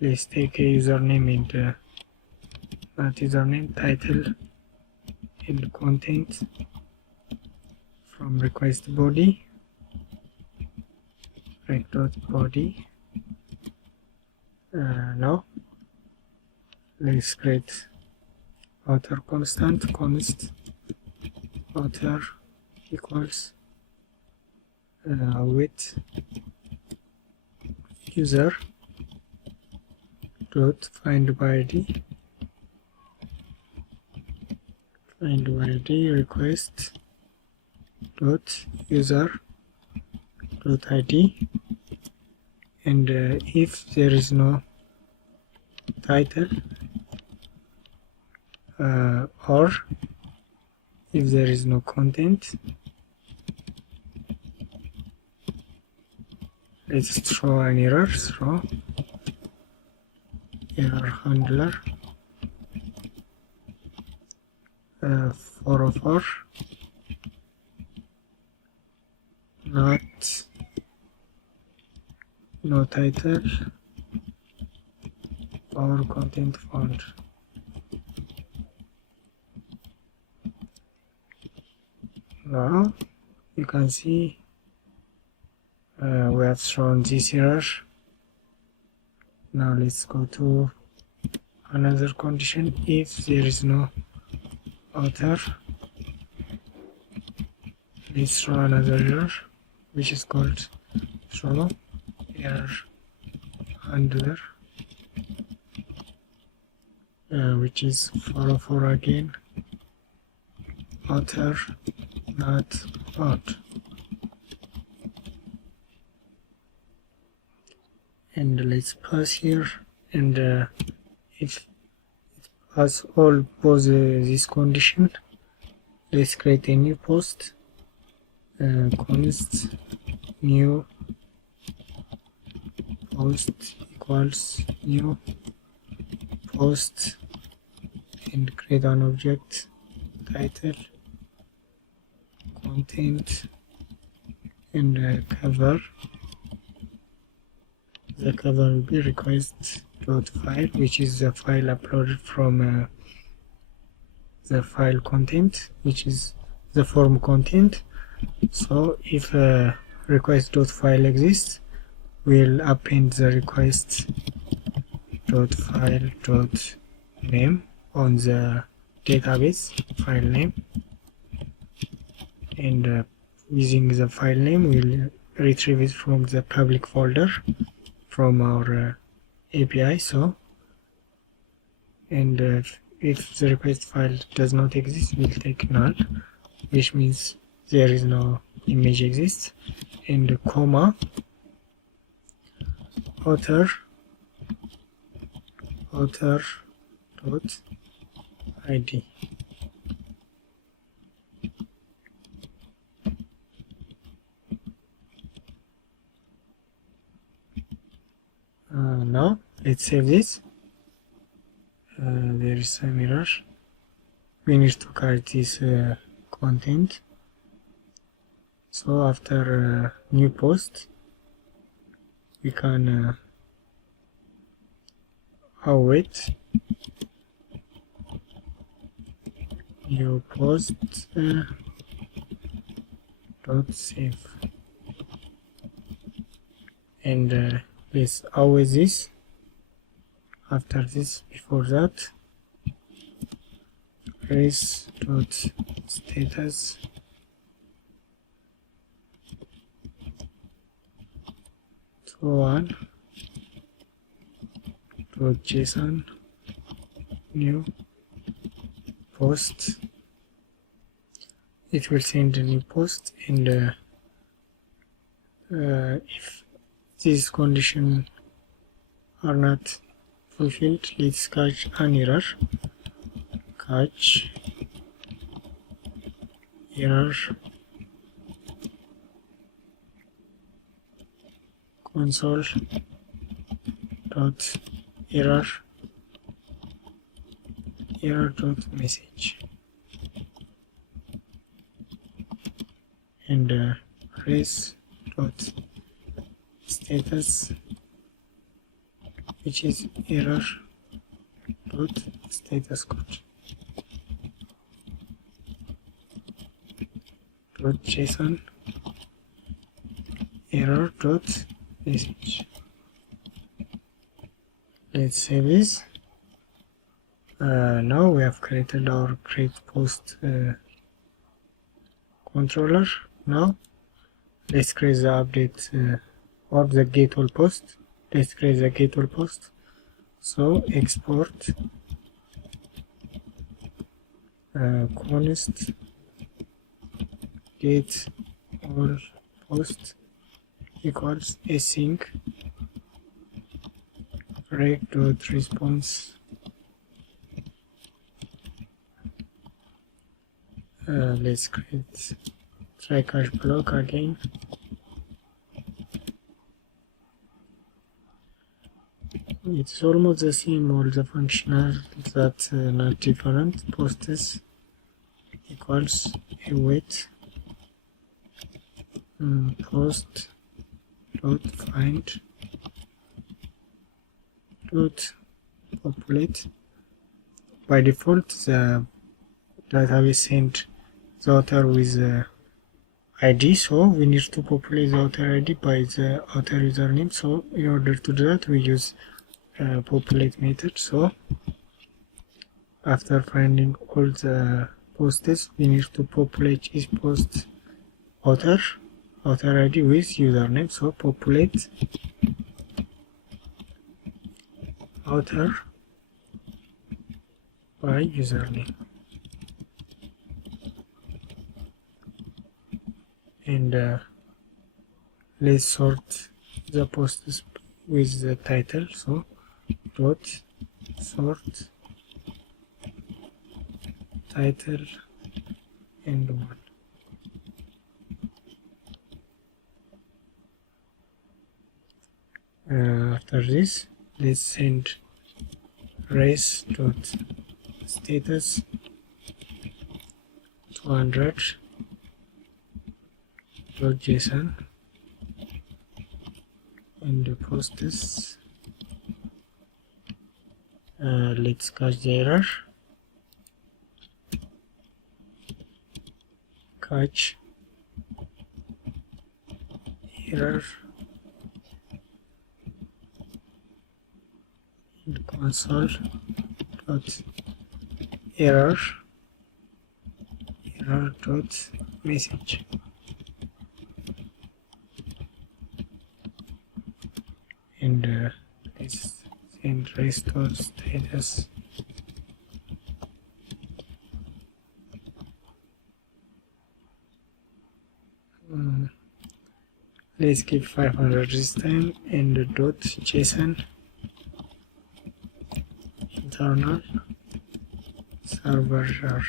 Let's take a username and not username, title and content from request body rec.body. Now let's create author constant const author equals with user dot find by id request dot user dot id, and if there is no title or if there is no content, let's throw an error. Throw error handler 404 not no title or content found. Now you can see we have thrown this error. Now let's go to another condition. If there is no author, let's throw another error which is called throw error handler which is 404 again, author not found. And let's pass here, and if it pass all both this condition, let's create a new post, const new post equals new post and create an object, title, content, and cover. The cover will be request.file, which is the file uploaded from the file content, which is the form content. So if request.file exists, we'll append the request.file.name on the database file name, and using the file name we'll retrieve it from the public folder from our API. So, and if the request file does not exist, we'll take null, which means there is no image exists, and comma author dot id. Now let's save this. There is some error. We need to carry this content. So after new post, we can await new post dot save, and let's always this. After this, before that, race dot status one dot JSON new post. It will send a new post, and if these conditions are not fulfilled, let's catch an error. Catch error console dot error dot message, and race dot status, which is error dot status code dot JSON error dot message. Let's save this. Now we have created our create post controller. Now let's create the update or the get all post. Let's create the get all post. So export const get all post equals async rec.response. Let's create try cache block again. It's almost the same, all the functional that not different. Posts equals await post dot find dot populate. By default, the database sent the author with ID, so we need to populate the author ID by the author username. So in order to do that, we use populate method. So after finding all the posts, we need to populate each post author ID with username. So populate author by username, and let's sort the posts with the title. So dot sort title and one. After this, let's send race dot status 200 dot JSON and post this. Let's catch the error. Catch error in console dot error dot message. And let's send restore status let's keep 500 this time, and dot JSON internal server jar.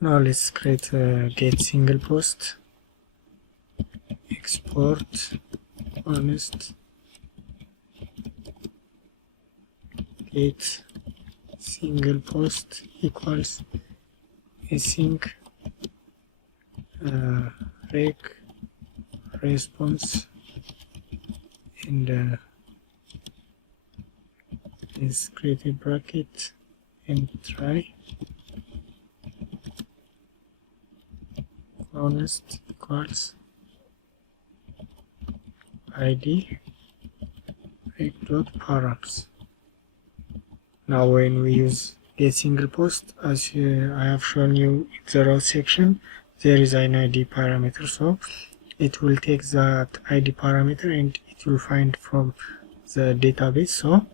Now let's create a get single post, export honest get single post equals async rec response, and let's create a bracket and try honest equals id rec dot params. Now when we use get single post, as I have shown you in the row section, there is an ID parameter, so it will take that ID parameter and it will find from the database. So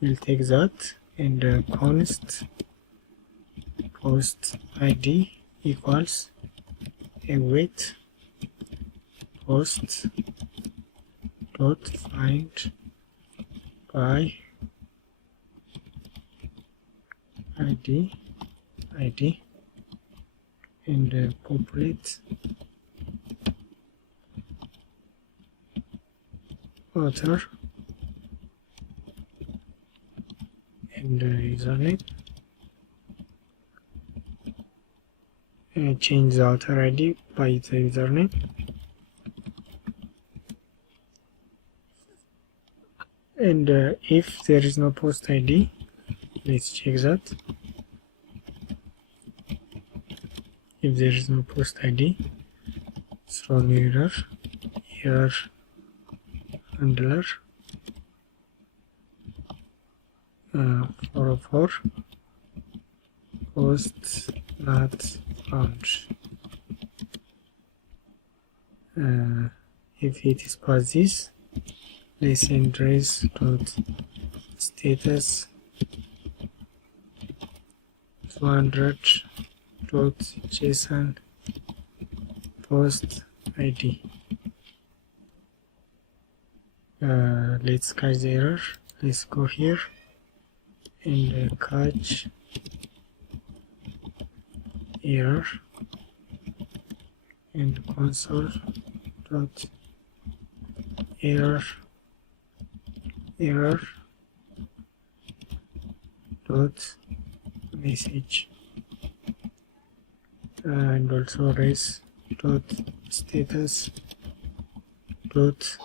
we'll take that and const post ID equals await post dot find by ID and populate author and username, change the author ID by the username, and if there is no post ID, let's check that. If there is no post ID, throw new error handler 404 post not found. If it is past this, let's send race dot status 200 dot JSON post ID. Let's catch the error. Let's go here and catch error and console dot error dot message, and also race dot status dot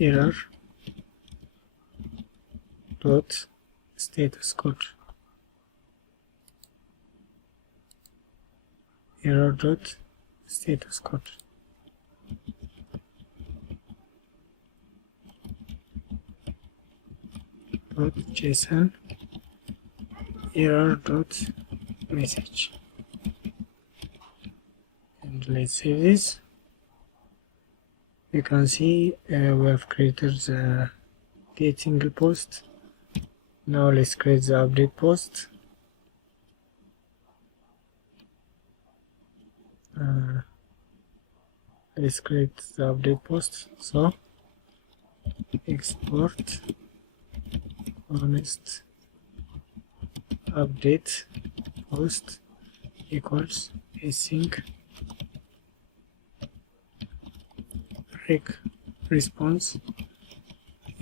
error dot status code, error dot status code. Dot JSON error dot message, and let's save this. You can see we have created the get single post. Now let's create the update post. Let's create the update post. So export honest update post equals async response,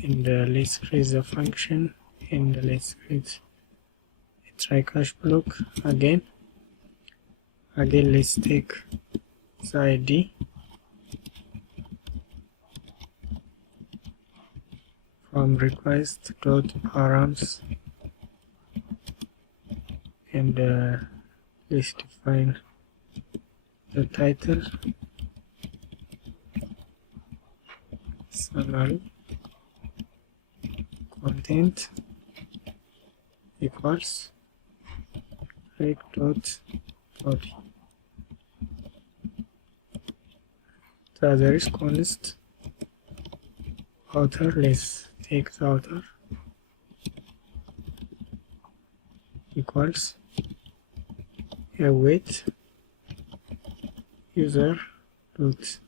and let's create the function, and let's create a try catch block again. Let's take the ID from request dot params, and let's define the title summary content equals rec dot body. The other is const author. Let's take the author equals await user dot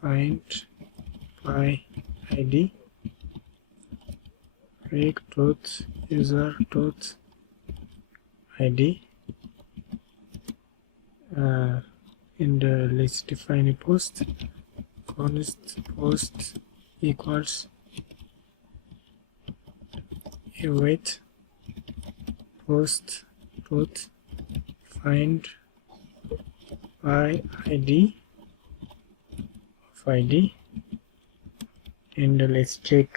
find by ID rec dot user dot ID, and let's define a post. Const post equals await post dot find by ID of ID, and let's check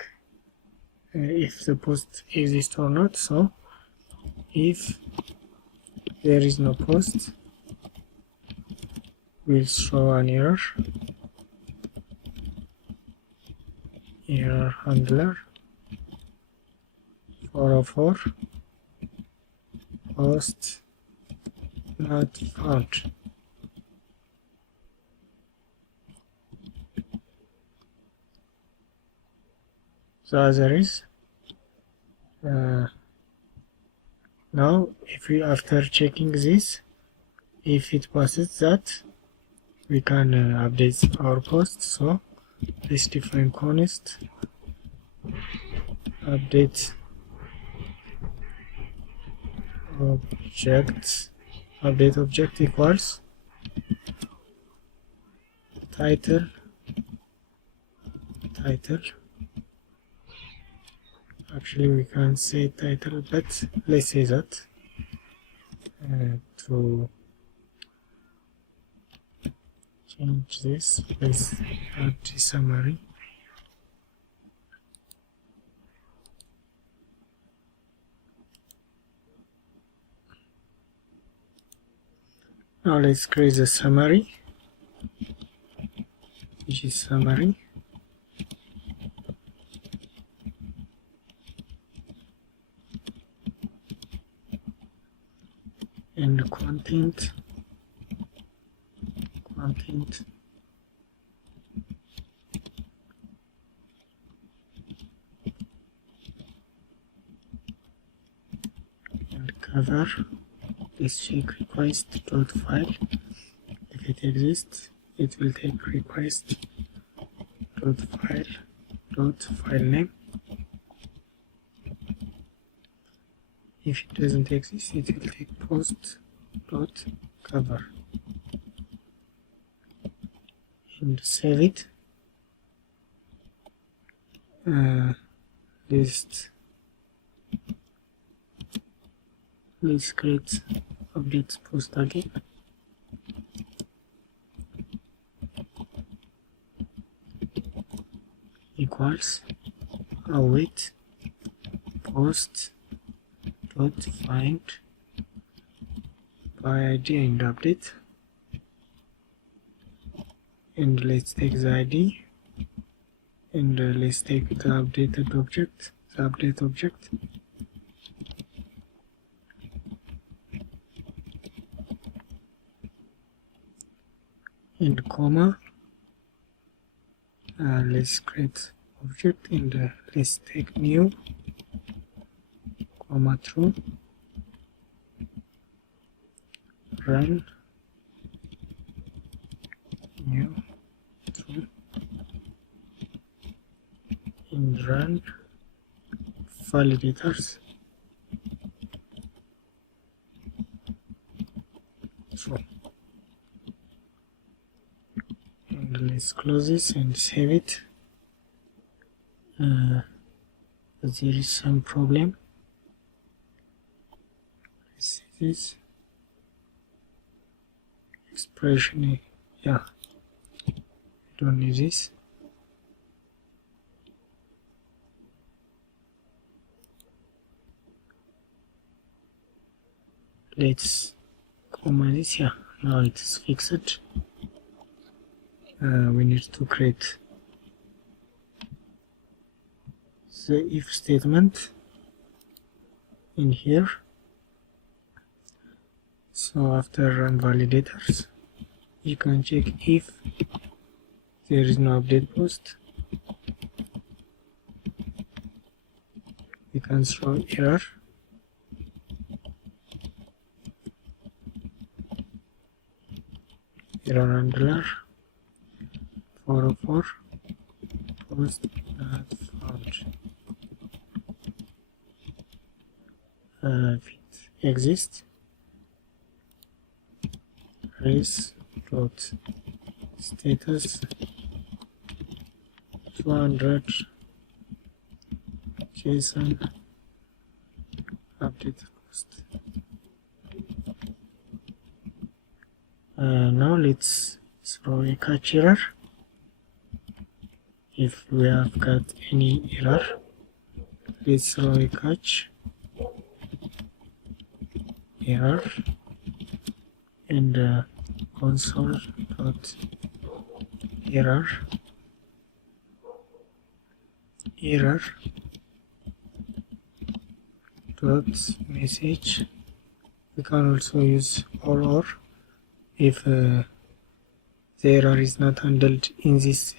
if the post exists or not. So if there is no post, we'll show an error handler 404 post not found. The other is now if we, after checking this, if it passes that, we can update our post. So let's define const update object equals title. Actually we can't say title, but let's say that to change this, let's add the summary. Now let's create the summary, which is summary and content and cover. Let's check request dot file. If it exists, it will take request dot file name. If it doesn't exist, it will take post dot cover, and save it. Let's create update post again. Equals await post dot find by ID and update, and let's take the ID, and let's take the updated object, the update object, and comma. Let's create object, and let's take new comma true, run new true, and run validators true. And let's close this and save it. There is some problem. Let's see this expression. Yeah, don't need this. Let's comma this. Yeah, now it is fixed. We need to create the if statement in here. So after run validators, you can check if there is no update post. You can throw error. Error handler 404 post not found. If it exists, raise dot status 200 JSON update post. Now let's throw a catch error. If we have got any error, let's throw a catch error and console dot error dot message. We can also use or if the error is not handled in this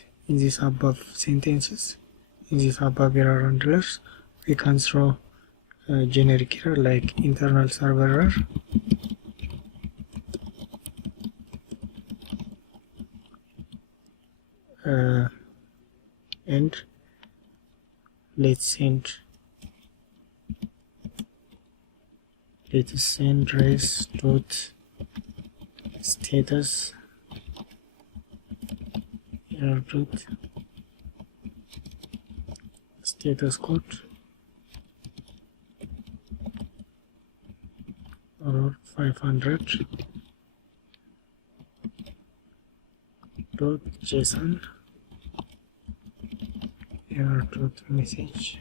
above sentences, in this above error handlers, we can throw a generic error like internal server error. And let's send raise dot status error dot status code or 500 dot JSON error dot message.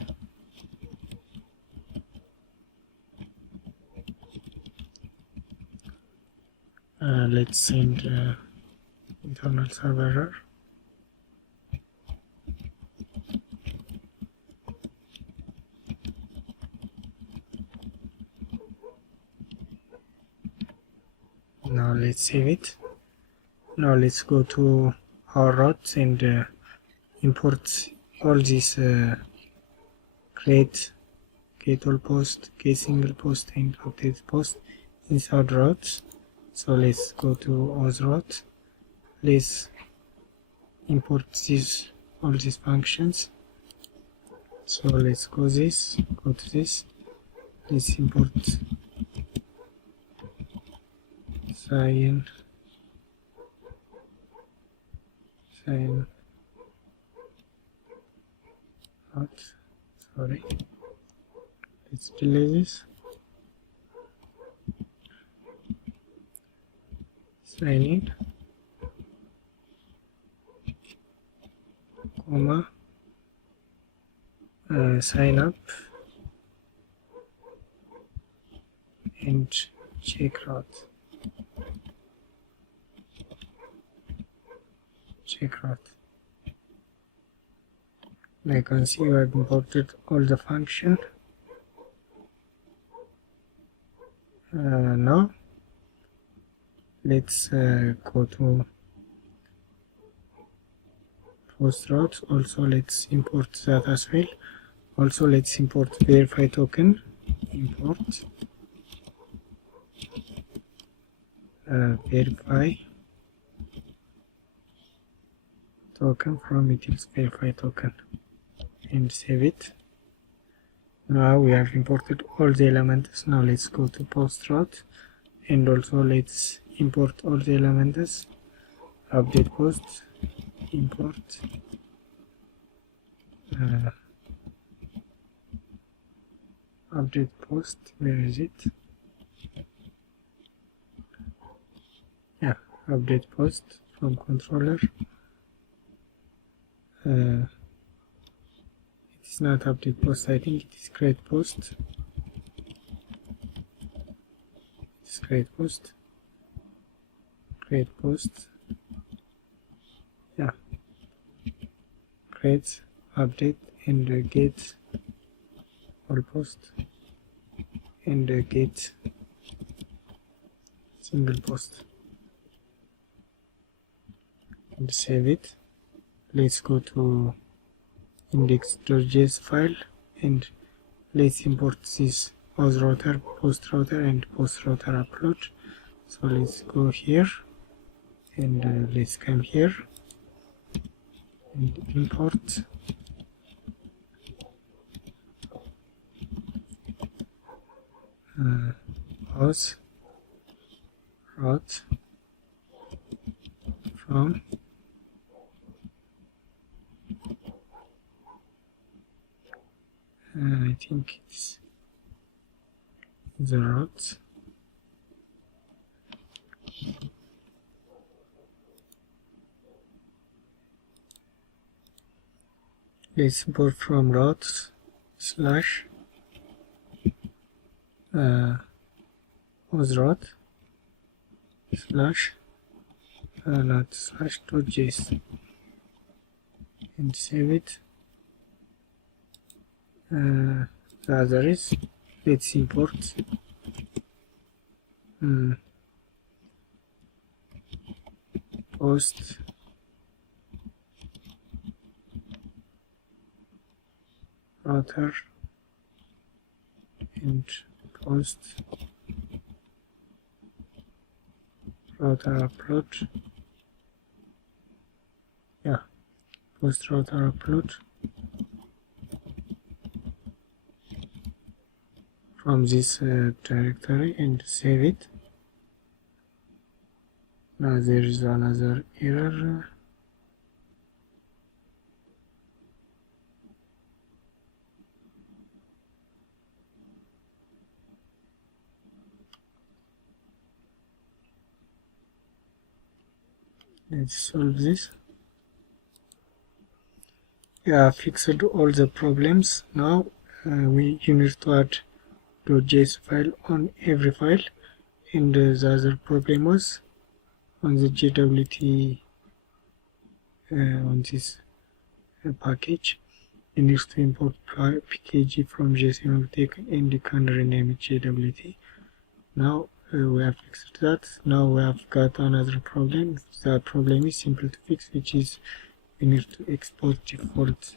Let's send internal server error. Now let's save it. Now let's go to our routes and import all these create all post, get single post and update post inside routes. So let's go to auth route. Let's import all these functions. So let's go to this. Let's import sign out. Sorry. Let's delete this. Sign in, comma, sign up and check route. And I can see I've imported all the function. Now let's go to post routes. Also let's import that as well. Also let's import verify token. Import verify token from utils verify token and save it. Now we have imported all the elements. Now let's go to post route and also let's import all the elements, update post, import update post. Where is it? Yeah, update post from controller. It is not update post, I think it is create post. It's create post. Create post. Yeah. Create, update, and get all post, and get single post, and save it. Let's go to index.js file and let's import this auth router, post router, and post router upload. So let's go here and let's come here and import auth route from I think it's the route. Let's import from routes slash auth route slash not slash .js and save it. The other is, let's import post router and post router upload. Yeah, post router upload from this directory and save it. Now there is another error. Let's solve this. Yeah, fixed all the problems. Now you need to add .js file on every file, and the other problem was on the JWT on this package. You need to import pkg from JSON and you can rename it JWT. Now we have fixed that. Now we have got another problem. The problem is simple to fix, which is we need to export default.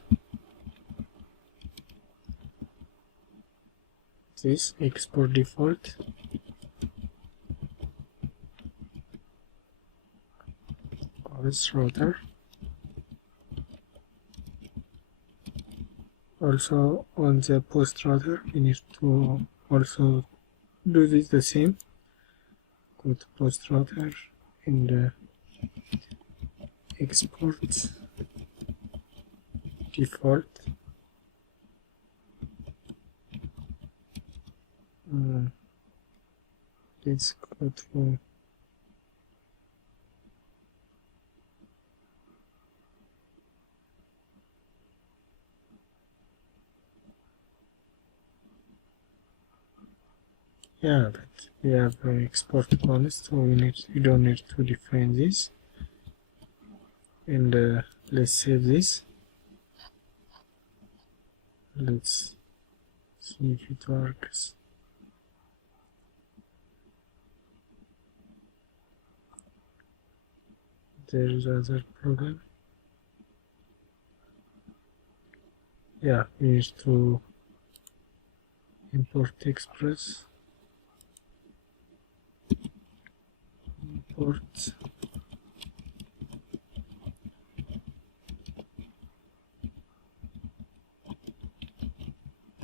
This export default auth router. Also on the post router we need to also do this the same. Go to post router and export default let's go to yeah, but we have export honest, so we don't need to define this. And let's save this. Let's see if it works. There is other problem. Yeah, we need to import express. Import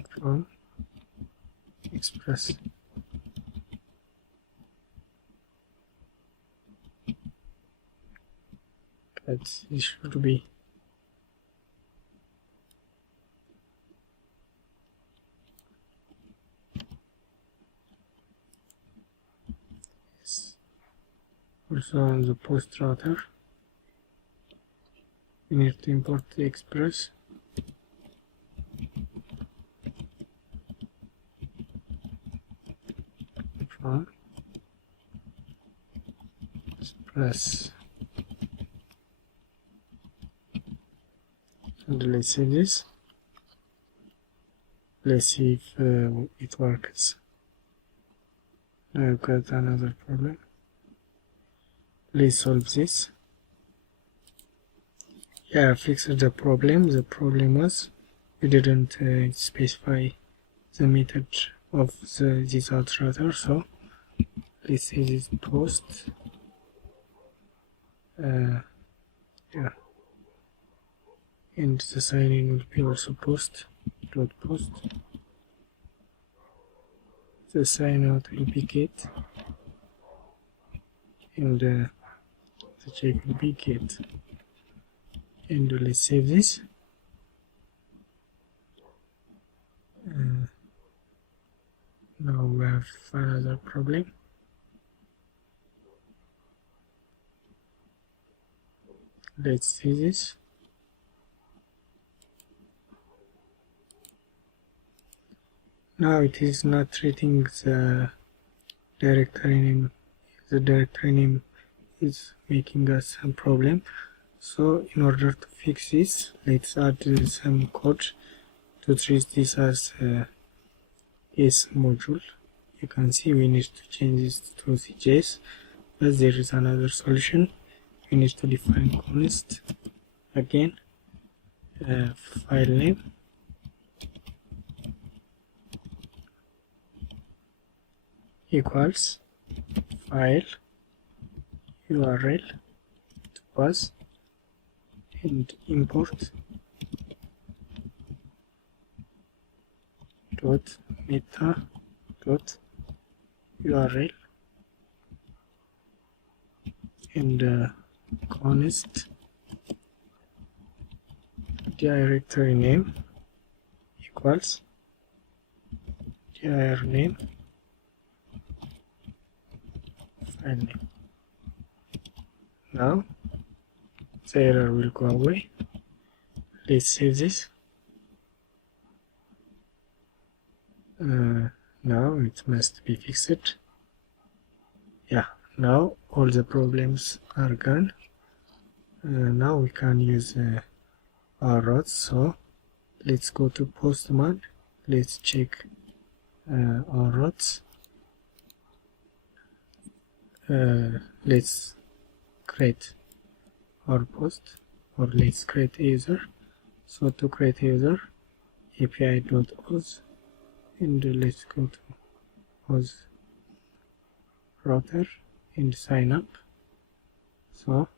from express. but it should be also on the post router. We need to import the express. From express, and let's see this. Let's see if it works. Now I've got another problem. Let's solve this. Yeah, I fixed the problem. The problem was we didn't specify the method of this out router, so let's say this post. Yeah, and the sign-in will be also post. The sign out will be get, and the check will be get. And let's save this. Now we have another problem. Let's see this. Now it is not treating the directory name. The directory name is making us some problem. So in order to fix this, let's add some code to treat this as S module. You can see we need to change this to CJS, but there is another solution. We need to define const again, file name, equals file URL to pass, and import dot meta dot URL and const directory name equals dir name file name. Now the error will go away. Let's save this. Now it must be fixed. Yeah, now all the problems are gone. Now we can use our routes. So let's go to Postman. Let's check our routes. Let's create our post, or let's create a user. So to create a user, api.auth, and let's go to auth router and sign up. So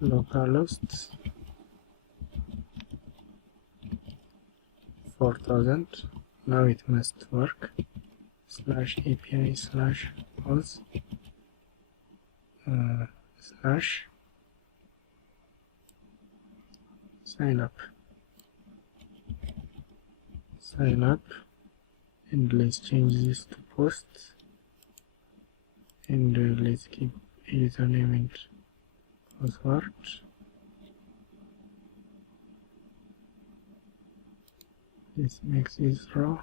localhost 4000. Now it must work. /api/auth /sign up, and let's change this to post, and let's keep username and password. Let's make this raw,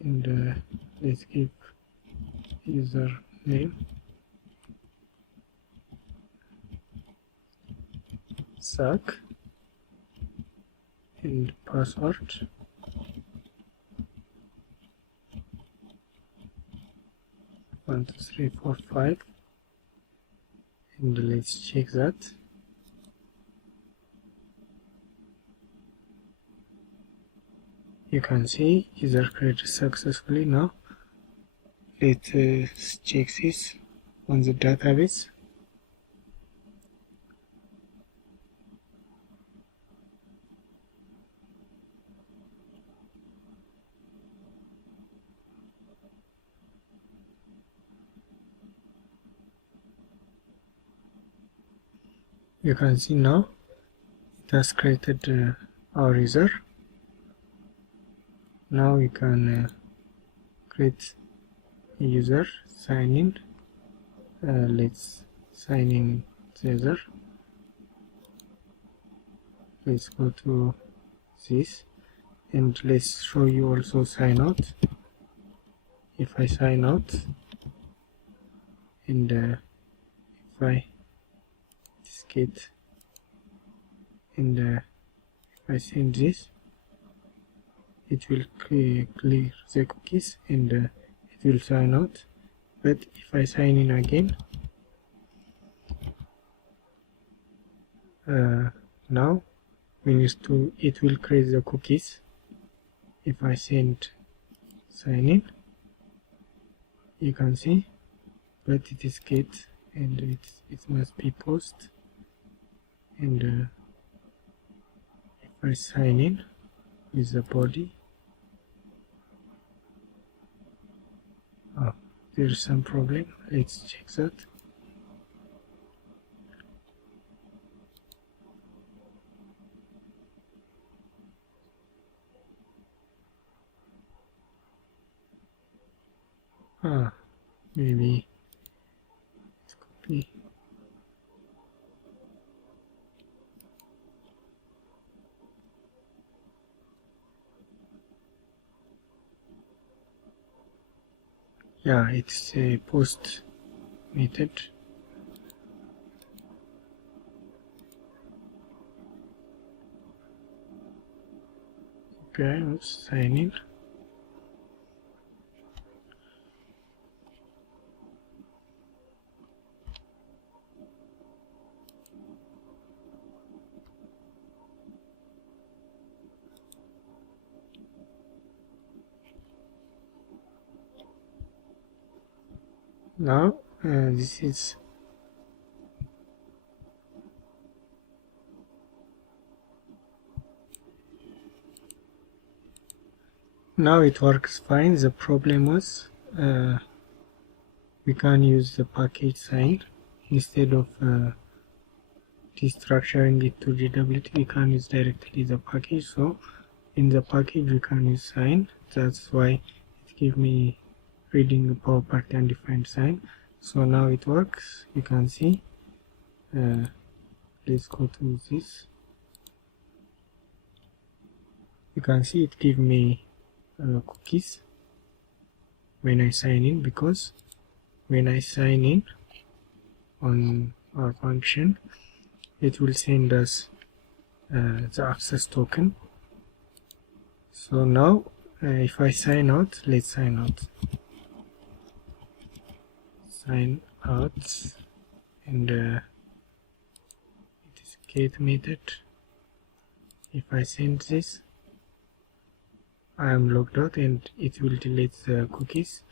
and let's keep username suck and password 1 2 3 4 5, and let's check that. You can see user created successfully. Now let's check this on the database. You can see now it has created our user. Now we can create a user, sign in. Let's sign in the user. Let's go to this, and let's show you also sign out. If I sign out, and if I discate, and if I send this, it will clear the cookies, and it will sign out. But if I sign in again, now it will create the cookies. If I send sign in, you can see, but it is get, and it must be post. And if I sign in with the body, oh, there is some problem. Let's check that. Maybe it's copy. Yeah, it's a post method. Okay, let's sign in. Now this is now it works fine. The problem was we can use the package sign instead of destructuring it to GWT. We can use directly the package. So in the package we can use sign. That's why it gives me reading the property undefined sign. So now it works. You can see. Let's go to this. You can see it gives me cookies when I sign in, because when I sign in on our function, it will send us the access token. So now if I sign out, let's sign out. Sign out, and it is get method. If I send this, I am logged out, and it will delete the cookies.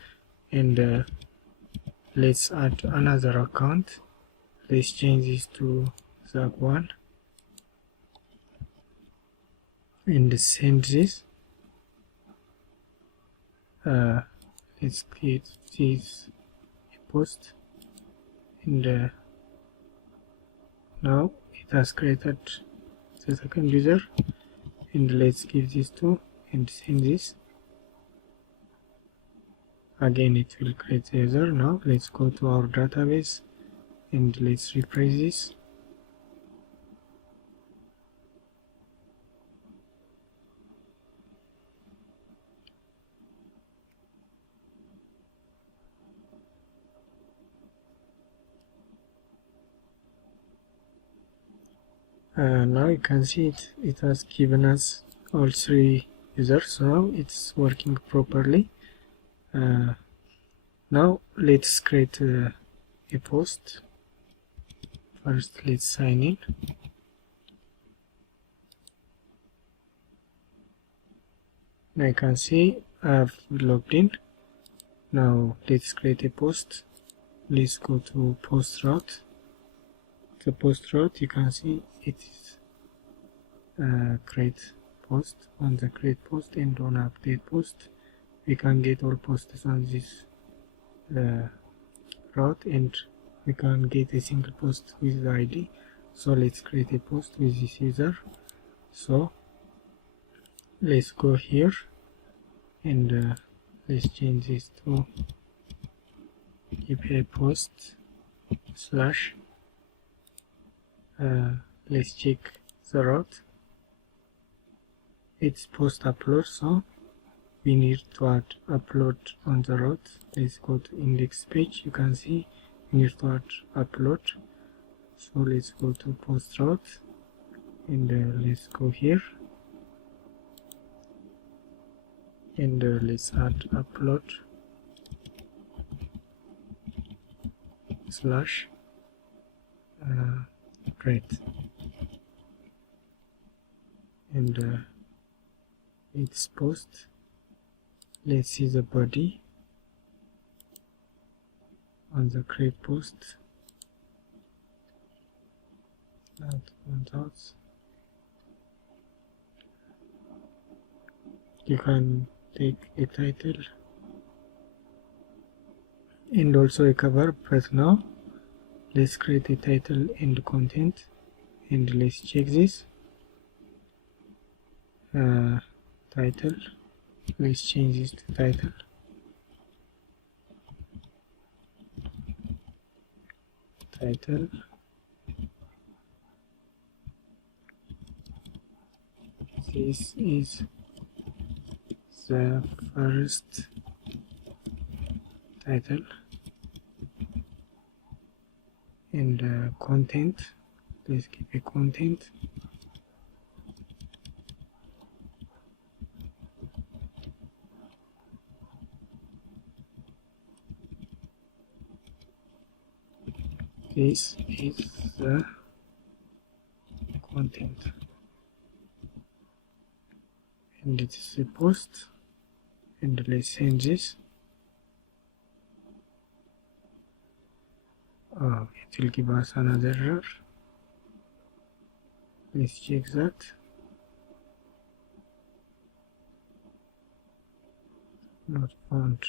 And let's add another account. Let's change this to Zag1 and send this. Let's create this post, and now it has created the second user, and let's give this to and send this. Again it will create the user. Now let's go to our database and let's refresh this. Now you can see it has given us all three users. So now it's working properly. Now let's create a post. First let's sign in. Now you can see I've logged in. Now let's create a post. Let's go to post route. The post route, you can see it is create post. On the create post and on update post, we can get all posts on this route, and we can get a single post with the ID. So let's create a post with this user. So let's go here and let's change this to keep a post slash. Let's check the route. It's post upload, so we need to add upload on the route. Let's go to index page. You can see we need to add upload. So let's go to post route and let's go here and let's add upload slash great, and it's post. Let's see the body on the create post. That went out. You can take a title and also a cover, but now let's create a title and content, and let's check this title. Let's change this to title. This is the first title, and content, let's keep a content. This is the content, and it is a post, and let's send this. Oh, it will give us another error. Let's check that. Not found.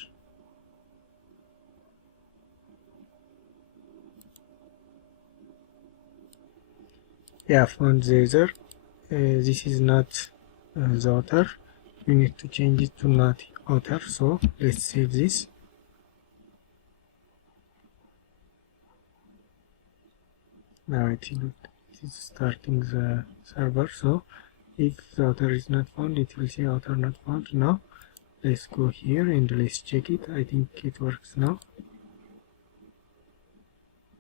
Yeah, found the user. This is not the author. We need to change it to not author. So let's save this. Now it is starting the server. So if the author is not found, it will say author not found. Now let's go here and let's check it. I think it works now.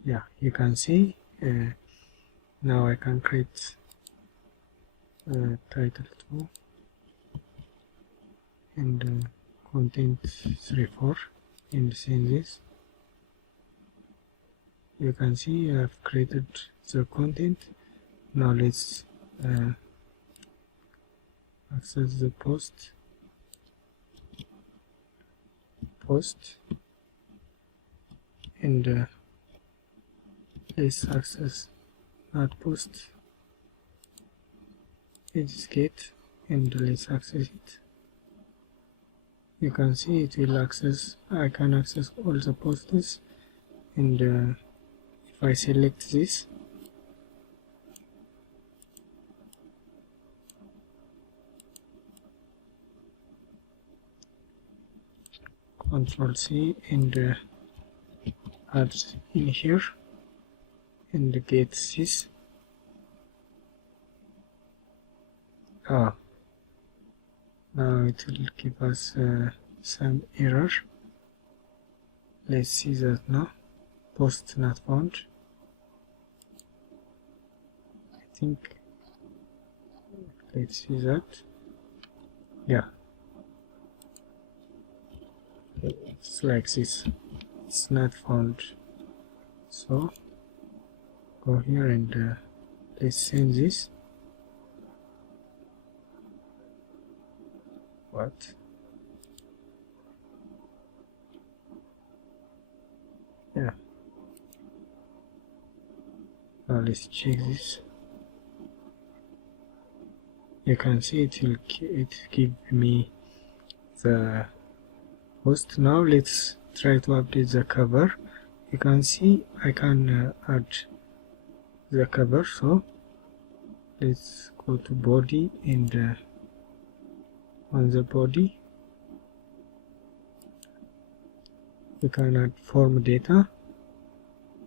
Yeah, you can see. Now I can create title 2 and content 3-4 and send this. You can see I have created the content. Now let's access the post and let's access that post. It's get and let's access it. You can see it will access. I can access all the posts, and if I select this, Ctrl C and add in here and get this. Now it will give us some error. Let's see that now. Post not found. I think. Let's see that. Yeah. It's like this. It's not found. So go here and let's send this. What? Yeah. Now let's check this. You can see it give me the post. Now let's try to update the cover. You can see I can add the cover. So let's go to body, and on the body we can add form data,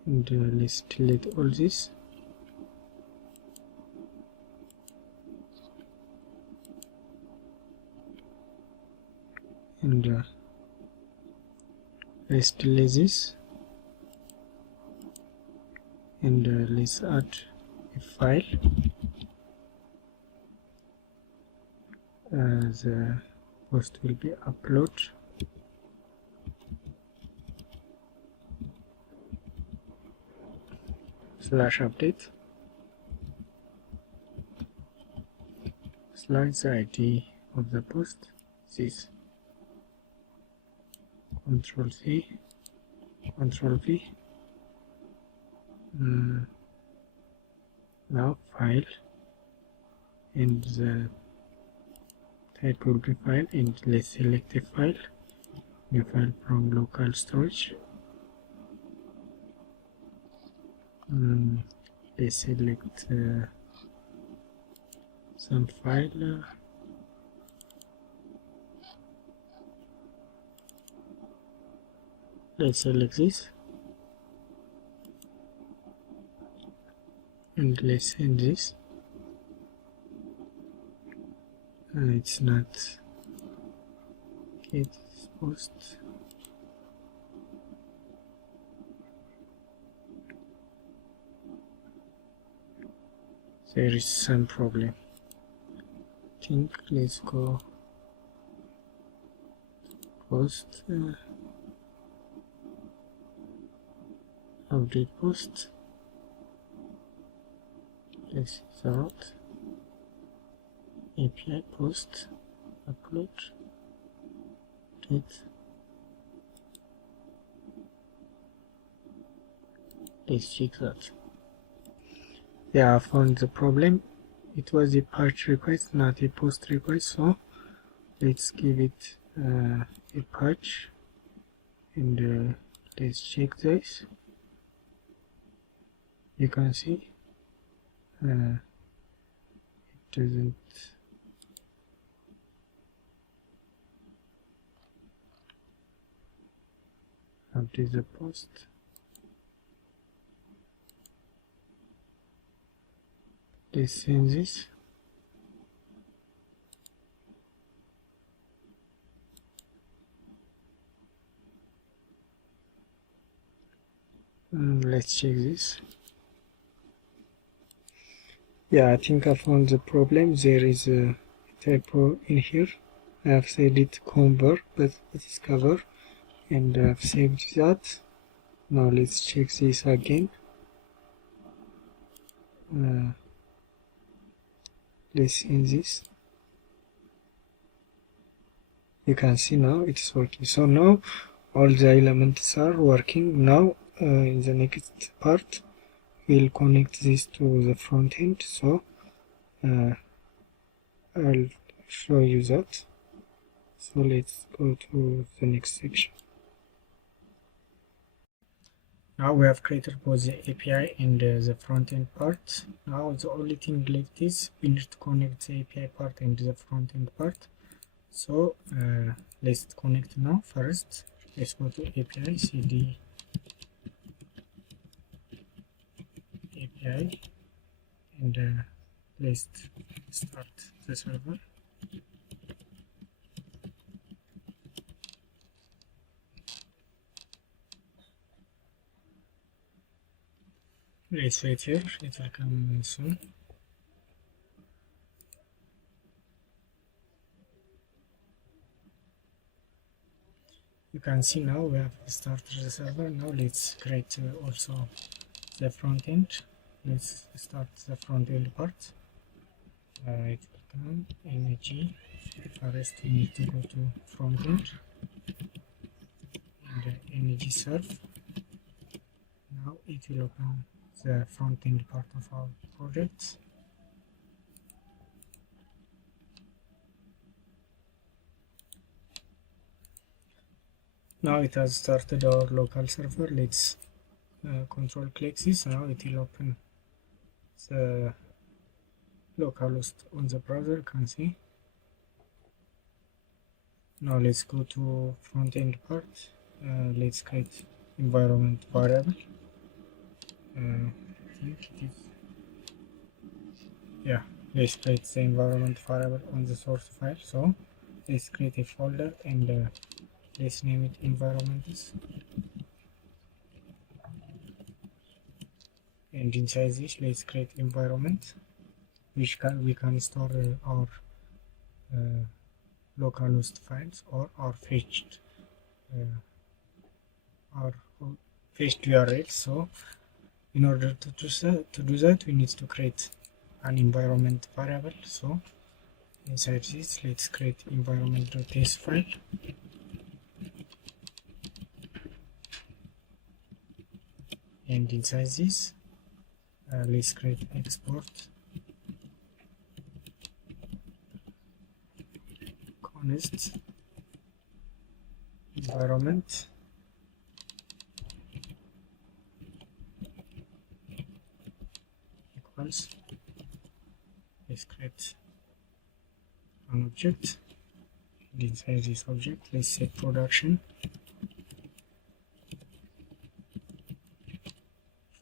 and let's delete all this. And let's delete this, and let's add a file. The post will be upload /update / the ID of the post. This Control C, Control V. Now file, and the type will be file, and let's select a file, new file from local storage. Let's select some file. Let's select this, and let's send this. It's not get post. There is some problem. I think let's go post, update post. Let's out API post upload date. Let's check that. Yeah, I found the problem. It was a patch request, not a post request. So let's give it a patch, and let's check this. You can see it doesn't update the post. Let's send this. Let's check this. Yeah, I think I found the problem. There is a typo in here. I have said it convert, but it is cover, and I've saved that. Now let's check this again. Let's send this. You can see now it's working. So now all the elements are working. Now in the next part we'll connect this to the front end. So I'll show you that. So let's go to the next section. Now we have created both the API and the front end part. Now the only thing left is we need to connect the API part and the front end part. So let's connect now. First let's go to API cd API, and let's start the server. Let's wait here, it will come soon. You can see now we have started the server. Now let's create also the front end. Let's start the front end part. It will come ng. First we need to go to front end and ng serve. Now it will open the front end part of our project. Now it has started our local server. Let's control click this. Now it will open the localhost on the browser. You can see. Now let's go to front end part. Let's create environment variable. I think it is, yeah, let's create the environment variable on the source file. So let's create a folder and let's name it environments, and inside this let's create environment which we can store our localhost files or our fetched URL. So in order to do that, we need to create an environment variable. So inside this, let's create environment.ts file. And inside this, let's create export const environment equals, let's create an object, and inside this object let's set production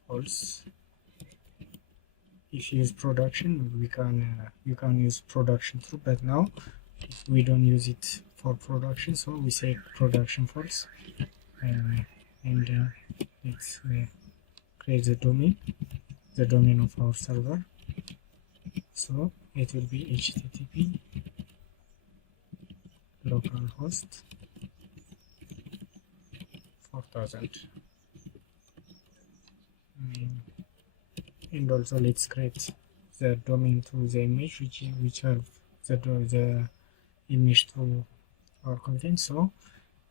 false. If you use production, you can use production true, but now we don't use it for production, so we say production false. And let's create the domain of our server. So it will be http localhost 4000. And also let's create the domain to the image which have the image to our content. So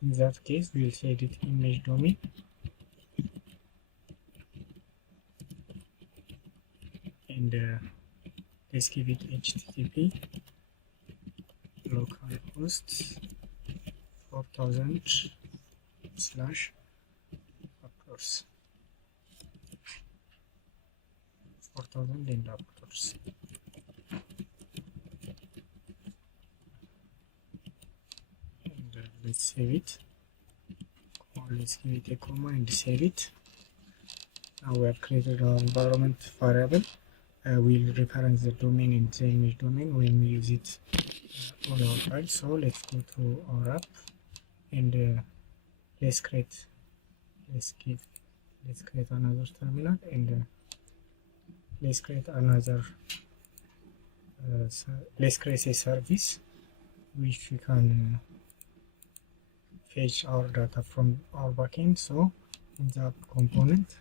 in that case we will set it image domain, and let's give it http localhost 4000 slash uploads 4000 and uploads. And let's save it, or let's give it a comma and save it. Now we have created our environment variable. We'll reference the domain in the image domain when we use it on our file. So let's go to our app, and let's create another terminal, and let's create another let's create a service which we can fetch our data from our backend. So in the app component,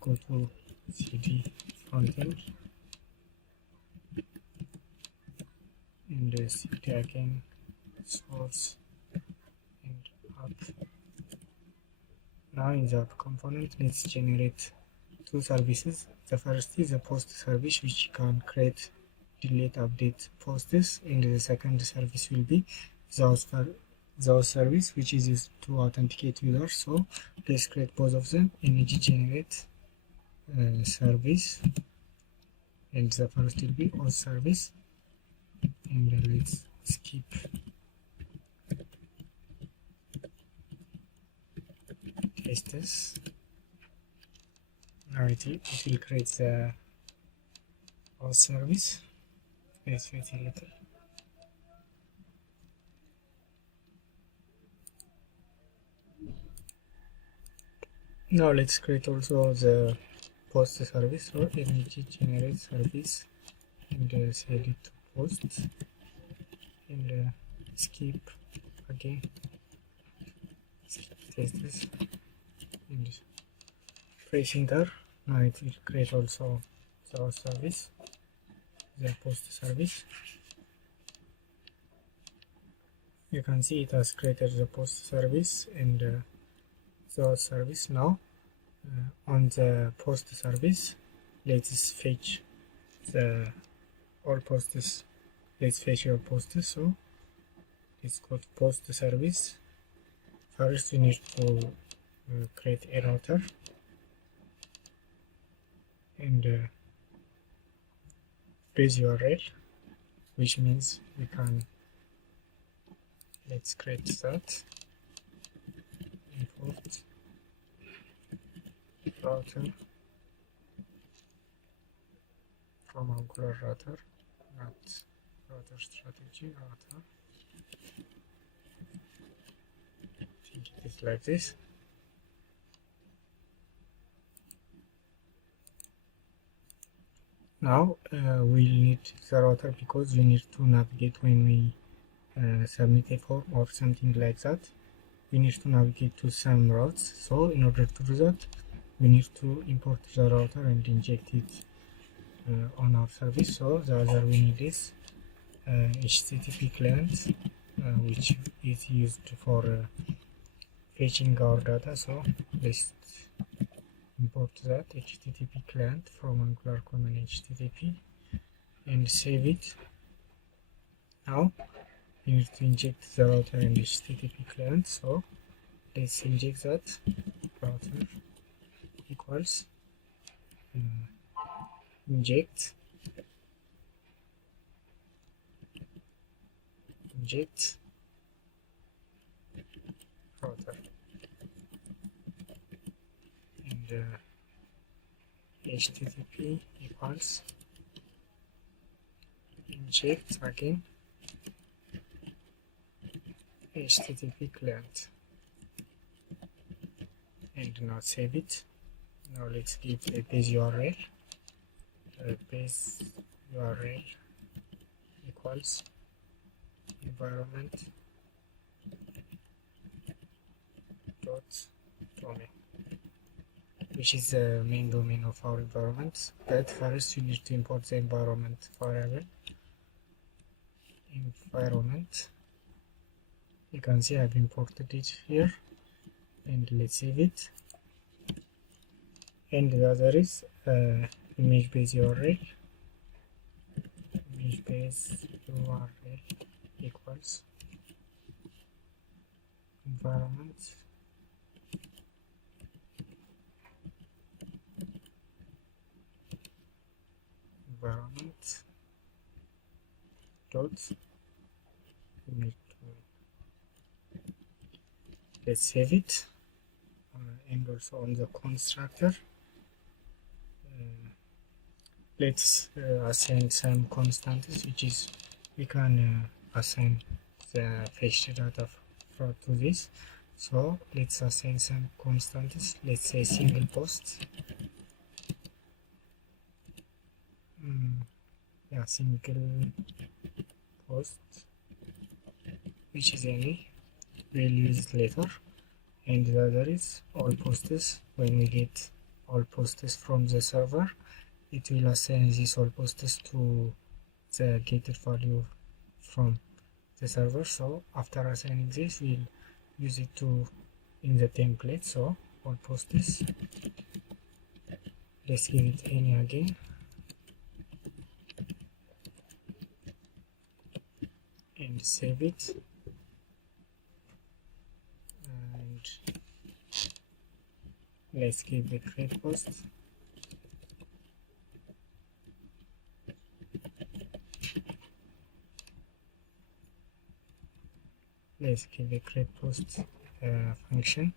go to cd frontend and cd again source and app. Now in the app component, let's generate two services. The first is a post service which can create, delete, update posts, and the second service will be the service which is used to authenticate users. So let's create both of them in generate service, and the first will be auth service, and let's skip tests. Now it will create the auth service. Let's wait a little. Now let's create also the post service. So energy generate service, and set it to post, and skip again, skip tests, and press enter. Now it will create also the service, the post service. You can see it has created the post service and the service. Now on the post service, let's fetch all posts. Let's fetch your posts. So let's go to post service first we need to create a router and base URL, which means we can, let's create that, import router from Angular router, not router strategy, router. I think it is like this. Now we'll need the router because we need to navigate when we submit a form or something like that. We need to navigate to some routes. So in order to do that, we need to import the router and inject it on our service. So the other we need is HTTP client, which is used for fetching our data. So let's import that HTTP client from Angular command HTTP and save it. Now we need to inject the router and HTTP client. So let's inject that router equals inject router and HTTP equals inject again HTTP client, and now save it. Now let's give a base URL. Base URL equals environment dot domain, which is the main domain of our environment. But first you need to import the environment variable. Environment, you can see I've imported it here, and let's save it. And the other is image base URL. Image base URL equals environment dot image. Let's save it, and also on the constructor let's assign some constants, which is we can assign the fetched data to this. So let's assign some constants. Let's say single post. Single post, which is any, we'll use it later. And the other is all posts. When we get all posts from the server, it will assign these all posts to the getter value from the server. So after assigning this, we'll use it to in the template. So all posts, let's give it any again, and save it. And let's give the create post. Let's give a create post function.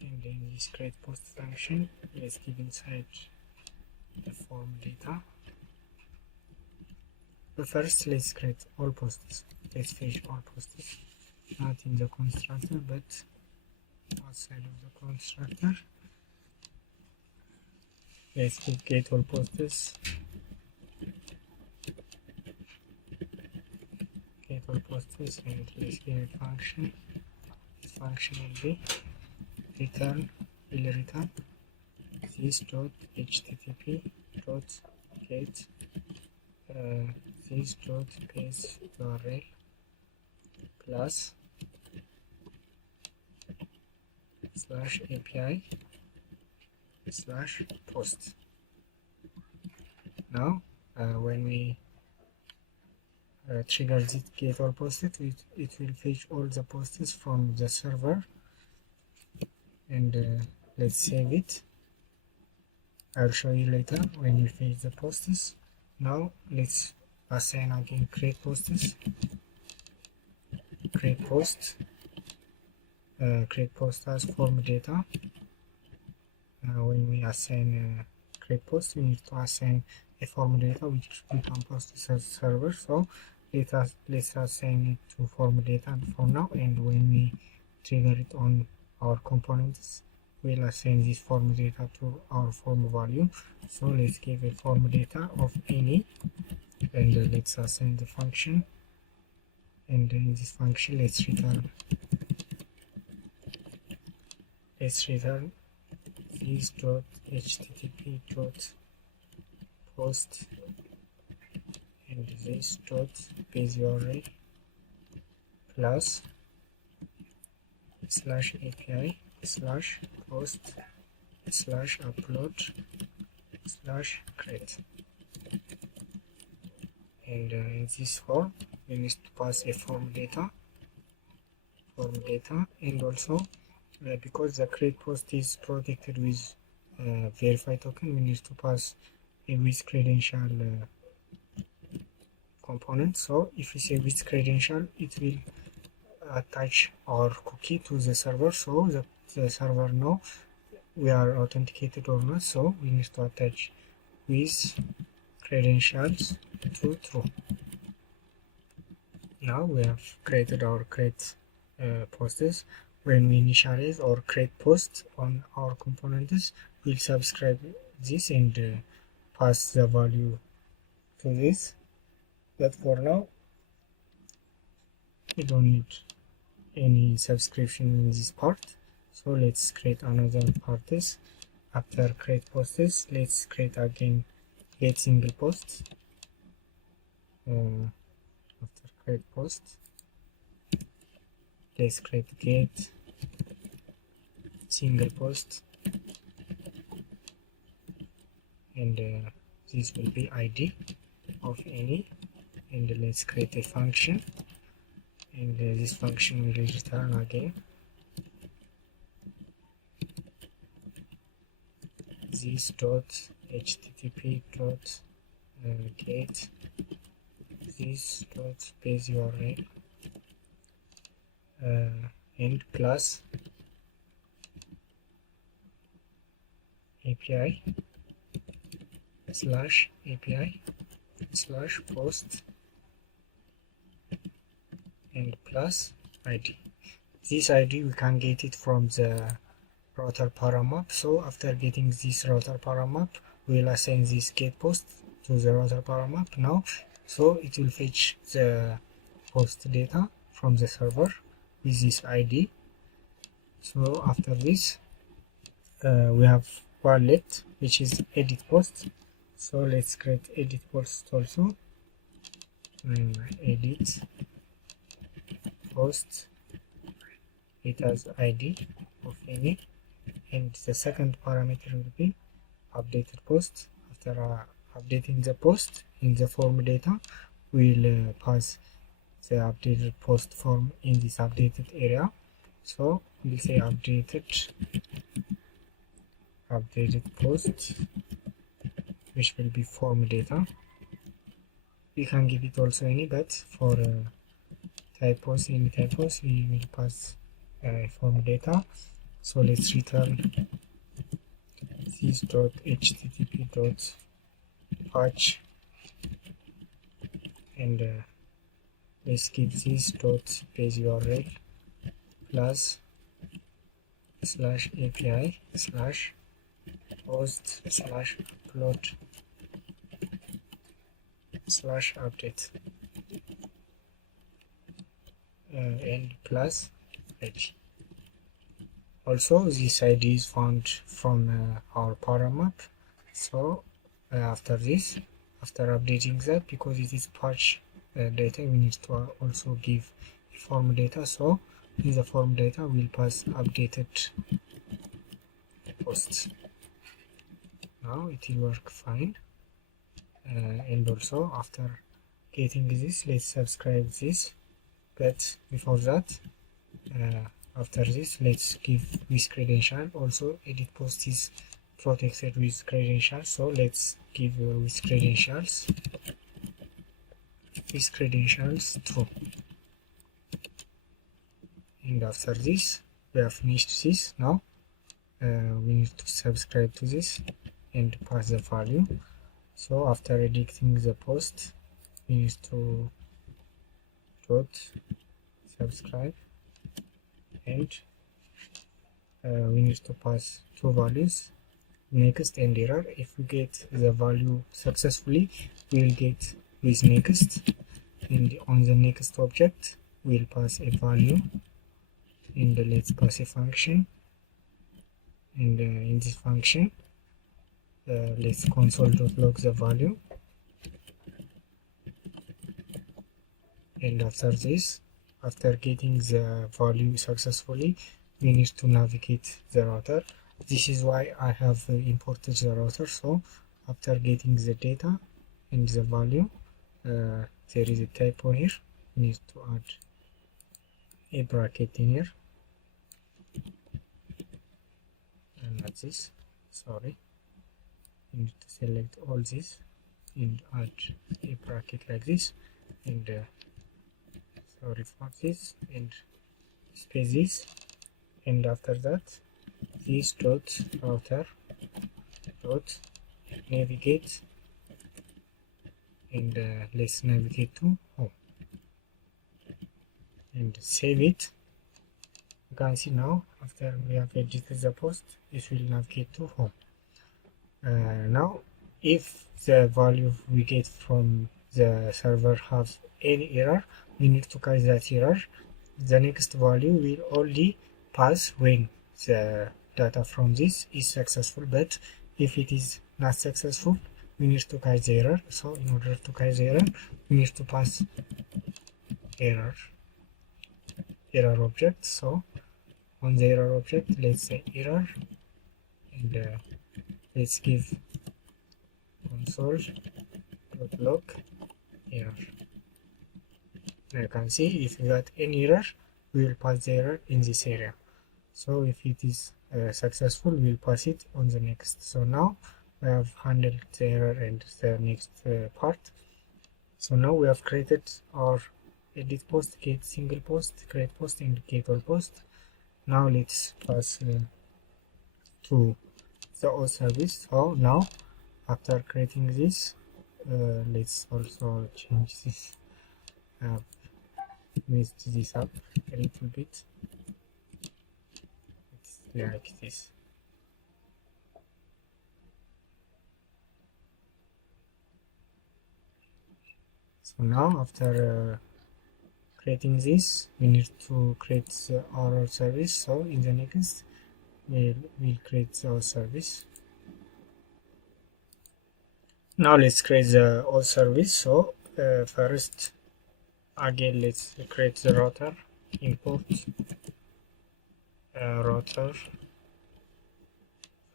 And then this create post function, let's give inside the form data. But first, let's create all posts. Let's fetch all posts, not in the constructor, but outside of the constructor. Let's give get all posts. Get all posts, and let's give a function. This function will be return, will return this dot http dot get this dot base URL plus slash API slash post. Now when we trigger this get all posted, it will fetch all the posts from the server, and let's save it. I'll show you later when you fetch the posts. Now let's assign again create posts, create post as form data. When we assign create post, we need to assign a form data which we can post to the server. So let's assign it to form data for now, and when we trigger it on our components, we'll assign this form data to our form value. So let's give a form data of any, and let's assign the function, and in this function let's return this.http.post and this.base URL plus /API /post /upload /create, and in this form we need to pass a form data, and also because the create post is protected with verify token, we need to pass a with credential component. So if we say with credential, it will attach our cookie to the server, so the server know we are authenticated or not. So we need to attach with credentials to true. Now we have created our create posts. When we initialize or create post on our components, we'll subscribe this and pass the value to this. But for now, we don't need any subscription in this part. So let's create another parts. After create posts, let's create again get single post. After create post, let's create get single post, and this will be ID of any, and let's create a function, and this function will return again this dot http dot get this dot base URL and plus API / post and plus ID. This ID we can get it from the router paramap. So after getting this router paramap, we'll assign this get post to the router paramap now. So it will fetch the post data from the server with this ID. So after this, we have one left, which is edit post. So let's create edit post also. Edit post, it has ID of any, and the second parameter will be updated post. After updating the post in the form data, we'll pass the updated post form in this updated area. So we'll say updated post, which will be form data. We can give it also any, but for typos, any typos, we will pass form data. So let's return this.http.patch, and let's give this dot base URL plus /API /post /upload /update and plus ID. Also, this ID is found from our paramap. So after this, after updating that, because it is patch data, we need to also give form data. So in the form data, we'll pass updated posts. Now it will work fine. and also after getting this, let's subscribe this. But before that, after this, let's give with credential. Also edit post is protected with credentials, so let's give with credentials true. And after this, we have finished this. Now we need to subscribe to this and pass the value. So after editing the post, we need to dot subscribe, and we need to pass two values, next and error. If we get the value successfully, we will get with next, and on the next object we'll pass a value, and let's pass a function, and in this function let's console.log the value. And after this, after getting the value successfully, we need to navigate the router. This is why I have imported the router. So after getting the data and the value, there is a typo here. We need to add a bracket in here, and that's this. Sorry, you need to select all this and add a bracket like this, and sorry for this, and space this, and after that this dot router dot navigate, and let's navigate to home and save it. You can see now after we have edited the post, it will navigate to home. Now if the value we get from the server has any error, we need to catch that error. The next value will only pass when the data from this is successful, but if it is not successful, we need to catch the error. So in order to catch the error, we need to pass error object. So on the error object, let's say error, and let's give console.log error. Now you can see if we got any error, we will pass the error in this area. So if it is successful, we will pass it on the next. So now we have handled the error and the next part. So now we have created our edit post, get single post, create post, and get all post. Now let's pass to the auth service. So now after creating this, let's also change this with this up a little bit. It's like this. So now after creating this, we need to create our service. So in the next, we'll create our service. Now let's create the auth service. So first, again, let's create the router, import router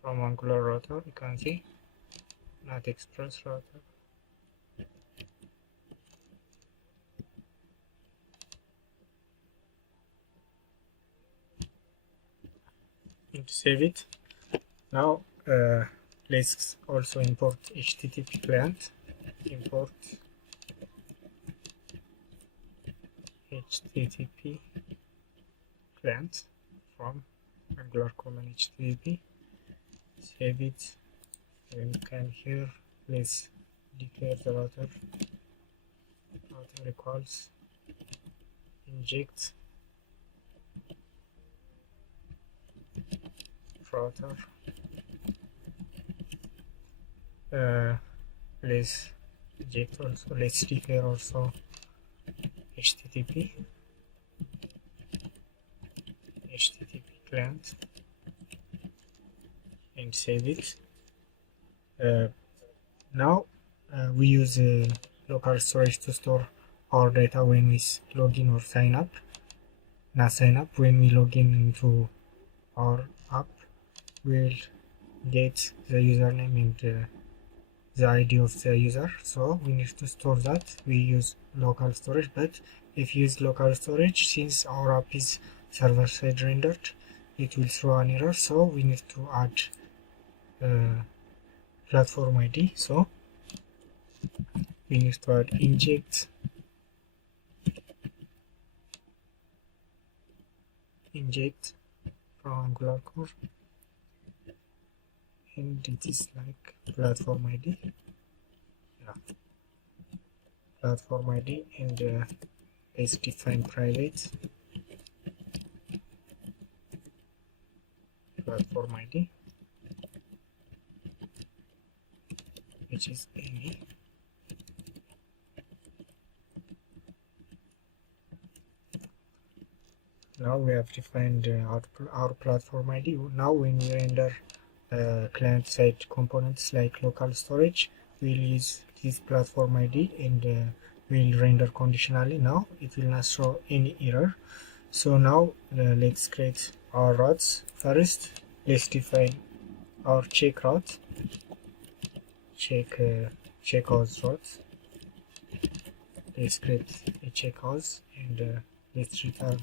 from Angular router. You can see, not Express router. And save it. Now let's also import HTTP client. Import HTTP client from Angular common HTTP. Save it. And you can here, let's declare the router. Router equals inject router. Let's inject also. Let's declare also HTTP client and save it. Now we use local storage to store our data when we login or sign up. Not sign up, when we log in into our app, we'll get the username and the ID of the user, so we need to store that. We use local storage, but if you use local storage, since our app is server-side rendered, it will throw an error, so we need to add platform ID. So we need to add inject from Angular core, and it is like platform ID. Yeah, platform ID, and let's define private platform ID, which is any. Now we have defined our platform ID. Now when we render client-side components like local storage, we'll use this platform ID, and we'll render conditionally. Now it will not show any error. So now let's create our routes. First, let's define our check route. Check house route. Let's create a check house, and let's return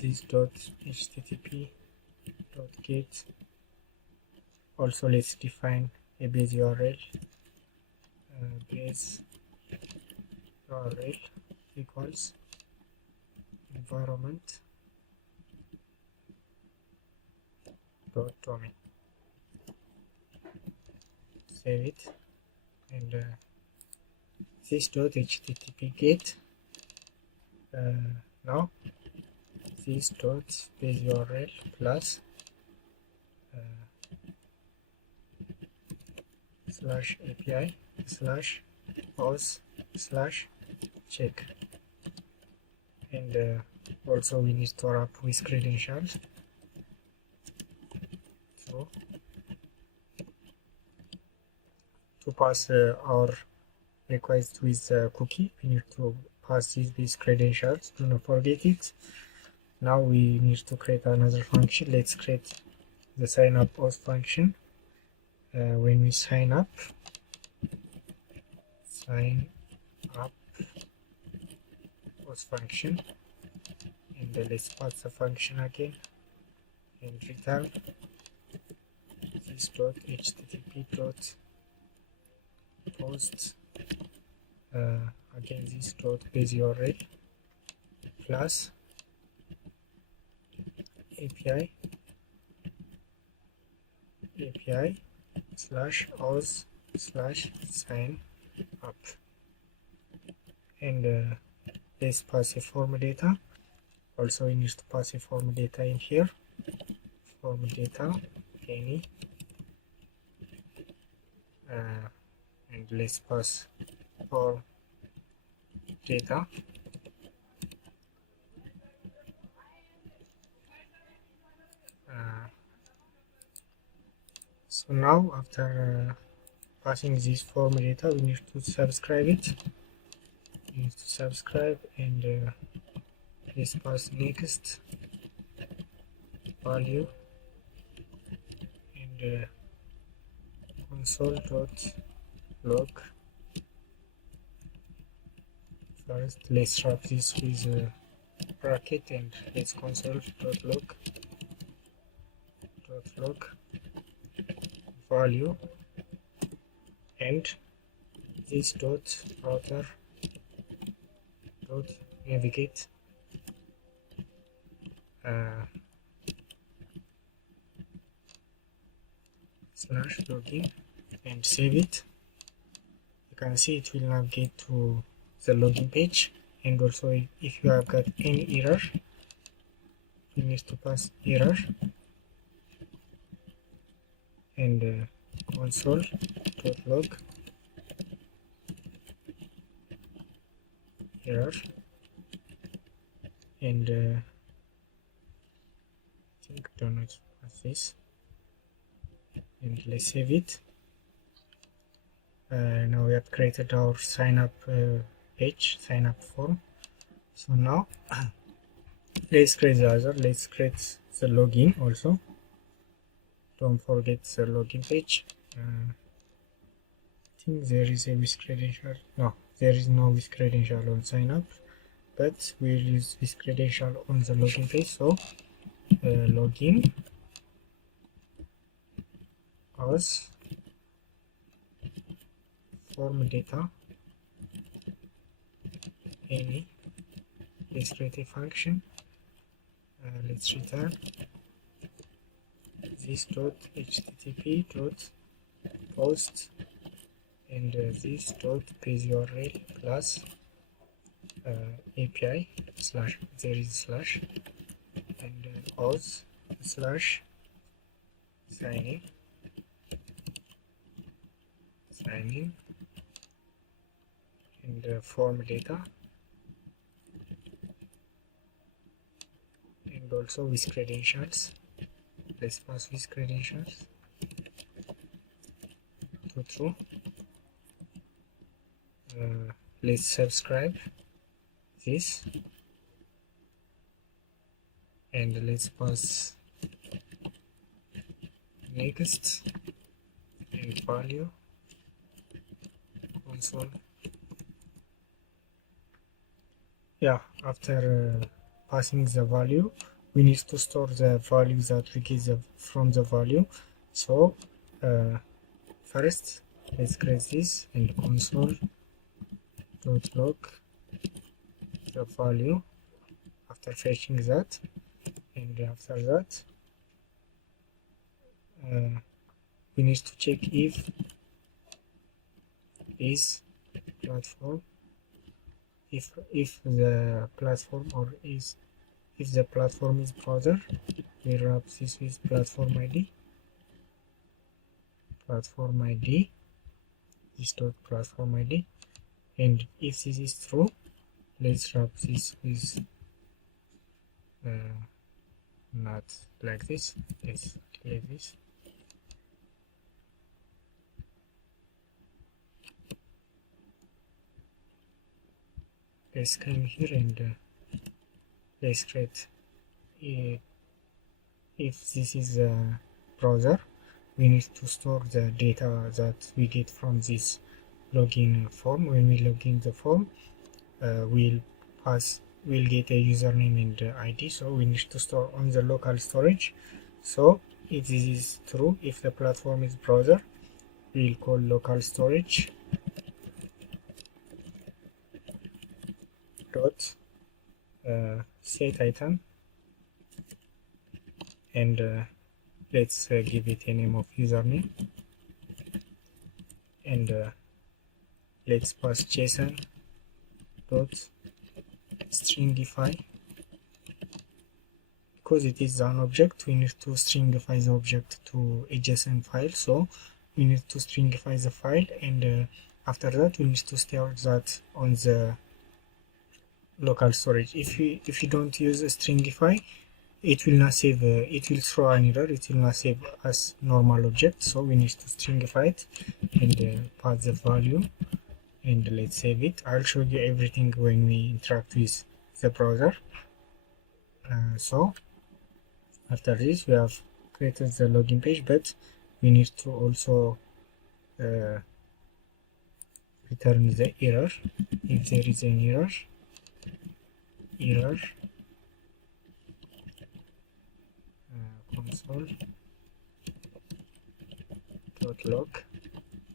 this http.get. Also let's define a base URL. Base URL equals environment .domain. Save it, and this .http get. Now this base URL plus /API /host/check, and also we need to wrap with credentials. So to pass our request with cookie, we need to pass these credentials. Do not forget it. Now we need to create another function. Let's create the signup auth function. When we sign up auth function, and let's pass the function again and return this .http.post again this base URL plus API /auth/sign up, and let's pass a form data. Also we need to pass a form data in here. Form data any, and let's pass form data so now after passing this form data, we need to subscribe it. We need to subscribe, and let's pass next value, and console.log. First let's wrap this with a bracket, and let's console.log value, and this router navigate /login, and save it. You can see it will navigate to the login page, and also if you have got any error, you need to pass error, and console.log error, and I think don't know pass this, and let's save it. Now we have created our sign up page, sign up form. So now let's create the other. Let's create the login also. Don't forget the login page. think there is a with credential. No, there is no with credential on sign up, but we'll use this credential on the login page. So login as form data any. Let's create a function. Let's return this dot http dot post and this dot page URL plus API slash, there is slash, and auth slash sign in and form data, and also with credentials. Let's pass with credentials to true. Let's subscribe this and let's pass next and value console. Yeah, after passing the value, we need to store the value that we get from the value. So first let's create this and console dot log the value after fetching that, and after that we need to check if is platform, if the platform or is if the platform is browser. We wrap this with platform ID, this dot platform ID, and if this is true, let's wrap this with not like this. Let's clear this. Let's come here and let's create if this is a browser, we need to store the data that we get from this login form. When we log in the form, we'll get a username and ID, so we need to store on the local storage. So if this is true, if the platform is browser, we'll call local storage dot set item, and let's give it a name of username, and let's pass JSON dot stringify. Because it is an object, we need to stringify the object to a JSON file, so we need to stringify the file, and after that we need to store that on the local storage. If you don't use a stringify, it will not save, it will throw an error, it will not save as normal object. So we need to stringify it and pass the value, and let's save it. I'll show you everything when we interact with the browser. So after this, we have created the login page, but we need to also return the error if there is an error. Console dot log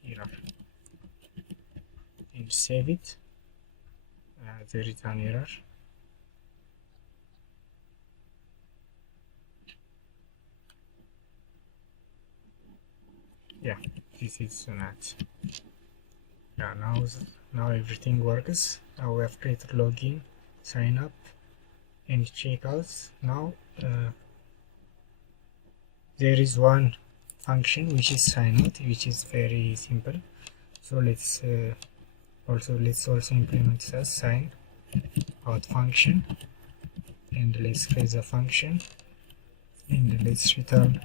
error, and save it. There is an error. Yeah, this is not. Yeah, now everything works. Now we have created login, sign up, and checkout. Now there is one function which is sign out, which is very simple. So let's also implement the sign out function, and let's create the function, and let's return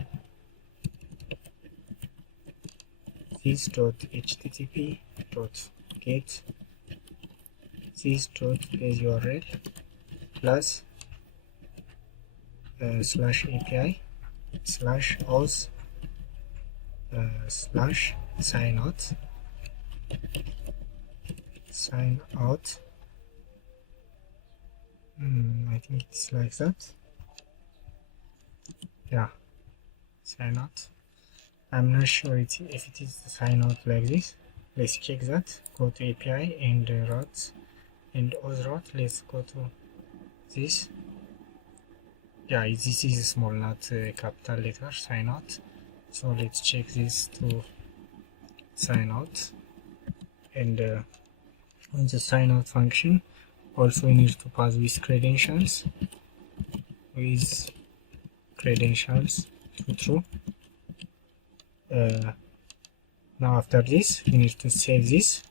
this dot http dot get this dot page URL plus slash API slash auth slash sign out, sign out. I think it's like that. Yeah, sign out. I'm not sure if it is the sign out like this. Let's check that. Go to API and routes and auth route. Let's go to this. Yeah, this is small, not capital letter, sign out. So let's check this to sign out. And on the sign out function, also we need to pass with credentials. To true. Now after this, we need to save this,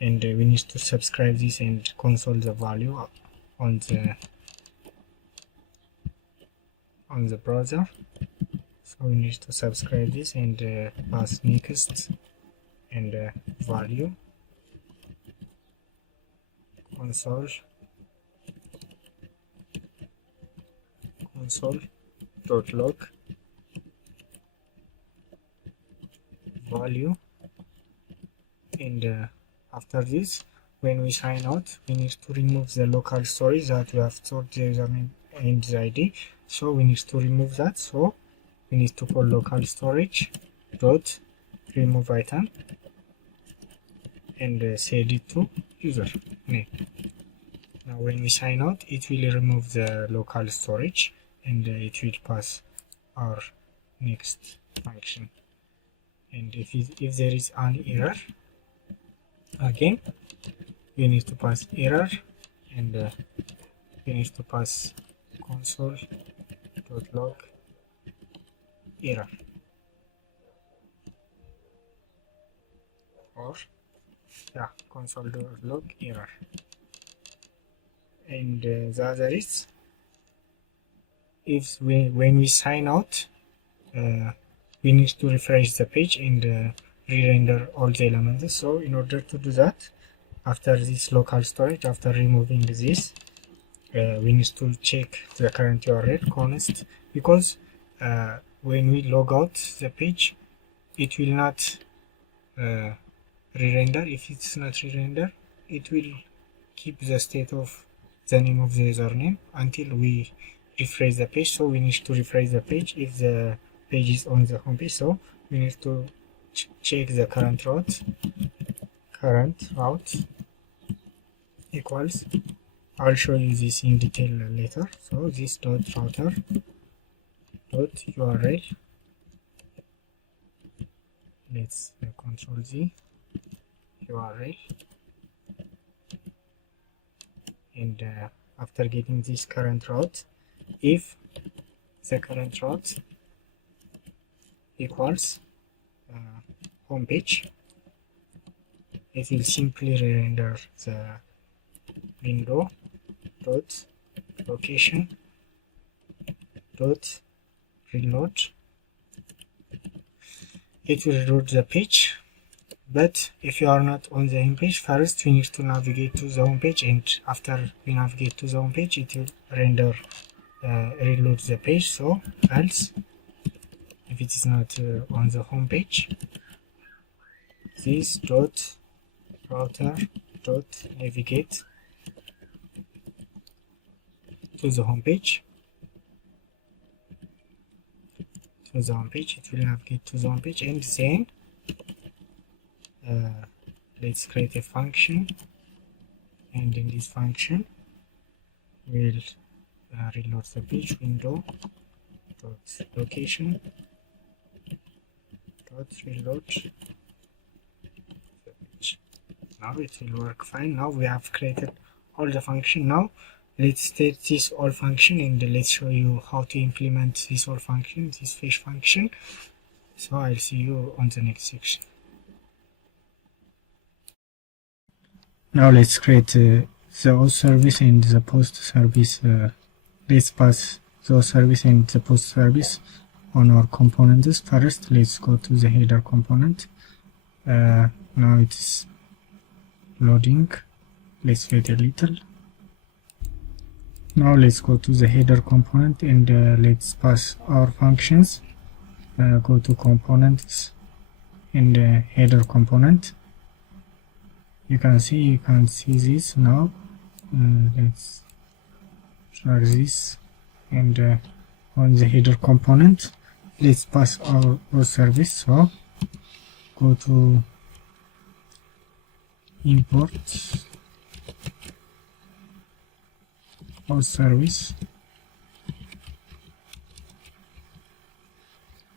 and we need to subscribe this and console the value on the browser. So we need to subscribe this and pass next and value console.log value. And after this, when we sign out, we need to remove the local storage that we have stored the username and the ID. So we need to remove that. So we need to call local storage dot remove item and set it to user name. Now when we sign out, it will remove the local storage and it will pass our next function. And if there is an error, again we need to pass error, and we need to pass console.log error, or console.log error. And the other is, when we sign out, we need to refresh the page and re-render all the elements. So in order to do that, after this local storage, after removing this, we need to check the current URL const, because when we log out the page, it will not re-render. If it's not re-render, it will keep the state of the name of the username until we refresh the page. So we need to refresh the page if the page is on the home page. So we need to check the current route equals, I'll show you this in detail later. So this router URL, let's control Z URL, and after getting this current route, if the current route equals home page, it will simply render the window dot location dot reload. It will reload the page. But if you are not on the home page, first we need to navigate to the home page, and after we navigate to the home page, it will render reload the page. So else, if it is not on the home page, this dot router dot navigate to the home page. It will navigate to the home page, and then let's create a function, and in this function we'll reload the page. Window dot location dot reload the page. Now it will work fine. Now we have created all the function. Now let's take this all function and let's show you how to implement this all function, this fetch function. So I'll see you on the next section. Now let's create the auth service and the post service. Let's pass the auth service and the post service on our components. First, let's go to the header component. Now it's loading. Let's wait a little. Now let's go to the header component and let's pass our functions. Go to components and header component. you can see this now. Let's drag this, and on the header component let's pass our service. So go to import our service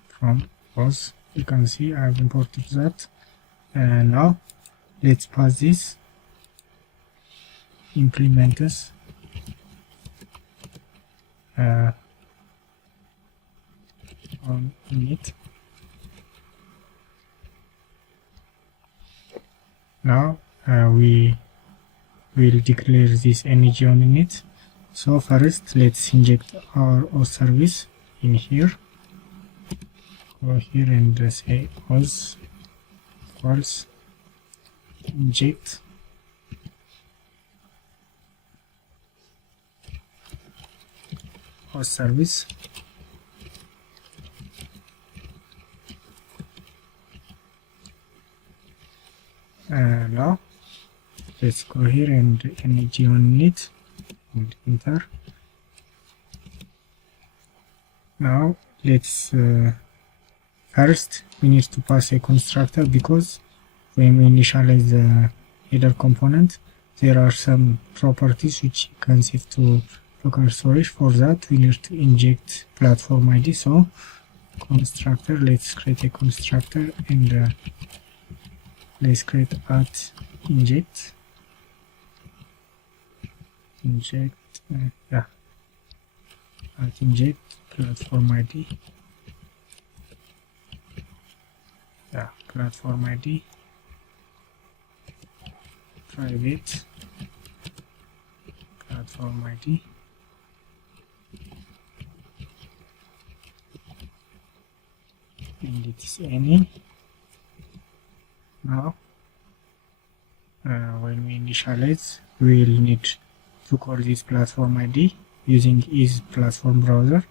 from us. You can see I've imported that, and now let's pass this implementers on it. Now we will declare this energy on init. So first let's inject our service in here. Go here and say auth false inject our service. Now let's go here and energy on it and enter. Now let's first we need to pass a constructor, because when we initialize the header component there are some properties which you can save to local storage. For that we need to inject platform ID. So constructor, let's create a constructor, and let's create at inject at inject platform ID, platform ID private platform ID and it is any. Now when we initialize we will need to call this platform ID using is platform browser,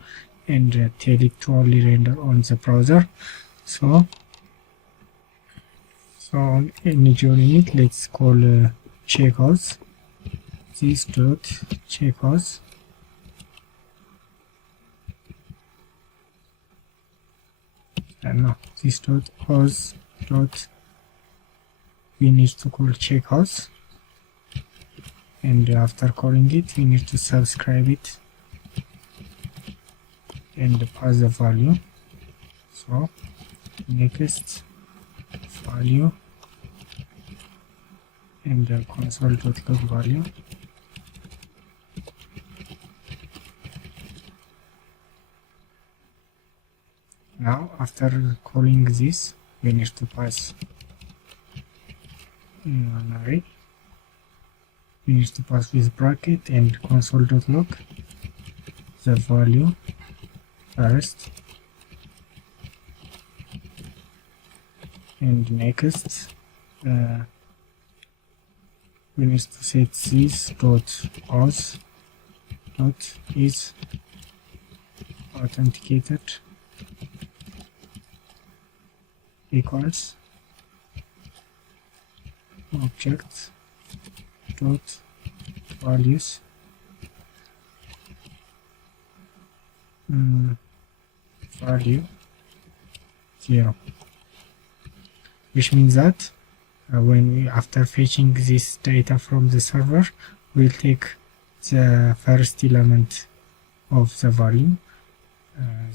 and tell it to only render on the browser. So on energy on init let's call checkouts, this dot checkouts, and no, this dot auth dot we need to call checkouts, and after calling it we need to subscribe it and pass the value. So next value and the console.log value. Now after calling this we need to pass an array. We need to pass with bracket and console.log the value first, and next we need to set this dot auth dot is authenticated equals object dot values value 0, which means that when we after fetching this data from the server we'll take the first element of the value,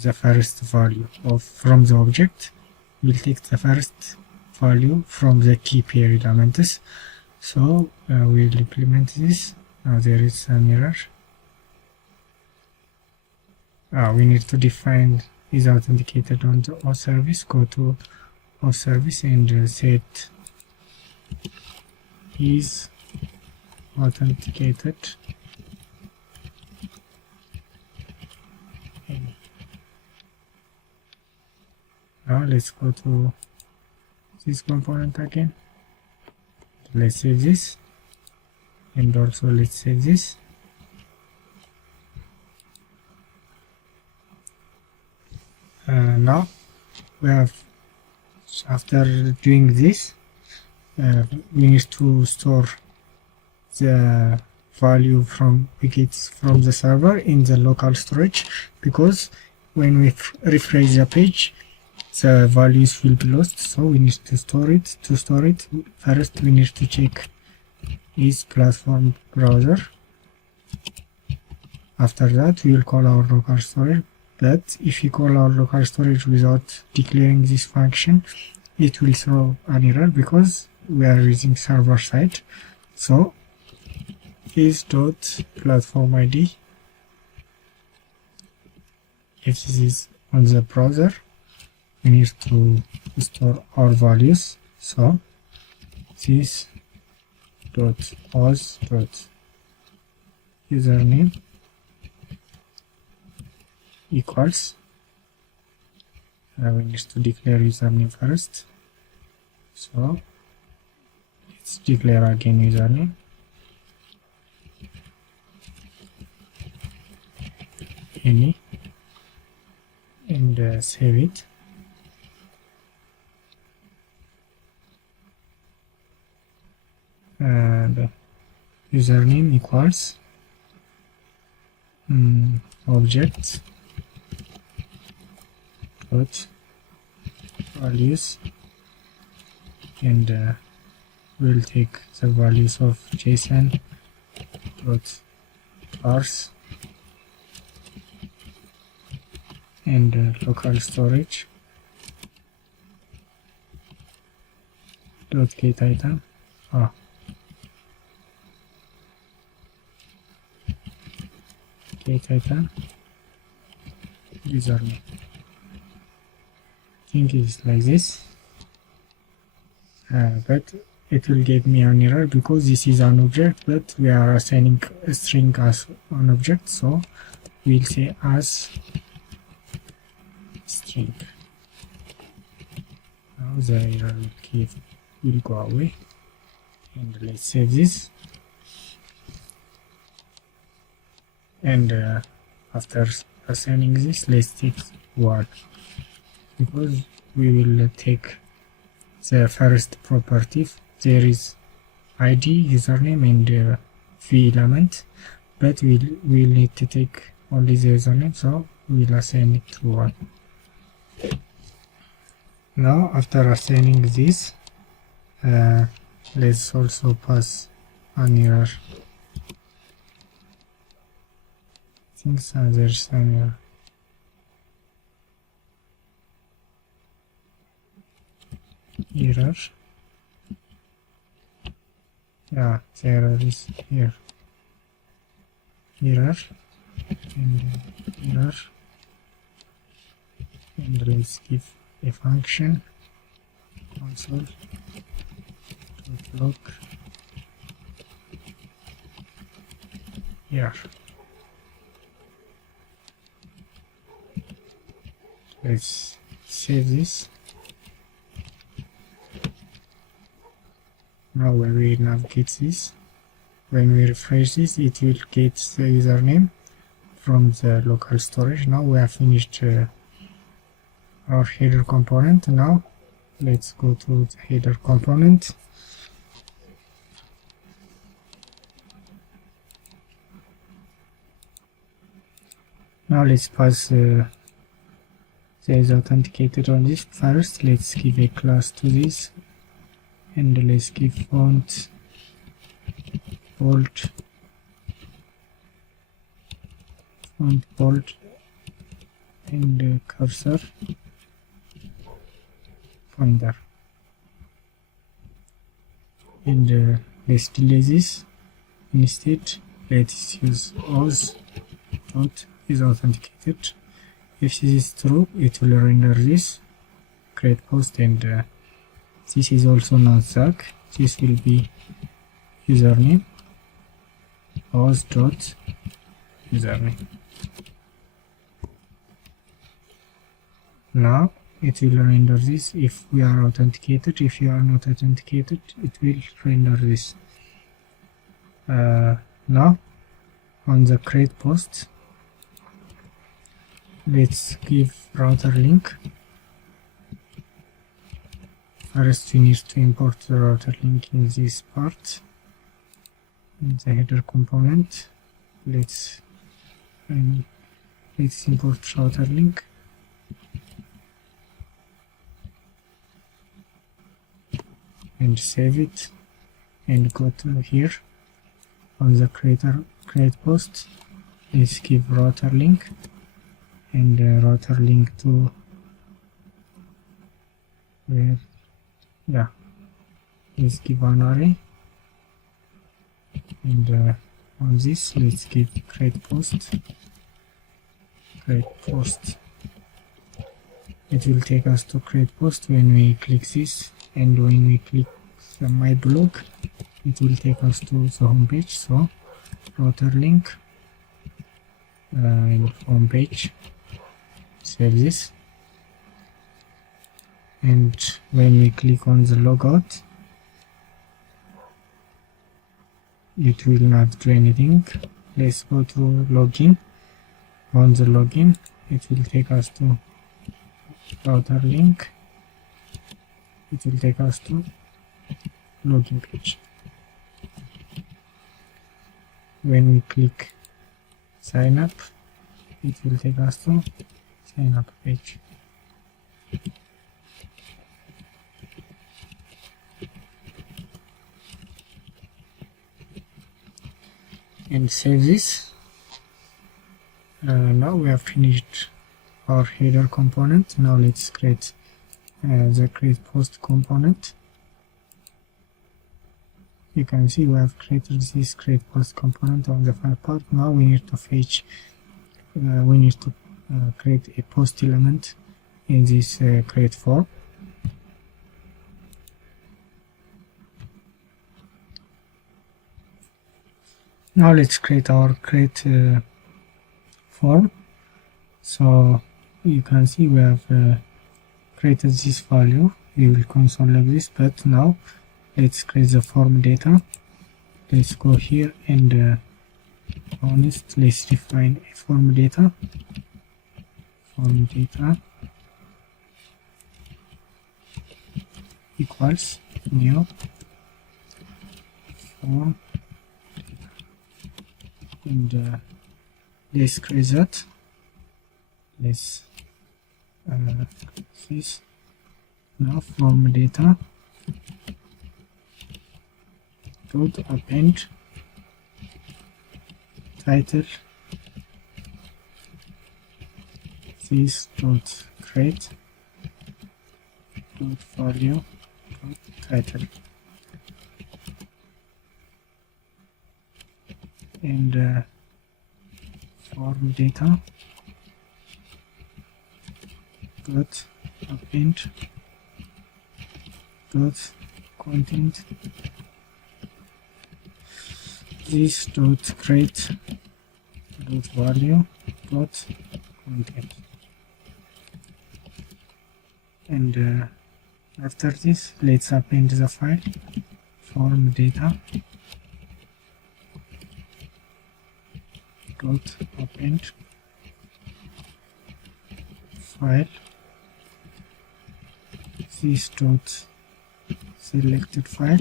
the first value of from the object. We'll take the first value from the key pair elements. So we'll implement this. Now there is an error. We need to define is authenticated on the auth service. Go to auth service and set is authenticated. Now let's go to this component again. Let's save this, and also let's save this. Now we have, after doing this, we need to store the value from we get from the server in the local storage, because when we refresh the page the values will be lost, so we need to store it. To store it, first we need to check is platform browser. After that we will call our local storage, but if you call our local storage without declaring this function, it will throw an error because we are using server side. So is dot platform ID. If this is on the browser, we need to store our values. So this dot auth dot username equals, we need to declare username first, so let's declare again username, any, and save it. And username equals object dot values, and we'll take the values of JSON dot parse and local storage dot get item. Get item username. I think it's like this, but it will give me an error because this is an object, but we are assigning a string as an object, so we'll say as string. Now the error will go away, and let's save this. And after assigning this, let's take one, because we will take the first property. There is ID, username, and v element, but we'll need to take only the username, so we'll assign it to 1. Now after assigning this, let's also pass an error. I think there's an error. Yeah, the error is here. Error and error, and let's give a function console log error. Let's save this. Now when we navigate this, when we refresh this, it will get the username from the local storage. Now we have finished our header component. Now let's go to the header component. Now let's pass is authenticated on this. First let's give a class to this, and let's give font bold, and cursor pointer, and let's delete this. Instead let's use auth dot is authenticated. If this is true, it will render this create post, and this is also not Zach. This will be username auth dot username. Now it will render this if we are authenticated. If you are not authenticated, it will render this. Now on the create post, let's give router link First we need to import the router link in this part, in the header component. Let's import router link. And save it, and go to here on the create post. Let's give router link, and router link to where, yeah, let's give an array, and on this let's give create post. It will take us to create post. When we click this and when we click my blog, it will take us to the home page. So router link and home page. Save this, and when we click on the logout, it will not do anything. Let's go to login. On the login, it will take us to router link. It will take us to login page. When we click sign up, it will take us to sign up page. And save this. Now we have finished our header component. Now let's create the create post component. You can see we have created this create post component on the file part. Now we need to fetch, we need to create a post element in this create form. Now let's create our create form. So you can see we have created this value. We will console like this, but now let's create the form data. Let's go here and let's define a form data. Form data equals new form, and let's create that. Let's this now form data dot append title this dot create dot value dot title, and form data dot append dot content this dot create dot value dot content. And after this, let's append the file form data dot append file this dot selected file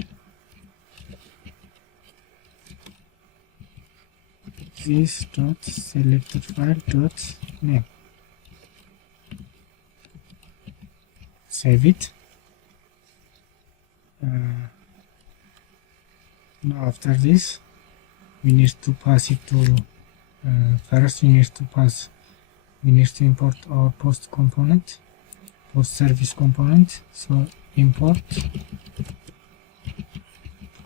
this dot selected file dot name. Save it. Now after this, we need to pass it to first we need to import our post component, post service component. So import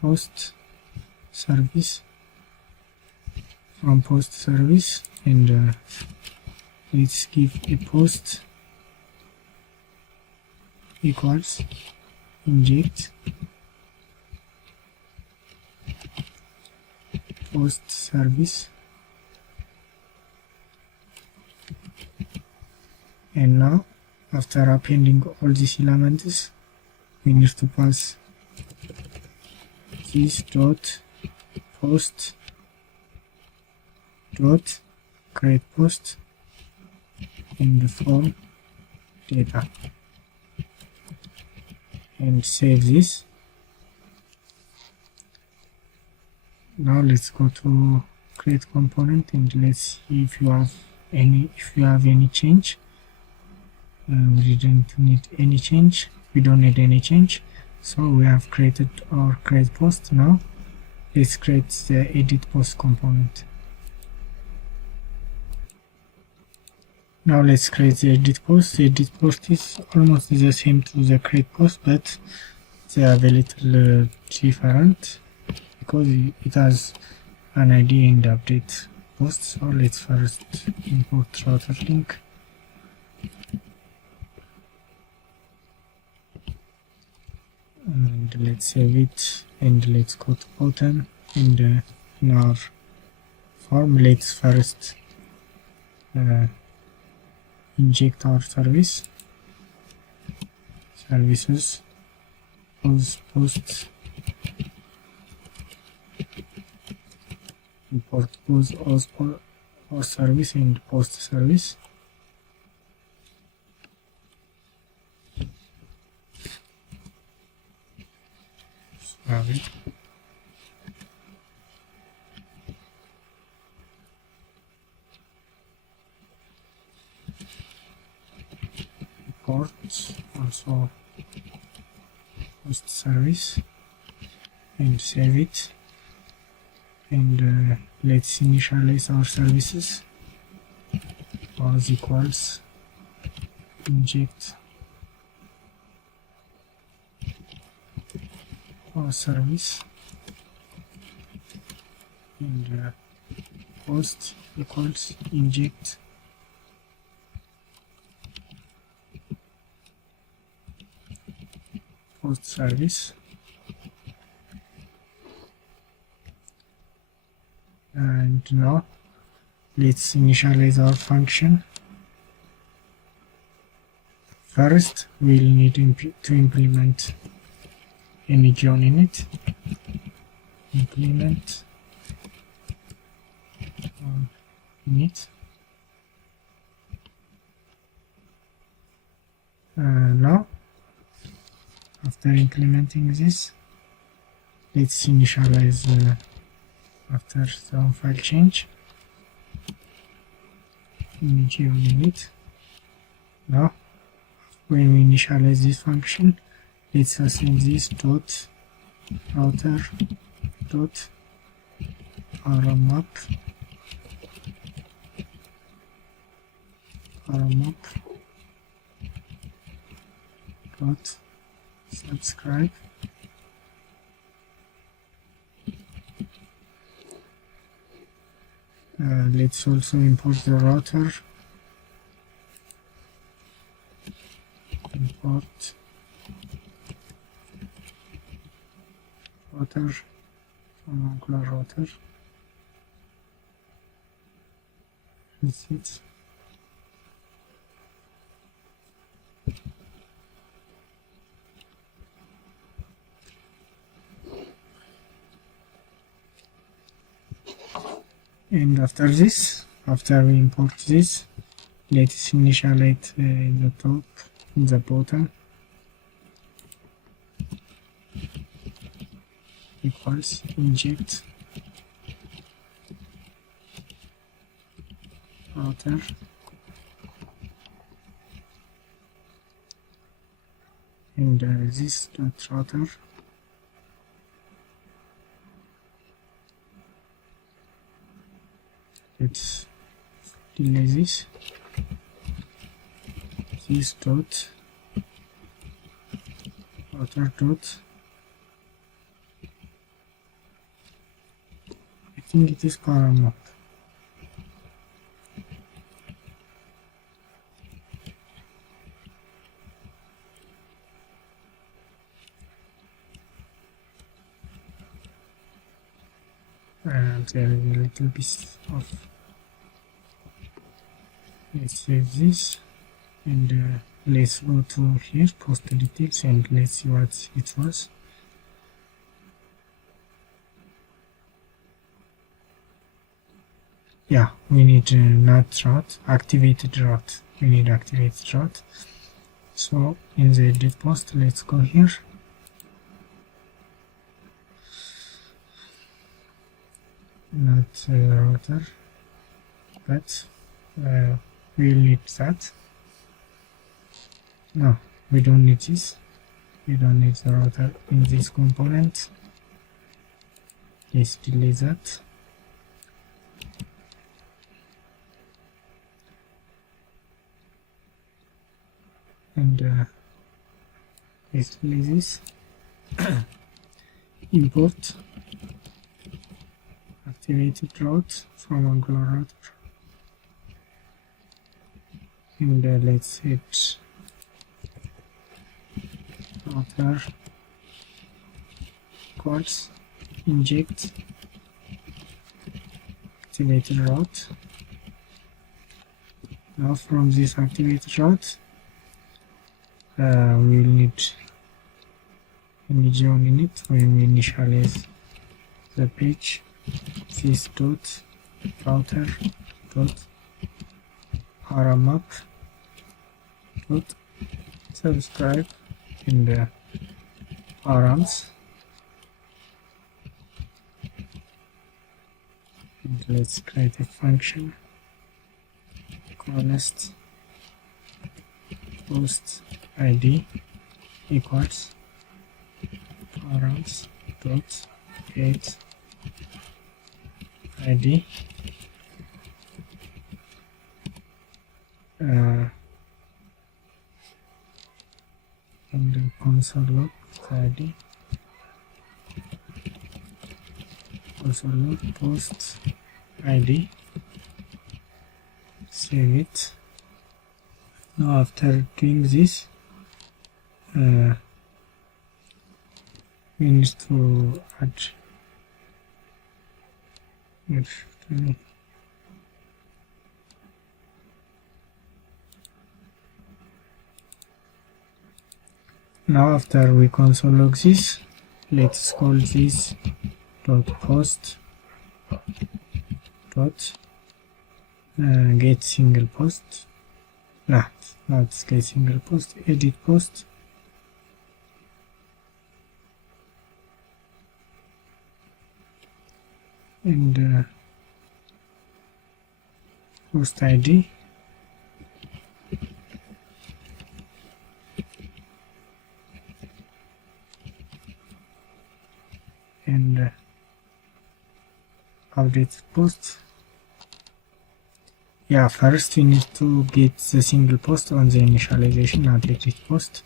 post service from post service, and let's give a post equals inject post service. And now after appending all these elements, we need to pass this dot post dot create post in the form data, and save this. Now let's go to create component and let's see if you have any change. We didn't need any change. We don't need any change. So we have created our create post. Now let's create the edit post component. Now let's create the edit post. The edit post is almost the same to the create post, but they have a little different because it has an ID and update post. So let's first import router link. And let's save it and let's go to bottom, and in our form let's first inject our services, post, import post or service and post service. Sorry. Import also post service and save it, and let's initialize our services as equals inject our service, and post equals inject post service. And now let's initialize our function. First we'll need to implement any join init. Implement init. Now after implementing this, let's initialize after some file change join init. Now when we initialize this function, let's assign this dot router dot map dot subscribe. Let's also import the router. Import router from Angular router. That's it. And after we import this, let's initialize the top and the bottom equals inject router and this dot router let's delete this dot router dot, I think it is paramap. And there is a little bit of, let's save this and let's go to here, post details, and let's see what it was. Yeah, we need not route, activated route. We need activated route. So in the edit post, let's go here not router, but we'll need that. No, we don't need this. We don't need the router in this component. Let's delete that. And let's delete this. Import activated route from Angular router, and let's hit router quotes inject activated route. Now from this activated route we will need an join in it when we initialize the page. This dot router dot paramap dot subscribe in the params, and let's create a function const post id equals params dot get id and the console log id, console log post id, save it. Now after doing this we need to add now after we console log this, let's call this dot post dot get single post, not get single post, edit post, and post id and update post. Yeah, first we need to get the single post on the initialization, not edit post.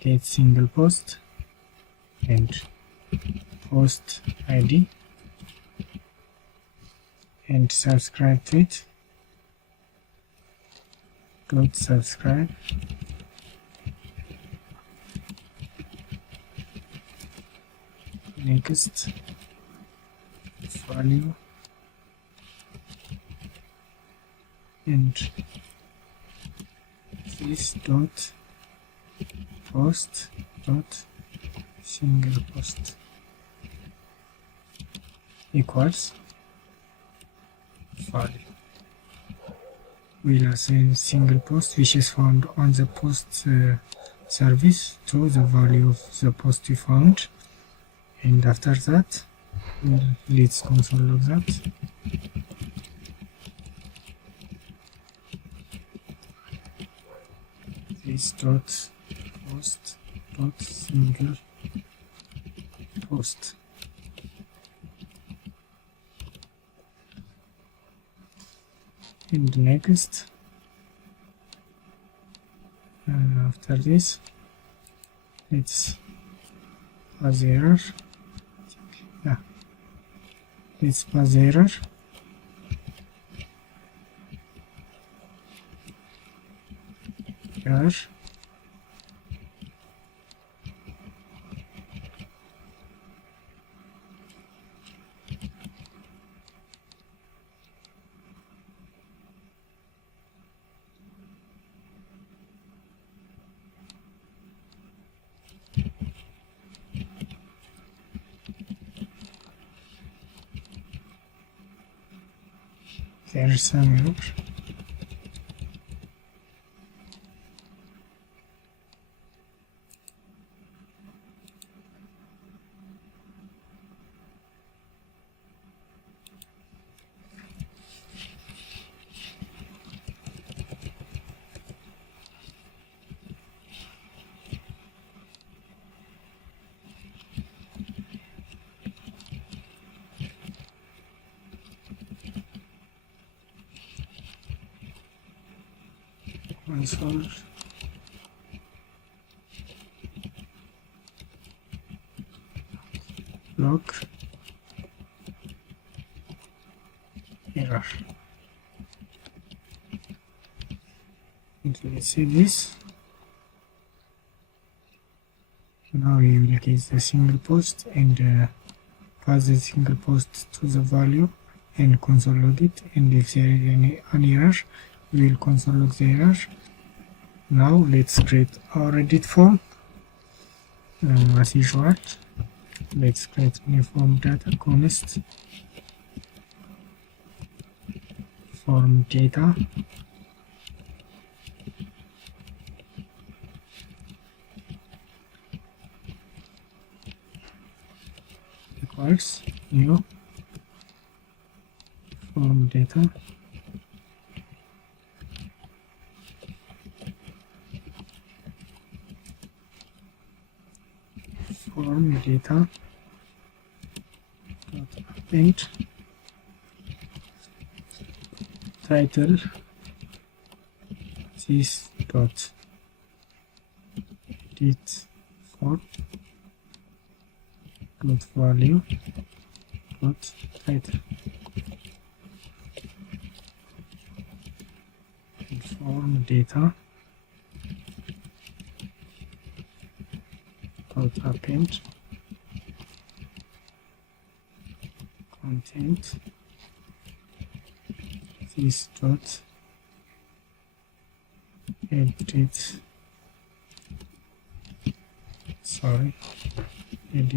Get single post and post id and subscribe to it. Dot subscribe next value and this dot post dot single post equals value. We'll assign single post which is found on the post service to the value of the post we found, and after that let's console log that. This dot post dot single post and next after this let's pass error. Yeah, let's pass error here. There's some error. console log error. Okay, let's save this. Now we will get the single post and pass the single post to the value and console log it, and if there is an error, we will console log the error. Now let's create our edit form. As usual, let's create new form data const form data equals new form data append title this dot edit form dot value dot title and form data dot append content this dot edit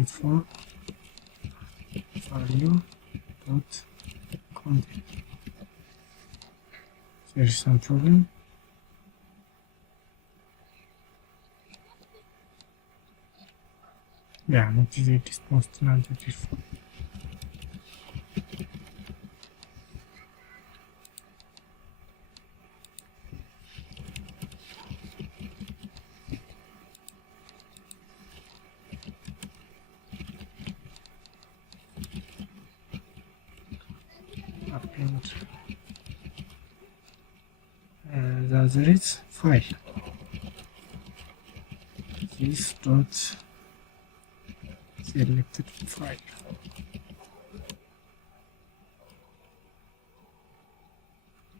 form value dot content. There is some problem. Yeah, not easy to post another form. Append the other is file this dot selected file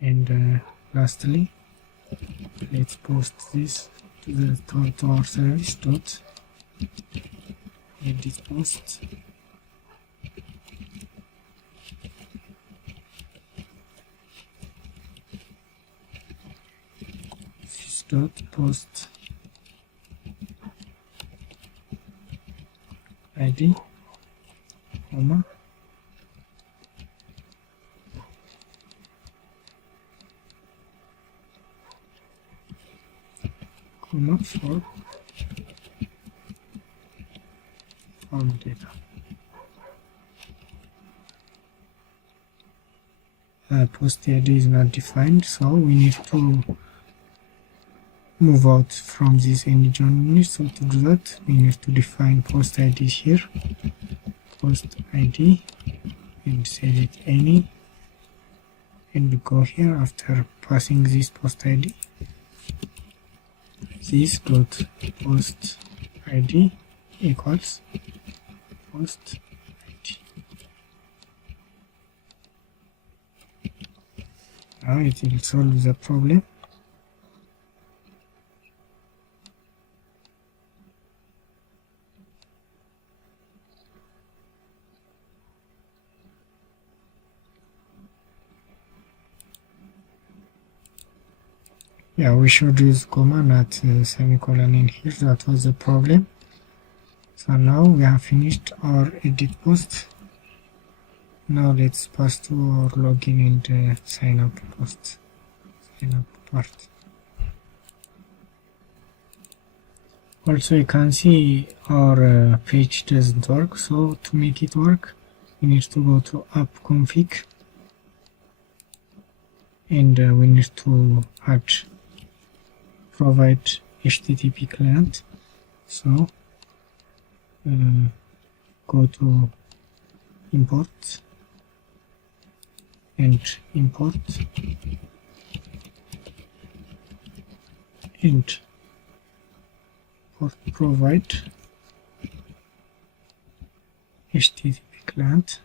and lastly let's post this to our service dot edit post dot post ID comma for form data. Post ID is not defined, so we need to move out from this any join unit. So to do that, we need to define post ID here, post ID, and set it any, and go here after passing this post ID, this dot post ID equals post ID. Now it will solve the problem. Yeah, we should use comma, not semicolon in here. That was the problem. So now we have finished our edit post. Now let's pass to our login and sign up post, sign up part. Also, you can see our page doesn't work. So to make it work, we need to go to app config, and we need to add provide HTTP client. So go to import and import and provide http client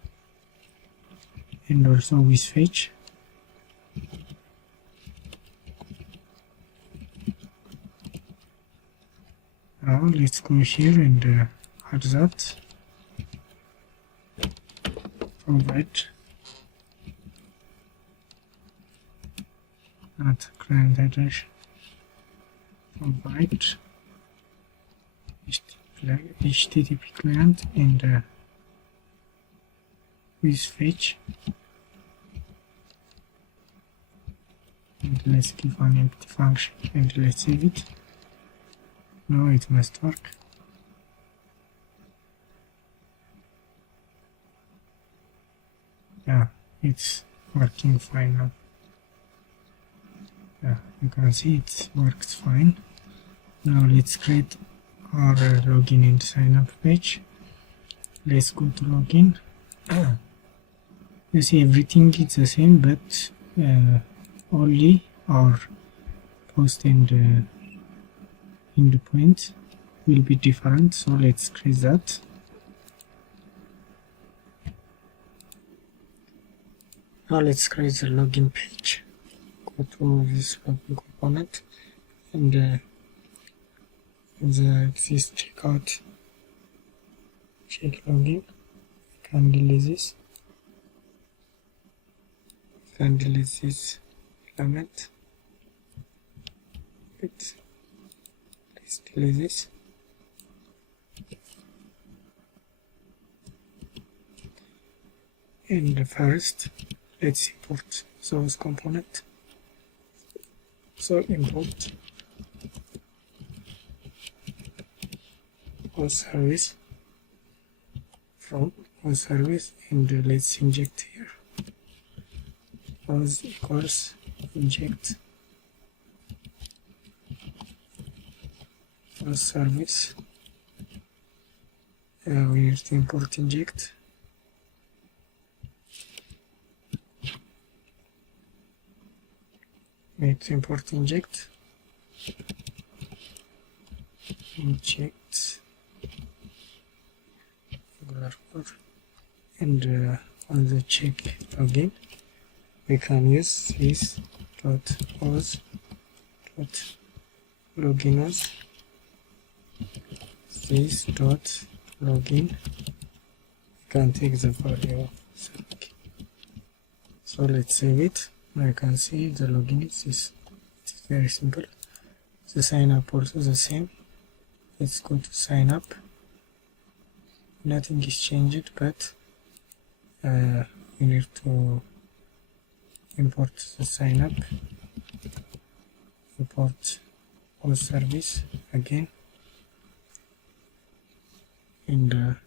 and also with fetch. Now let's go here and add that. Provide not client address. Provide http client and with fetch. And let's give an empty function and let's save it. Now it must work. Yeah, it's working fine now. Yeah, you can see it works fine. Now let's create our login and sign up page. Let's go to login. You see everything is the same, but only our post and endpoint will be different. So let's create that. Now let's create the login page. Go to this login component and the this checkout check login. I can delete this. I can delete this element. Let's delete this. And first, let's import source component. So import all service from all service and let's inject here. Pause equals inject all service. We need to import inject. Need to import inject and on the check login we can use this .auth .loginos this .login. You can take the value of the. So let's save it. Now you can see the login is this. It's very simple. The sign up also the same. Let's go to sign up. Nothing is changed, but we need to import the sign up. Import all service again, and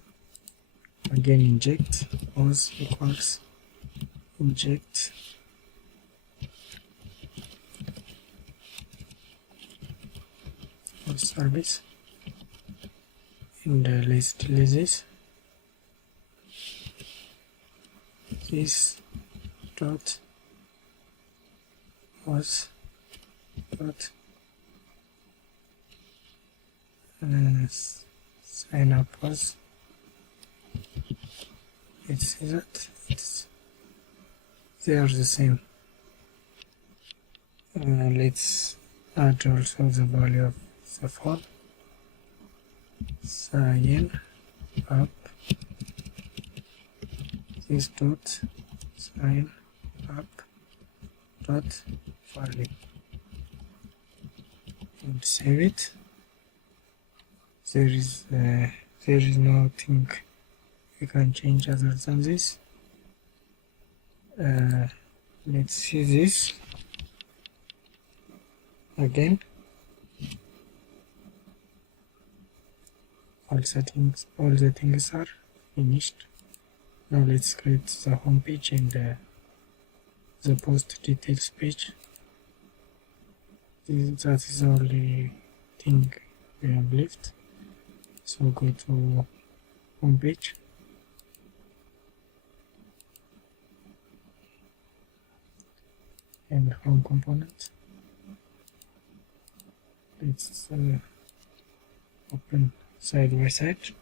again inject auth equals inject all service, and let's delete this dot auth dot sign up auth. Let's see that they are the same. Let's add also the value of the form. Sign up this dot sign up dot value and save it. There is nothing we can change other than this. Let's see this again. All the things are finished. Now let's create the home page and the post details page. That is the only thing we have left. So go to home page. And home component. let's open side by side.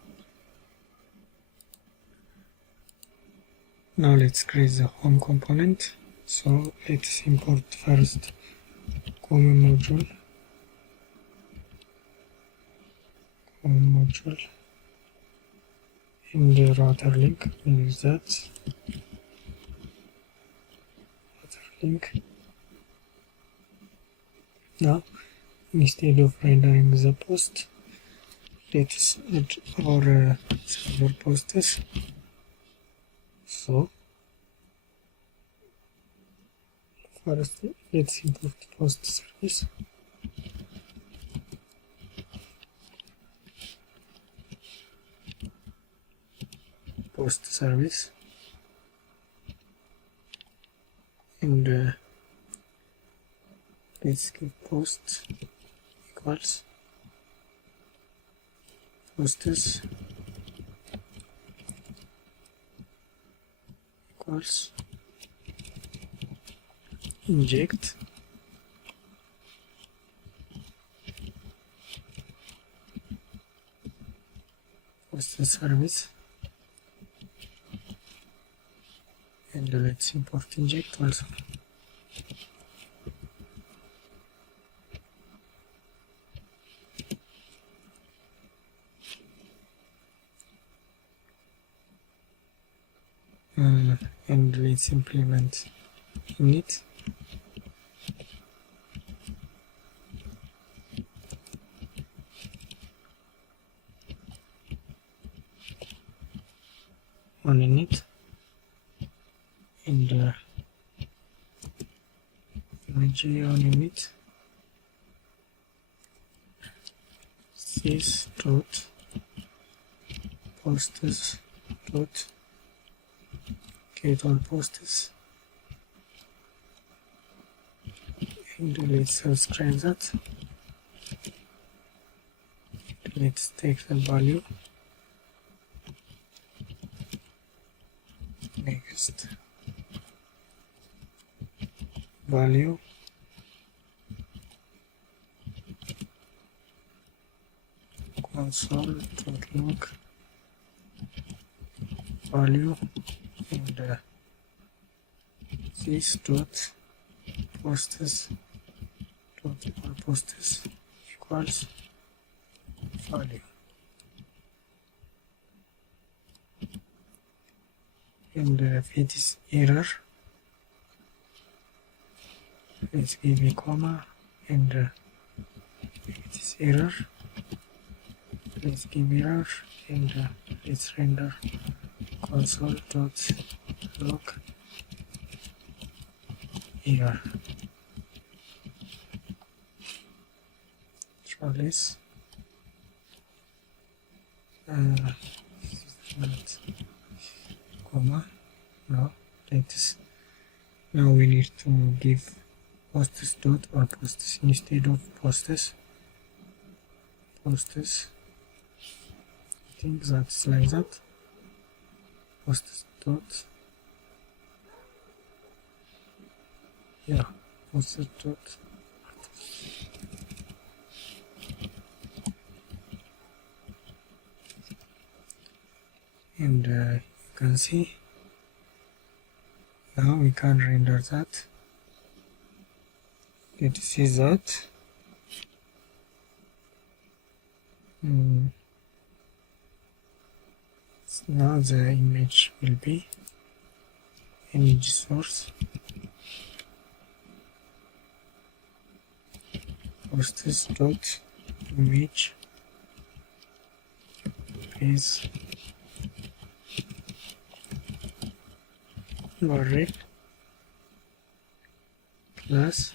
Now let's create the home component. So let's import first common module, in the router link. We use that router link. Now instead of rendering the post, let's add our server posts. So first let's import post service. And let's give post equals posts equals inject post service, and let's import inject also. And let's implement init on init, and image on init sys dot posts dot get all posts, and let's subscribe that. Let's take the value, next value, console.log value, and this dot posts dot all posts equals value. And if it is error, let's give a comma, and if it is error, let's give error, and let's render console.log error. Try this. Not comma. Now we need to give posts dot or posts instead of posts. I think that's like that. Posts dot, yeah, posts dot. And you can see now we can render that. Let's see that. So now the image will be image source posts dot image is URL plus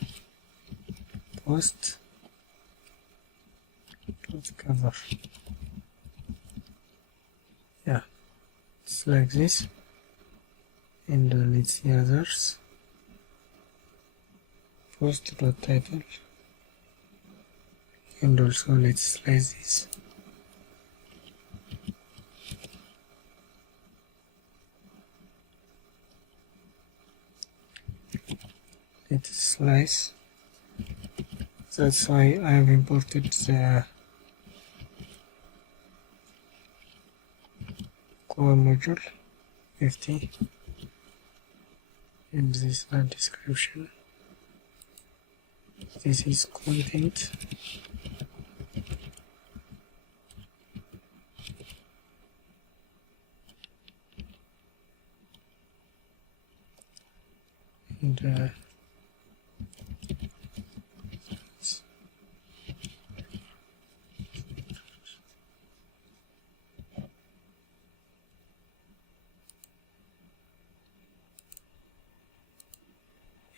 post dot cover. Yeah, it's like this. And let's see others. Post dot title, and also let's slice this. Let's slice That's why I have imported the core module 50, and this is the description. This is content.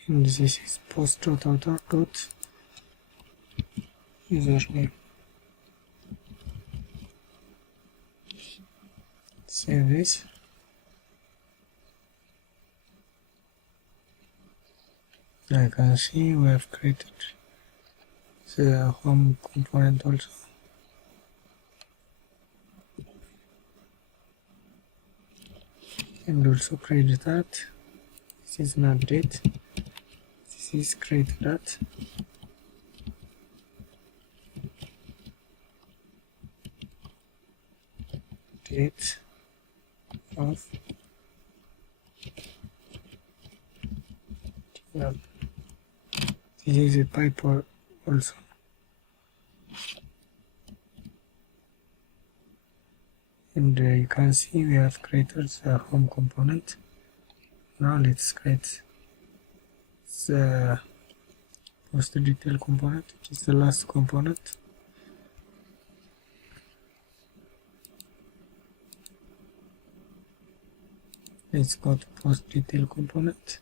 And this is post.author.username. Save this. I can see we have created the home component also. And also create that. This is an update. This is create that. Date of develop. This is a pipe also. And you can see we have created the home component. Now let's create the post detail component, which is the last component. Let's go to post detail component.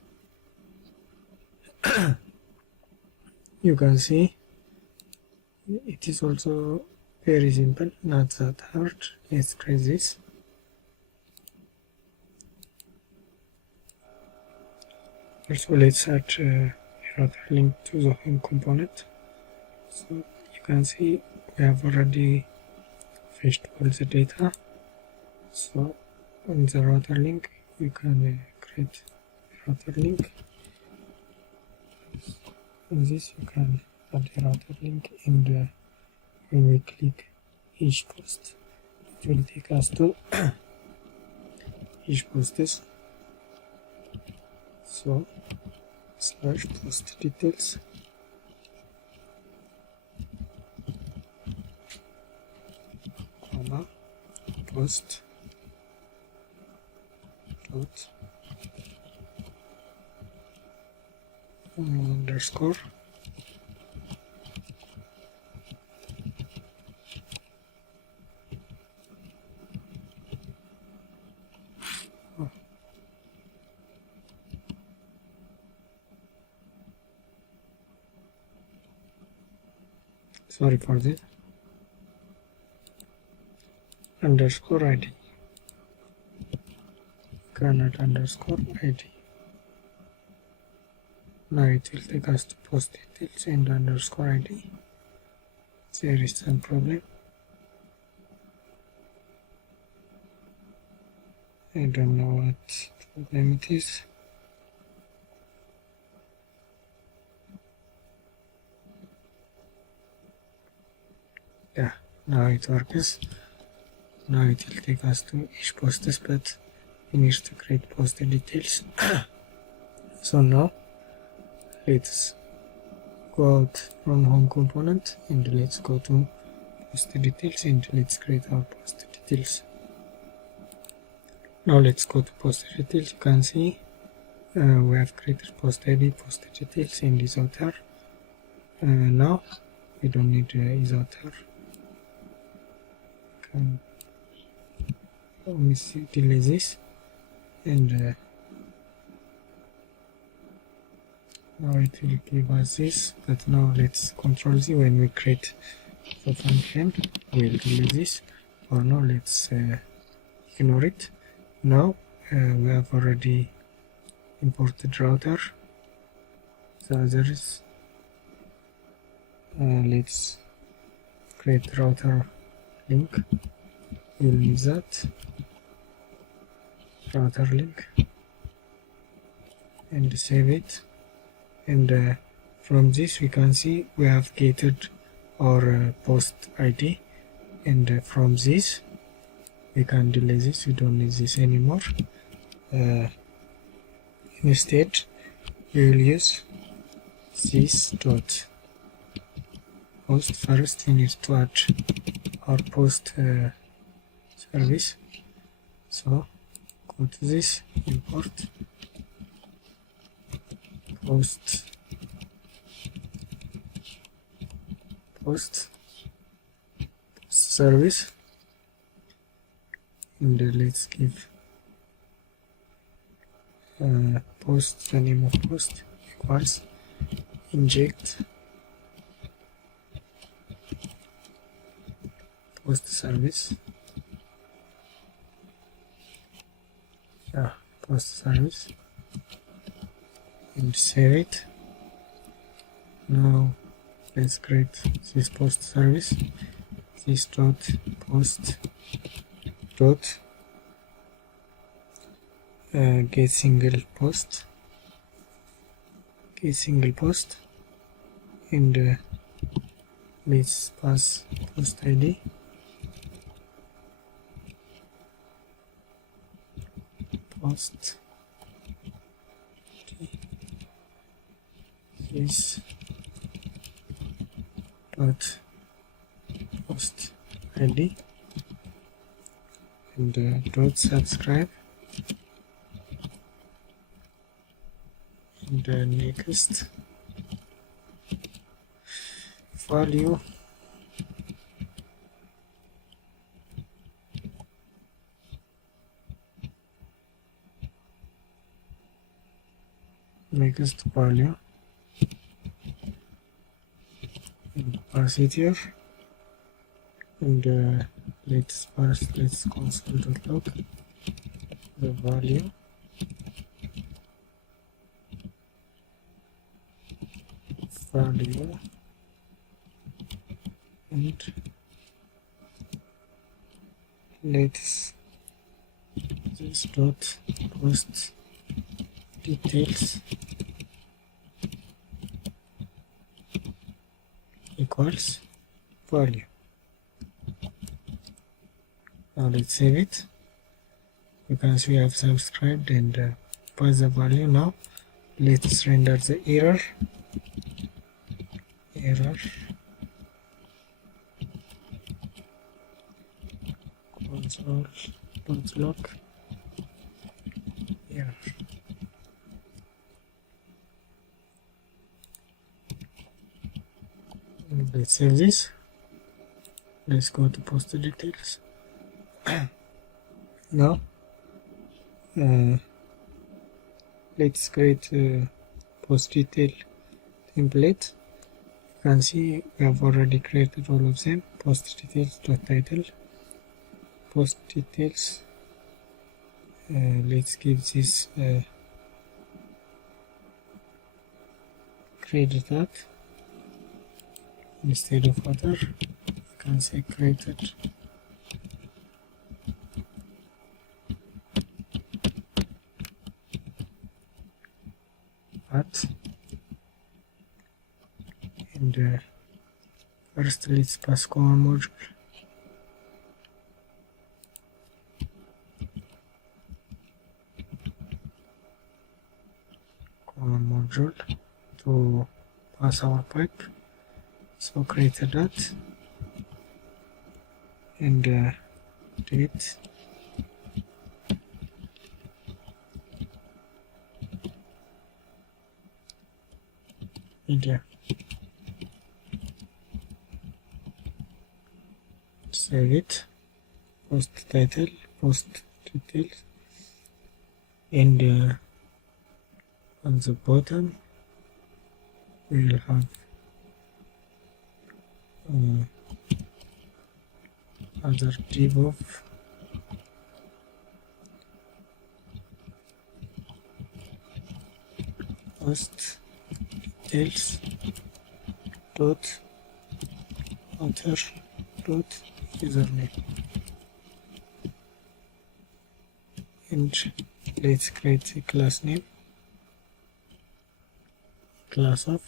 You can see it is also very simple, not that hard. Let's create this. Also, let's add a router link to the home component. So you can see we have already fetched all the data. So on the router link, we can create a router link. On this, you can add a router link, and when we click each post, it will take us to each posts. So slash post details, comma, post dot underscore sorry for this, underscore ID, cannot underscore ID. Now it will take us to post details and underscore ID. There is some problem. I don't know what problem it is. Yeah, now it works. Now it will take us to each post, but we need to create post details. So now let's go out from home component and let's go to post details and let's create our post details. Now let's go to post details. You can see we have created post ID, post details, and is author. Now we don't need is author. Let me see, delete this, and now it will give us this. But now let's Control Z. When we create the function, we'll delete this, or no, let's ignore it. Now we have already imported router. The others, let's create router link. We'll use that router link and save it. And From this we can see we have gated our post ID, and from this we can delete this. We don't need this anymore. Instead we will use this dot post. First we need to add our post service, so go to this, import post service, and let's give post, the name of post equals inject post service, post service, and save it. Now let's create this post service. This dot post dot get single post, and let's pass post ID, post this dot post ID, and dot subscribe, and next value and pass it here, and let's console.log the value and let's this dot post details equals value. Now let's save it. You can see we have subscribed and pass the value. Now let's render the error console.log error. Let's save this. Let's go to post details. Now let's create a post detail template. You can see we have already created all of them. Post details title, post details. Let's give this created at instead of other. You can say created at, and first let's pass common module. To pass our pipe. So create a dot and date media. Save it. Post title, post details, and on the bottom we will have other div of post details dot author dot username, and let's create a class name, class of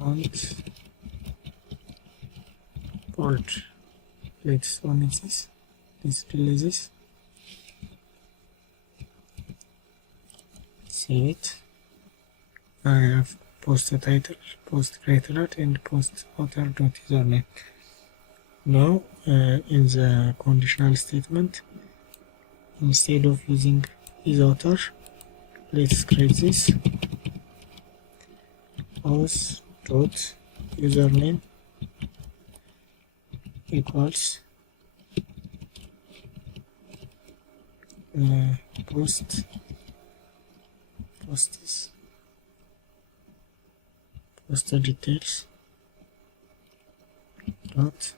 font bold. Let's omit this. Let's delete this. Save it. I have post title, post creator and post author.username. Now in the conditional statement, instead of using isAuthor, let's create this auth.username equals post details dot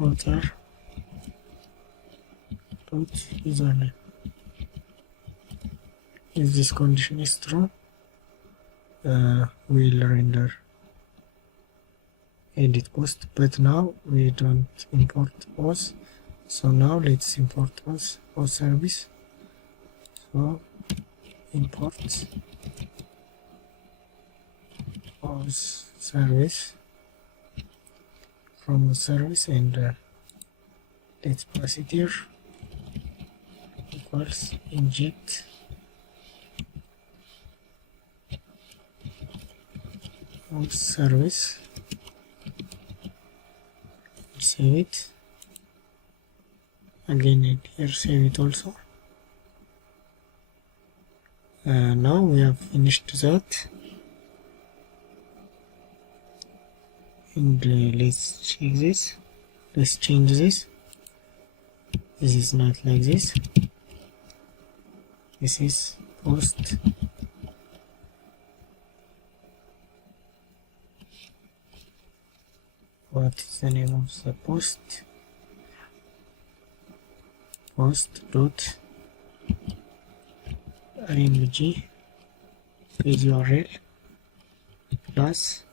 author dot username. If this condition is true, we'll render edit post, but now we don't import auth, so now let's import auth service. So import auth service from service, and let's pass it here equals inject auth service. Save it again, and here save it also. Now we have finished that, and let's check this. Let's change this. This is not like this. This is post what is the name of the post? Post dot img page URL plus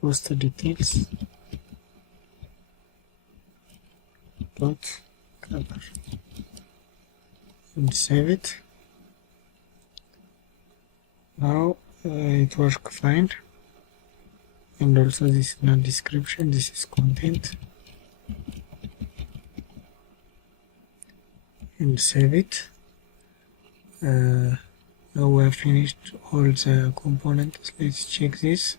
post details dot cover, and save it. Now it works fine. And also this is not description, this is content, and save it. Now we have finished all the components. Let's check this.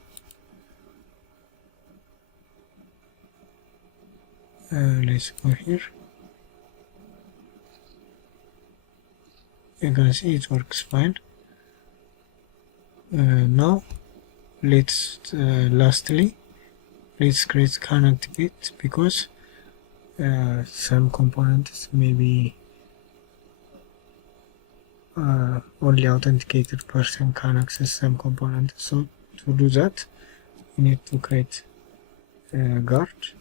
Let's go here. You can see it works fine. Now let's lastly let's create can activate, because some components maybe only authenticated person can access some component. So to do that, we need to create a guard.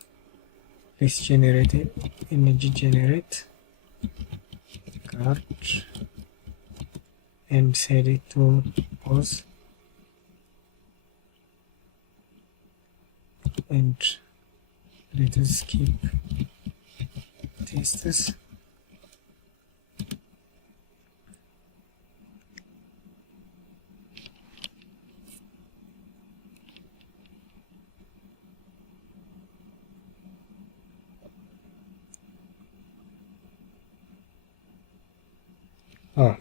Let's generate an image generate guard and set it to auth, and let us skip tests.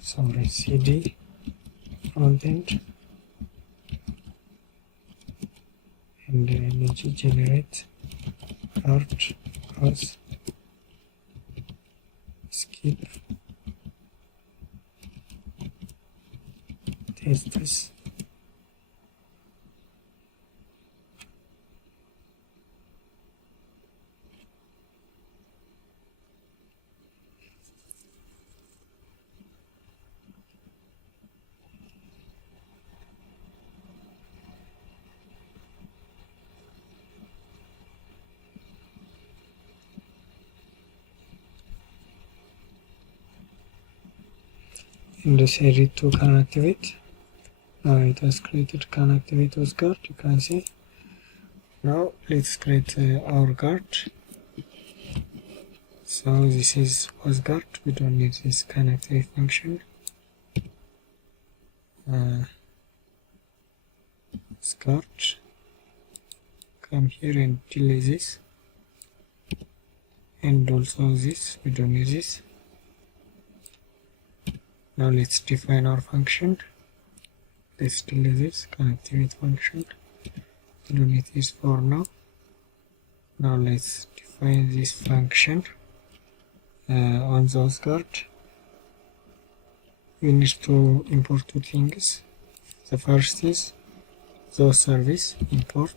Sorry, cd frontend and image generate art as skip tests. And set it to can activate. Now it has created can activate with guard, you can see. Now let's create our guard. So this is WasGuard. We don't need this connectivity function. WasGuard. Come here and delete this, and also this. We don't need this. Now let's define our function. Let's delete this connectivity function. We don't need this for now. Now let's define this function on the WasGuard. We need to import two things. The first is the service. Import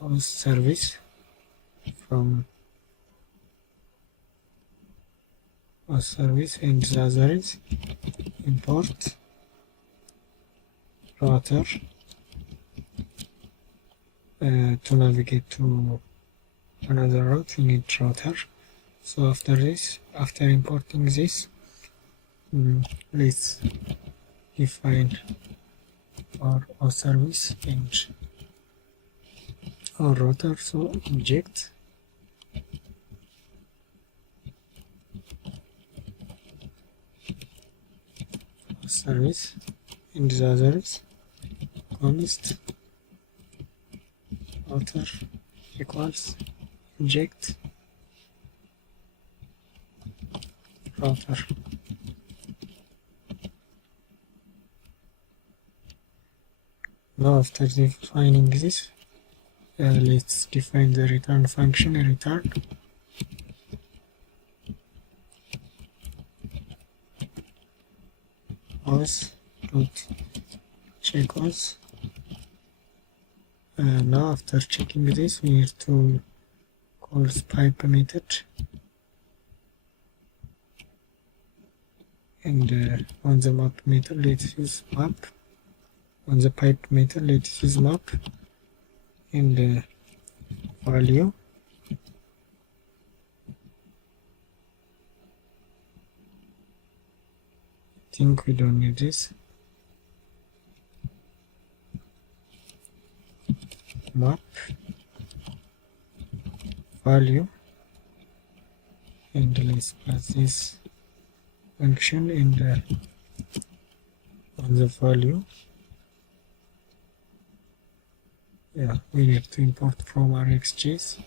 host service from host service, and the other is import router. To navigate to another route, we need router. So after this, after importing this, let's define our service and our router. So inject service, and the other is const router equals inject router. Now after defining this, let's define the return function. Return host dot check host. Now after checking this, we need to call this pipe method, and on the map method let's use map. On the pipe method let's use map, and value I think we don't need this. Map value, and let's pass this function, and on the value, we need to import from RxJS.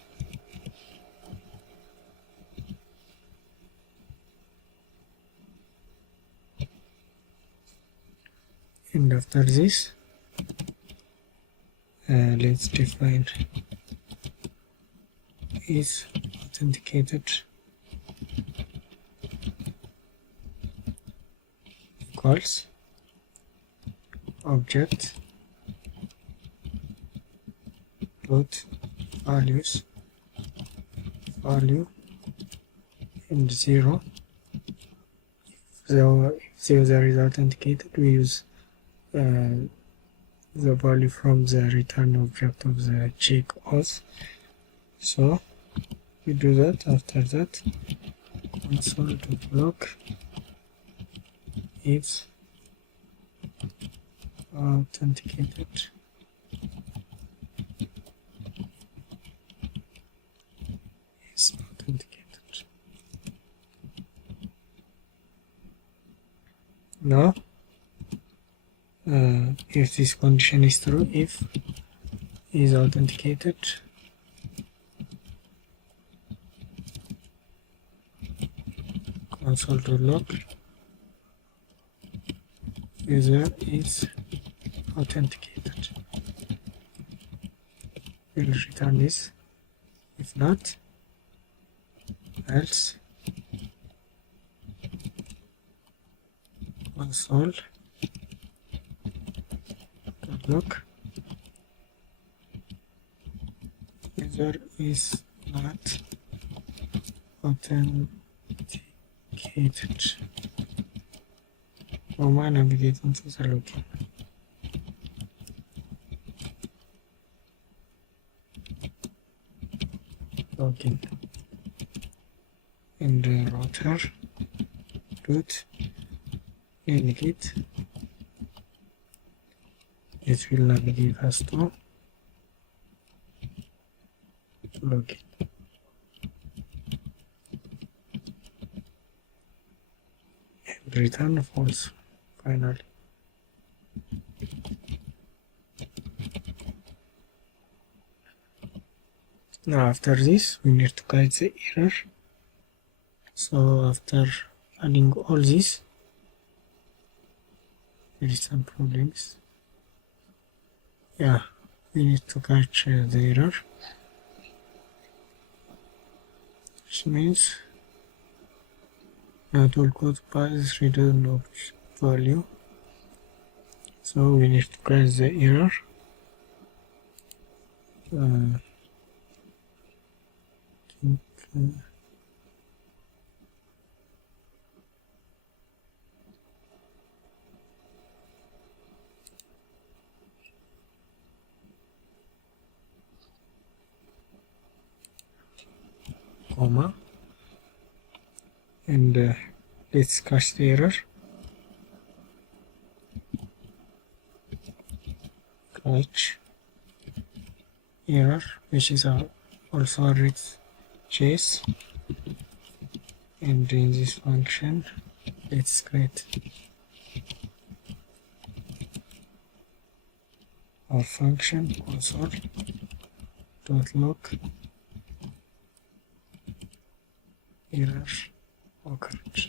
And after this, let's define is authenticated equals object dot values value and 0. So if the user is authenticated, we use the value from the return object of the check auth. So we do that. After that, console.log is authenticated is authenticated. Now if this condition is true, if is authenticated, console.log user is authenticated. We'll return this. If not, else console.log user is not authenticated. Roman navigating to the login. Login and the router dot navigate. It will navigate us to to login. And return false finally. Now after this we need to catch the error. So after adding all this, there is some problems. Yeah, we need to catch the error, which means not all code paths return no value. So we need to catch the error. Comma, and let's catch the error. Catch error, which is also a rich chase, and in this function let's create our function console.log error occurred.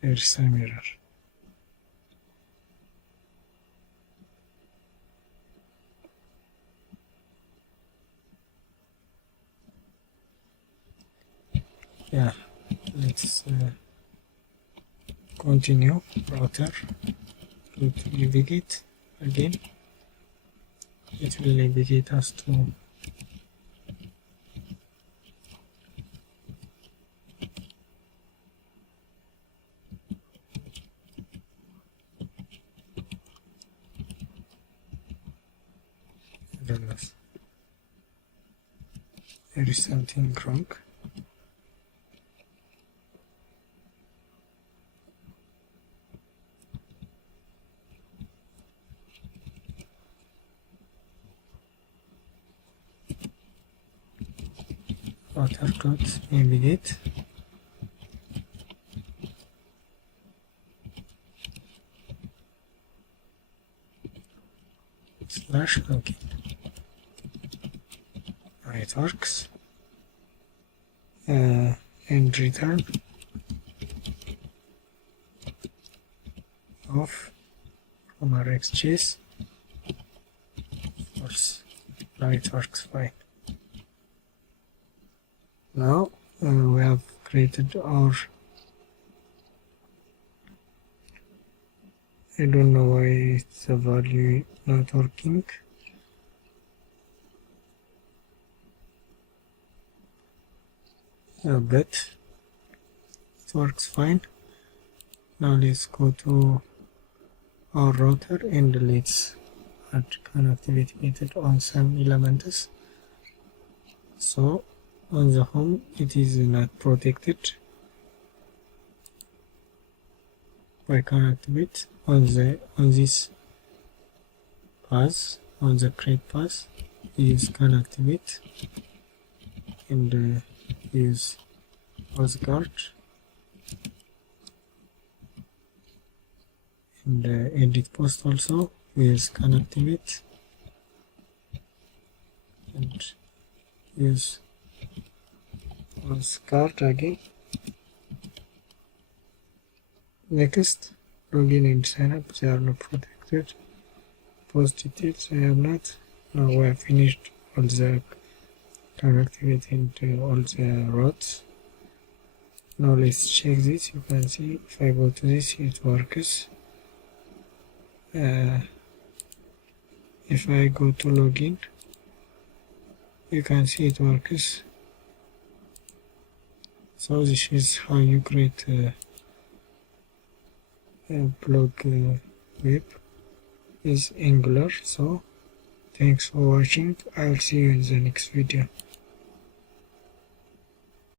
There's some error. Yeah, let's continue router to navigate again. It will navigate us to there is something wrong. Router.navigate /login. It works. And return off from our XJS. Of course, now it works fine. Now we have created our, I don't know why the value not working. But it works fine. Now let's go to our router and let's add connectivity method on some elements. So on the home it is not protected by connectivity. On this path, on the create path, use connectivity and use guard and edit post also use connectivity and use guard again. Next, login and sign up, they are not protected. Post details, I have not. Now we have finished all the connectivity into all the routes. Now let's check this. You can see if I go to this, it works. If I go to login, you can see it works. So this is how you create a blog web is Angular. So thanks for watching. I'll see you in the next video.